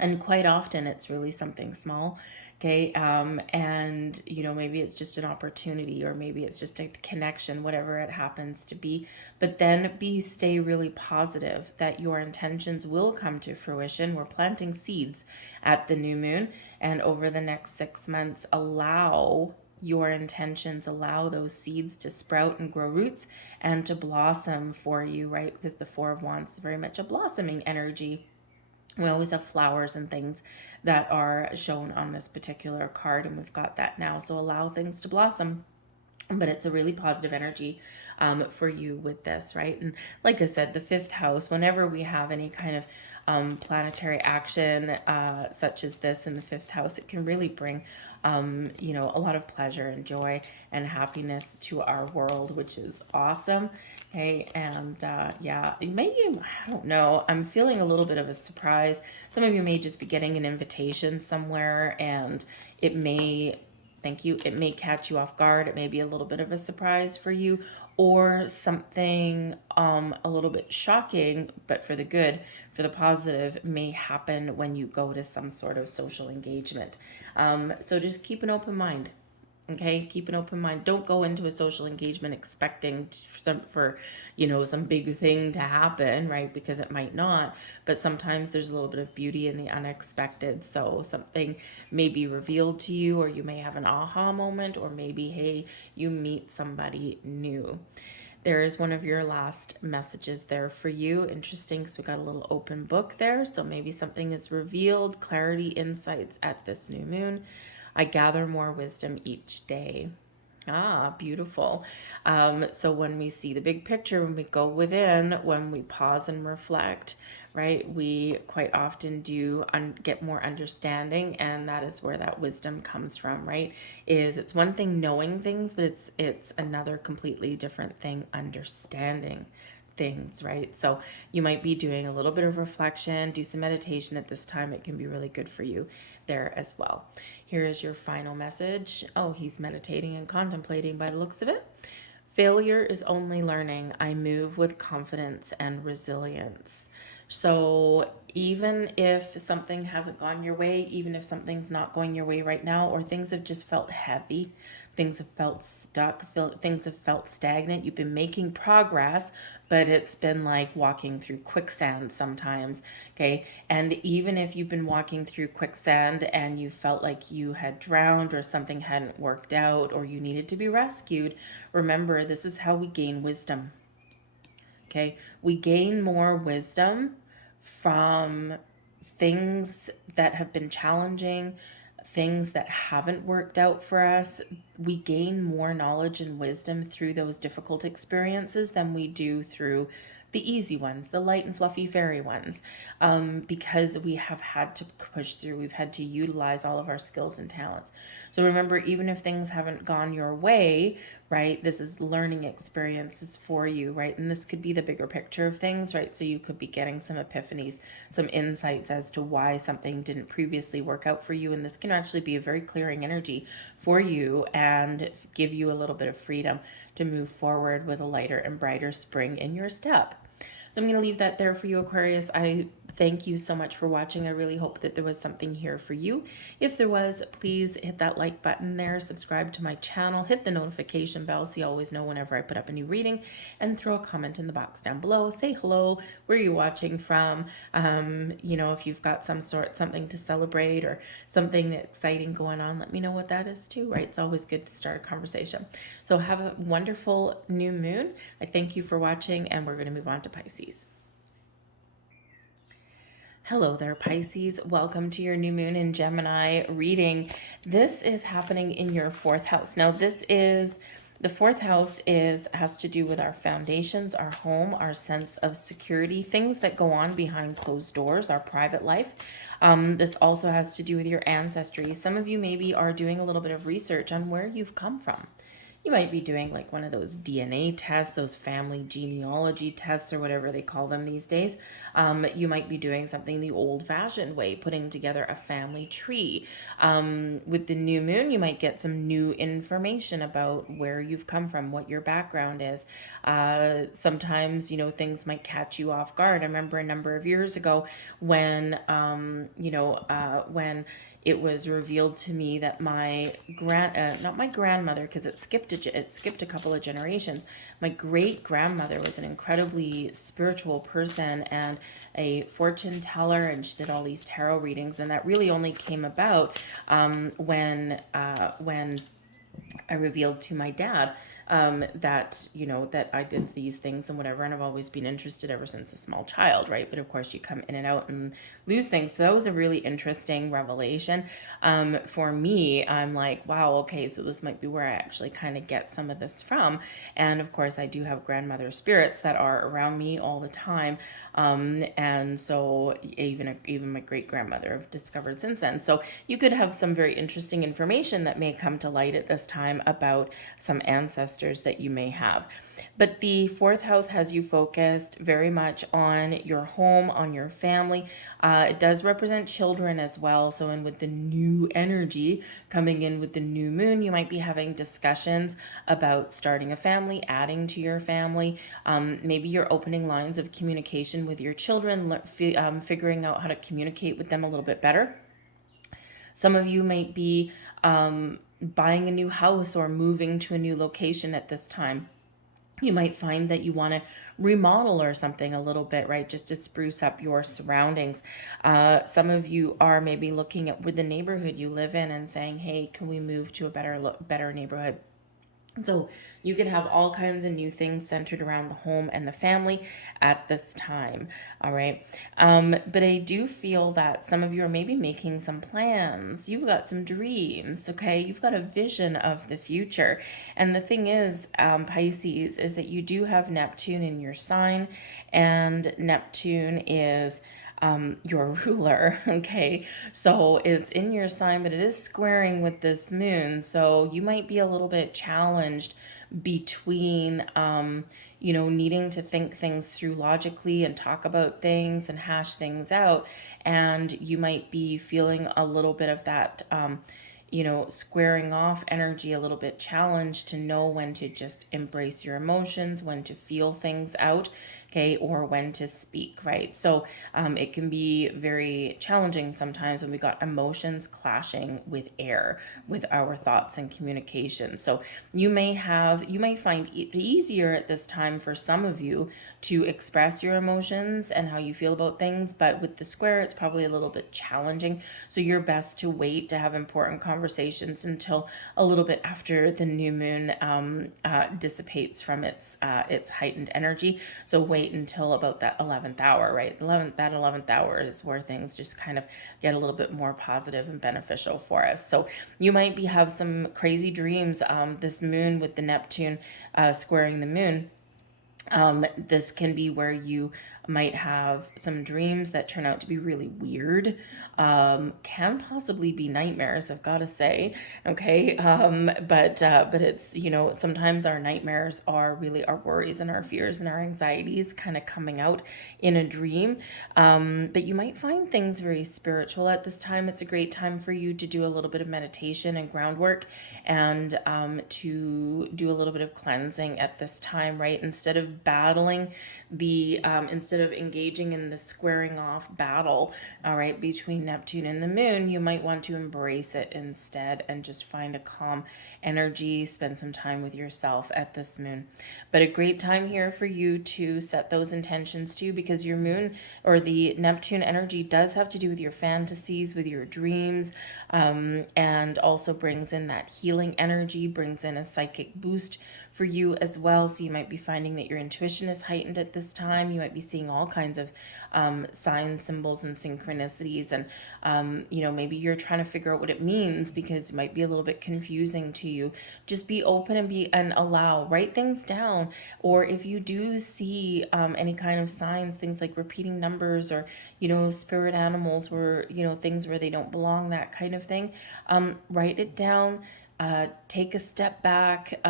And quite often it's really something small. Okay. And, you know, maybe it's just an opportunity, or maybe it's just a connection, whatever it happens to be. But then stay really positive that your intentions will come to fruition. We're planting seeds at the new moon. And over the next 6 months, allow your intentions, allow those seeds to sprout and grow roots and to blossom for you, right? Because the Four of Wands is very much a blossoming energy. We always have flowers and things that are shown on this particular card, and we've got that now. So allow things to blossom. But it's a really positive energy for you with this, right? And like I said, the fifth house, whenever we have any kind of planetary action such as this in the fifth house, it can really bring, you know, a lot of pleasure and joy and happiness to our world, which is awesome. Okay, and yeah, maybe, I don't know, I'm feeling a little bit of a surprise. Some of you may just be getting an invitation somewhere, and it may, thank you, it may catch you off guard. It may be a little bit of a surprise for you, or something a little bit shocking, but for the good, for the positive, may happen when you go to some sort of social engagement. So just keep an open mind. Okay, keep an open mind. Don't go into a social engagement expecting for you know, some big thing to happen, right? Because it might not. But sometimes there's a little bit of beauty in the unexpected. So something may be revealed to you, or you may have an aha moment, or maybe, hey, you meet somebody new. There is one of your last messages there for you. Interesting, because we got a little open book there. So maybe something is revealed, clarity, insights at this new moon. I gather more wisdom each day. Ah, beautiful. So when we see the big picture, when we go within, when we pause and reflect, right, we quite often do get more understanding, and that is where that wisdom comes from, right? It's one thing knowing things, but it's another completely different thing understanding things, right? So you might be doing a little bit of reflection, do some meditation at this time. It can be really good for you there as well. Here is your final message. Oh, he's meditating and contemplating by the looks of it. Failure is only learning. I move with confidence and resilience. So even if something hasn't gone your way, even if something's not going your way right now, or things have just felt heavy, things have felt stuck, things have felt stagnant, you've been making progress, but it's been like walking through quicksand sometimes, okay? And even if you've been walking through quicksand and you felt like you had drowned, or something hadn't worked out, or you needed to be rescued, remember, this is how we gain wisdom. Okay, we gain more wisdom from things that have been challenging, things that haven't worked out for us. We gain more knowledge and wisdom through those difficult experiences than we do through the easy ones, the light and fluffy fairy ones, because we have had to push through, we've had to utilize all of our skills and talents. So remember, even if things haven't gone your way, right, this is learning experiences for you, right? And this could be the bigger picture of things, right? So you could be getting some epiphanies, some insights as to why something didn't previously work out for you. And this can actually be a very clearing energy for you and give you a little bit of freedom to move forward with a lighter and brighter spring in your step. So I'm going to leave that there for you, Aquarius. I thank you so much for watching. I really hope that there was something here for you. If there was, please hit that like button there, subscribe to my channel, hit the notification bell so you always know whenever I put up a new reading, and throw a comment in the box down below. Say hello, where you're watching from. You know, if you've got something to celebrate or something exciting going on, let me know what that is too, right? It's always good to start a conversation. So have a wonderful new moon. I thank you for watching, and we're going to move on to Pisces. Hello there, Pisces. Welcome to your new moon in Gemini reading. This is happening in your fourth house. Now, the fourth house has to do with our foundations, our home, our sense of security, things that go on behind closed doors, our private life. This also has to do with your ancestry. Some of you maybe are doing a little bit of research on where you've come from. You might be doing like one of those DNA tests, those family genealogy tests, or whatever they call them these days. You might be doing something the old-fashioned way, putting together a family tree. With the new moon, you might get some new information about where you've come from, what your background is. Sometimes, things might catch you off guard. I remember a number of years ago when, when it was revealed to me that my not my grandmother, because it skipped a couple of generations. My great grandmother was an incredibly spiritual person and a fortune teller, and she did all these tarot readings, and that really only came about when I revealed to my dad that I did these things and whatever, and I've always been interested ever since a small child, right? But of course, you come in and out and lose things. So that was a really interesting revelation for me. I'm like, wow, okay, so this might be where I actually kind of get some of this from. And of course, I do have grandmother spirits that are around me all the time, and so even my great grandmother I've discovered since then. So you could have some very interesting information that may come to light at this time about some ancestors that you may have. But the fourth house has you focused very much on your home, on your family. It does represent children as well. So, and with the new energy coming in with the new moon, you might be having discussions about starting a family, adding to your family. Maybe you're opening lines of communication with your children, figuring out how to communicate with them a little bit better. Some of you might be buying a new house or moving to a new location at this time. You might find that you want to remodel or something a little bit, right? Just to spruce up your surroundings. Some of you are maybe looking at with the neighborhood you live in and saying, hey, can we move to a better neighborhood? So you could have all kinds of new things centered around the home and the family at this time. All right. But I do feel that some of you are maybe making some plans. You've got some dreams. Okay. You've got a vision of the future. And the thing is, Pisces, is that you do have Neptune in your sign, and Neptune is your ruler. Okay, so it's in your sign, but it is squaring with this moon, so you might be a little bit challenged between needing to think things through logically and talk about things and hash things out, and you might be feeling a little bit of that squaring off energy, a little bit challenged to know when to just embrace your emotions, when to feel things out, okay, or when to speak, right? So it can be very challenging sometimes when we got emotions clashing with air, with our thoughts and communication. So you may find it easier at this time for some of you to express your emotions and how you feel about things, but with the square, it's probably a little bit challenging. So you're best to wait to have important conversations until a little bit after the new moon dissipates from its heightened energy. So wait until about that 11th hour, right? That 11th hour is where things just kind of get a little bit more positive and beneficial for us. So you might have some crazy dreams. This moon with the Neptune squaring the moon, this can be where you might have some dreams that turn out to be really weird, can possibly be nightmares, I've got to say. Okay, but it's sometimes our nightmares are really our worries and our fears and our anxieties kind of coming out in a dream. But you might find things very spiritual at this time. It's a great time for you to do a little bit of meditation and groundwork, and to do a little bit of cleansing at this time, right? Instead of battling instead of engaging in the squaring off battle, all right, between Neptune and the moon, you might want to embrace it instead and just find a calm energy, spend some time with yourself at this moon. But a great time here for you to set those intentions too, because your moon or the Neptune energy does have to do with your fantasies, with your dreams, and also brings in that healing energy, brings in a psychic boost for you as well. So you might be finding that your intuition is heightened at this time. You might be seeing all kinds of signs, symbols, and synchronicities. And, maybe you're trying to figure out what it means because it might be a little bit confusing to you. Just be open and write things down. Or if you do see any kind of signs, things like repeating numbers or, spirit animals where, things where they don't belong, that kind of thing, write it down. take a step back,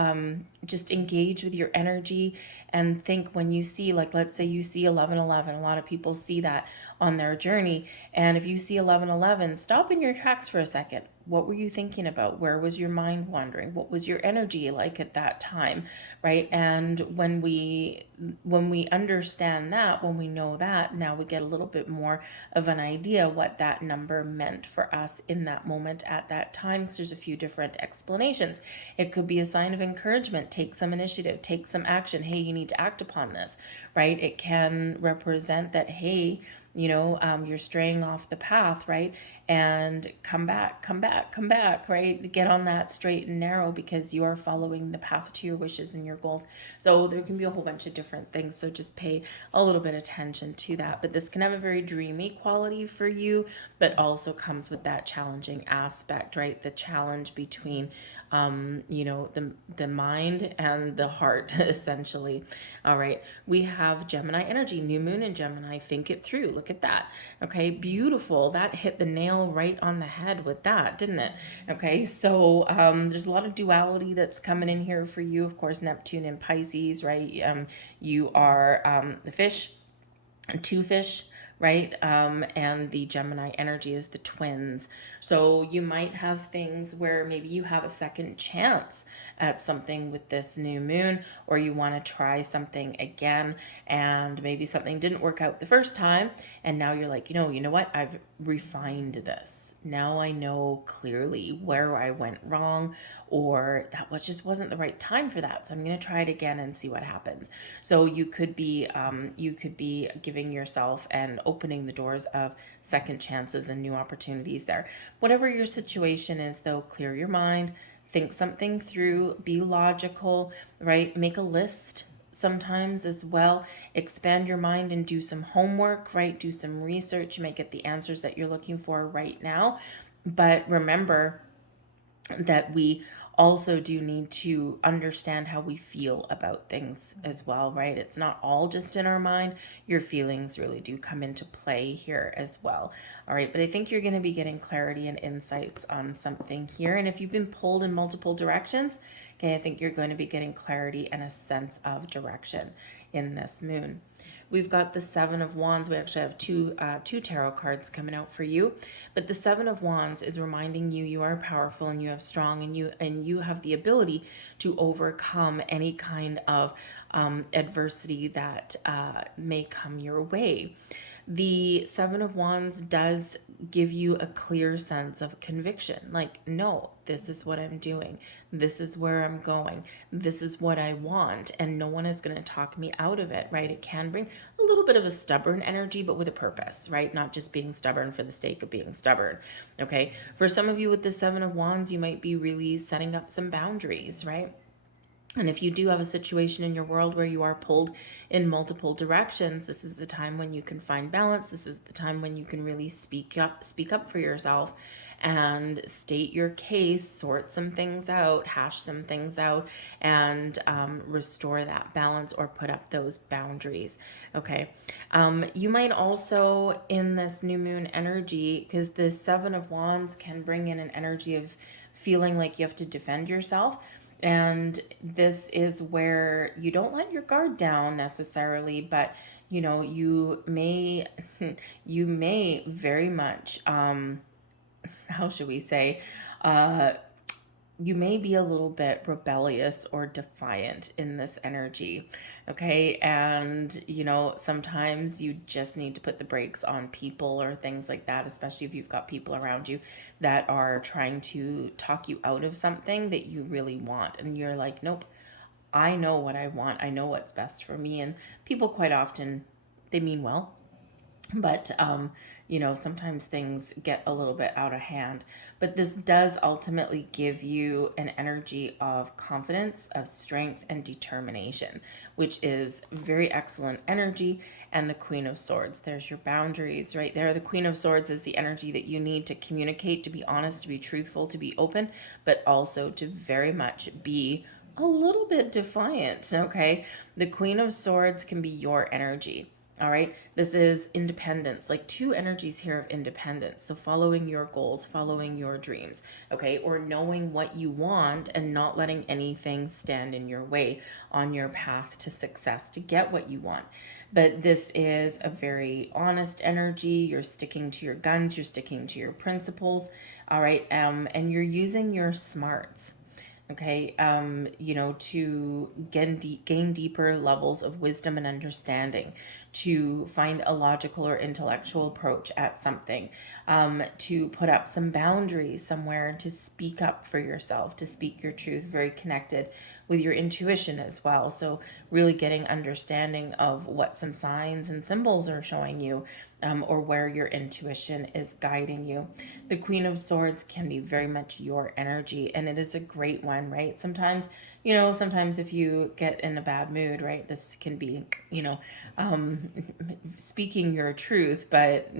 just engage with your energy and think when you see, like, let's say you see 1111. A lot of people see that on their journey. And if you see 1111, stop in your tracks for a second. What were you thinking about? Where was your mind wandering? What was your energy like at that time, right? And when we understand that, when we know that, now we get a little bit more of an idea what that number meant for us in that moment at that time, because there's a few different explanations. It could be a sign of encouragement. Take some initiative, take some action. Hey, you need to act upon this, right? It can represent that, hey, you're straying off the path, right? And come back, come back, come back, right? Get on that straight and narrow because you are following the path to your wishes and your goals. So there can be a whole bunch of different things. So just pay a little bit of attention to that. But this can have a very dreamy quality for you, but also comes with that challenging aspect, right? The challenge between the mind and the heart, essentially. All right, we have Gemini energy, new moon in Gemini. Think it through. Look at that. Okay, beautiful. That hit the nail right on the head with that, didn't it? Okay, so there's a lot of duality that's coming in here for you. Of course, Neptune in Pisces, right? You are the fish, two fish, right? And the Gemini energy is the twins. So you might have things where maybe you have a second chance at something with this new moon, or you want to try something again, and maybe something didn't work out the first time, and now you're like, you know what? I've refined this. Now I know clearly where I went wrong, or that just wasn't the right time for that. So I'm going to try it again and see what happens. So you could be giving yourself and opening the doors of second chances and new opportunities there. Whatever your situation is, though, clear your mind, think something through, be logical, right? Make a list sometimes as well. Expand your mind and do some homework, right? Do some research. You may get the answers that you're looking for right now. But remember that we also do need to understand how we feel about things as well, right? It's not all just in our mind. Your feelings really do come into play here as well. All right, but I think you're going to be getting clarity and insights on something here. And if you've been pulled in multiple directions, okay, I think you're going to be getting clarity and a sense of direction in this moon. We've got the Seven of Wands. We actually have two tarot cards coming out for you. But the Seven of Wands is reminding you you are powerful and you have strong and you have the ability to overcome any kind of adversity that may come your way. The Seven of Wands does give you a clear sense of conviction. Like, no, this is what I'm doing. This is where I'm going. This is what I want. And no one is going to talk me out of it, right? It can bring a little bit of a stubborn energy, but with a purpose, right? Not just being stubborn for the sake of being stubborn, okay? For some of you with the Seven of Wands, you might be really setting up some boundaries, right? And if you do have a situation in your world where you are pulled in multiple directions, this is the time when you can find balance. This is the time when you can really speak up for yourself and state your case, sort some things out, hash some things out, and restore that balance or put up those boundaries. Okay. You might also, in this new moon energy, because the Seven of Wands can bring in an energy of feeling like you have to defend yourself. And this is where you don't let your guard down necessarily, but you may very much how should we say, you may be a little bit rebellious or defiant in this energy, okay? And, sometimes you just need to put the brakes on people or things like that, especially if you've got people around you that are trying to talk you out of something that you really want. And you're like, nope, I know what I want. I know what's best for me. And people quite often, they mean well, but sometimes things get a little bit out of hand. But this does ultimately give you an energy of confidence, of strength, and determination, which is very excellent energy. And the Queen of Swords, there's your boundaries right there. The Queen of Swords is the energy that you need to communicate, to be honest, to be truthful, to be open, but also to very much be a little bit defiant, okay? The Queen of Swords can be your energy. All right. This is independence, like two energies here of independence. So following your goals, following your dreams, okay, or knowing what you want and not letting anything stand in your way on your path to success to get what you want. But this is a very honest energy. You're sticking to your guns, you're sticking to your principles. All right. And you're using your smarts, okay, to gain deeper levels of wisdom and understanding, to find a logical or intellectual approach at something, to put up some boundaries somewhere, to speak up for yourself, to speak your truth, very connected with your intuition as well. So really getting understanding of what some signs and symbols are showing you, or where your intuition is guiding you. The Queen of Swords can be very much your energy, and it is a great one, right? Sometimes if you get in a bad mood, right, this can be, speaking your truth, but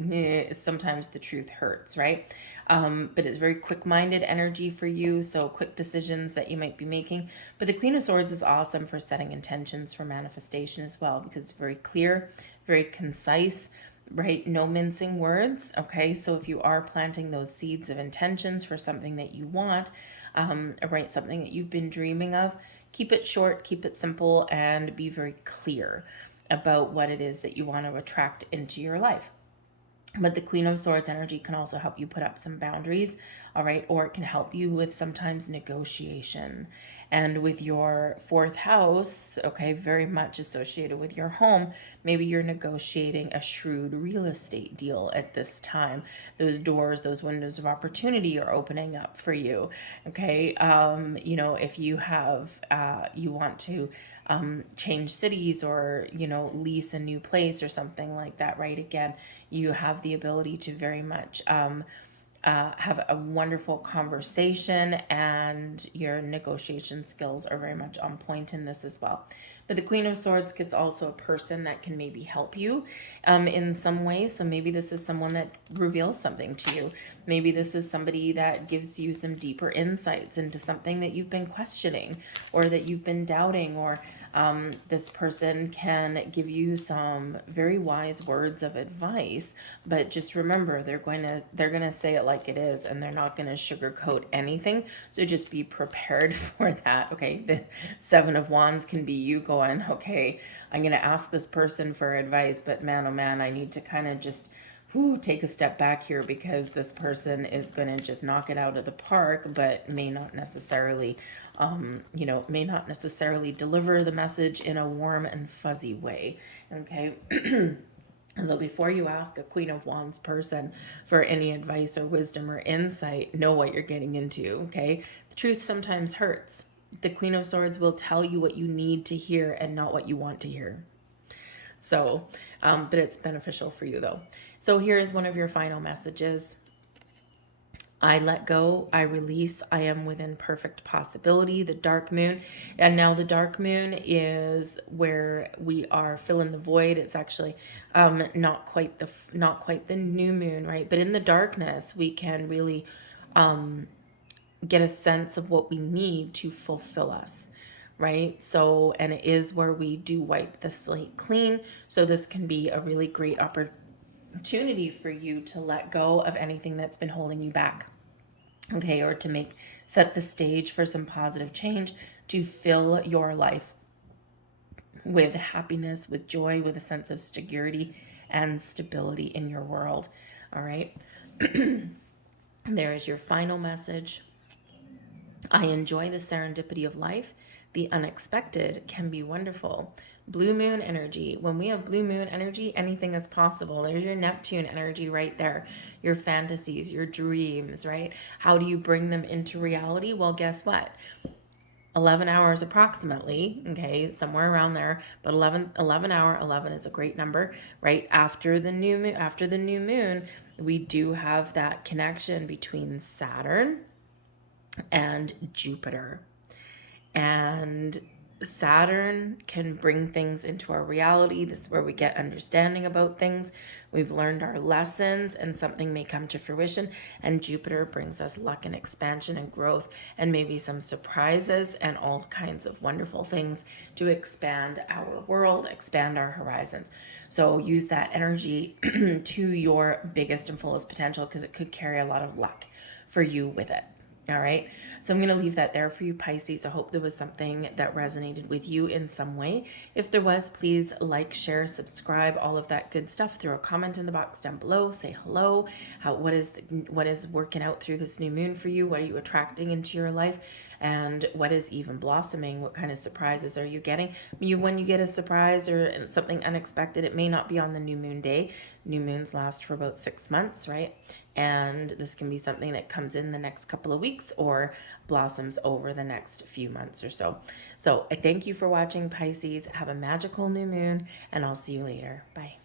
sometimes the truth hurts, right? But it's very quick-minded energy for you, so quick decisions that you might be making. But the Queen of Swords is awesome for setting intentions for manifestation as well, because it's very clear, very concise, right? No mincing words, okay? So if you are planting those seeds of intentions for something that you want, right, something that you've been dreaming of, keep it short, keep it simple, and be very clear about what it is that you want to attract into your life. But the Queen of Swords energy can also help you put up some boundaries, all right? Or it can help you with sometimes negotiation. And with your fourth house, okay, very much associated with your home, maybe you're negotiating a shrewd real estate deal at this time. Those doors, those windows of opportunity are opening up for you, okay? If you have, you want to change cities, or lease a new place or something like that, right? Again, you have the ability to very much have a wonderful conversation, and your negotiation skills are very much on point in this as well. But the Queen of Swords gets also a person that can maybe help you in some way. So maybe this is someone that reveals something to you. Maybe this is somebody that gives you some deeper insights into something that you've been questioning or that you've been doubting, or this person can give you some very wise words of advice, but just remember, they're going to say it like it is, and they're not going to sugarcoat anything. So just be prepared for that. Okay, the Seven of Wands can be you going, okay, I'm going to ask this person for advice, but man, oh man, I need to kind of just take a step back here, because this person is going to just knock it out of the park, but may not necessarily deliver the message in a warm and fuzzy way. Okay. So before you ask a Queen of Wands person for any advice or wisdom or insight, know what you're getting into. Okay. The truth sometimes hurts. The Queen of Swords will tell you what you need to hear and not what you want to hear. So, but it's beneficial for you though. So here is one of your final messages. I let go, I release, I am within perfect possibility, the dark moon. And now the dark moon is where we are filling the void. It's actually not quite the new moon, right? But in the darkness, we can really get a sense of what we need to fulfill us, right? So, and it is where we do wipe the slate clean. So this can be a really great opportunity for you to let go of anything that's been holding you back, okay? Or to set the stage for some positive change, to fill your life with happiness, with joy, with a sense of security and stability in your world. All right. There is your final message. I enjoy the serendipity of life. The unexpected can be wonderful. Blue moon energy. When we have blue moon energy, anything is possible. There's your Neptune energy right there. Your fantasies, your dreams, right? How do you bring them into reality? Well, guess what? 11 hours approximately, okay, somewhere around there, but 11 is a great number, right? After the new moon, we do have that connection between Saturn and Jupiter. And Saturn can bring things into our reality. This is where we get understanding about things. We've learned our lessons and something may come to fruition. And Jupiter brings us luck and expansion and growth and maybe some surprises and all kinds of wonderful things to expand our world, expand our horizons. So use that energy to your biggest and fullest potential because it could carry a lot of luck for you with it. All right. So I'm going to leave that there for you, Pisces. I hope there was something that resonated with you in some way. If there was, please like, share, subscribe, all of that good stuff. Throw a comment in the box down below. Say hello. What is working out through this new moon for you? What are you attracting into your life? And what is even blossoming? What kind of surprises are you getting? When you get a surprise or something unexpected, it may not be on the new moon day. New moons last for about 6 months, right? And this can be something that comes in the next couple of weeks or blossoms over the next few months or so. So I thank you for watching, Pisces. Have a magical new moon, and I'll see you later. Bye.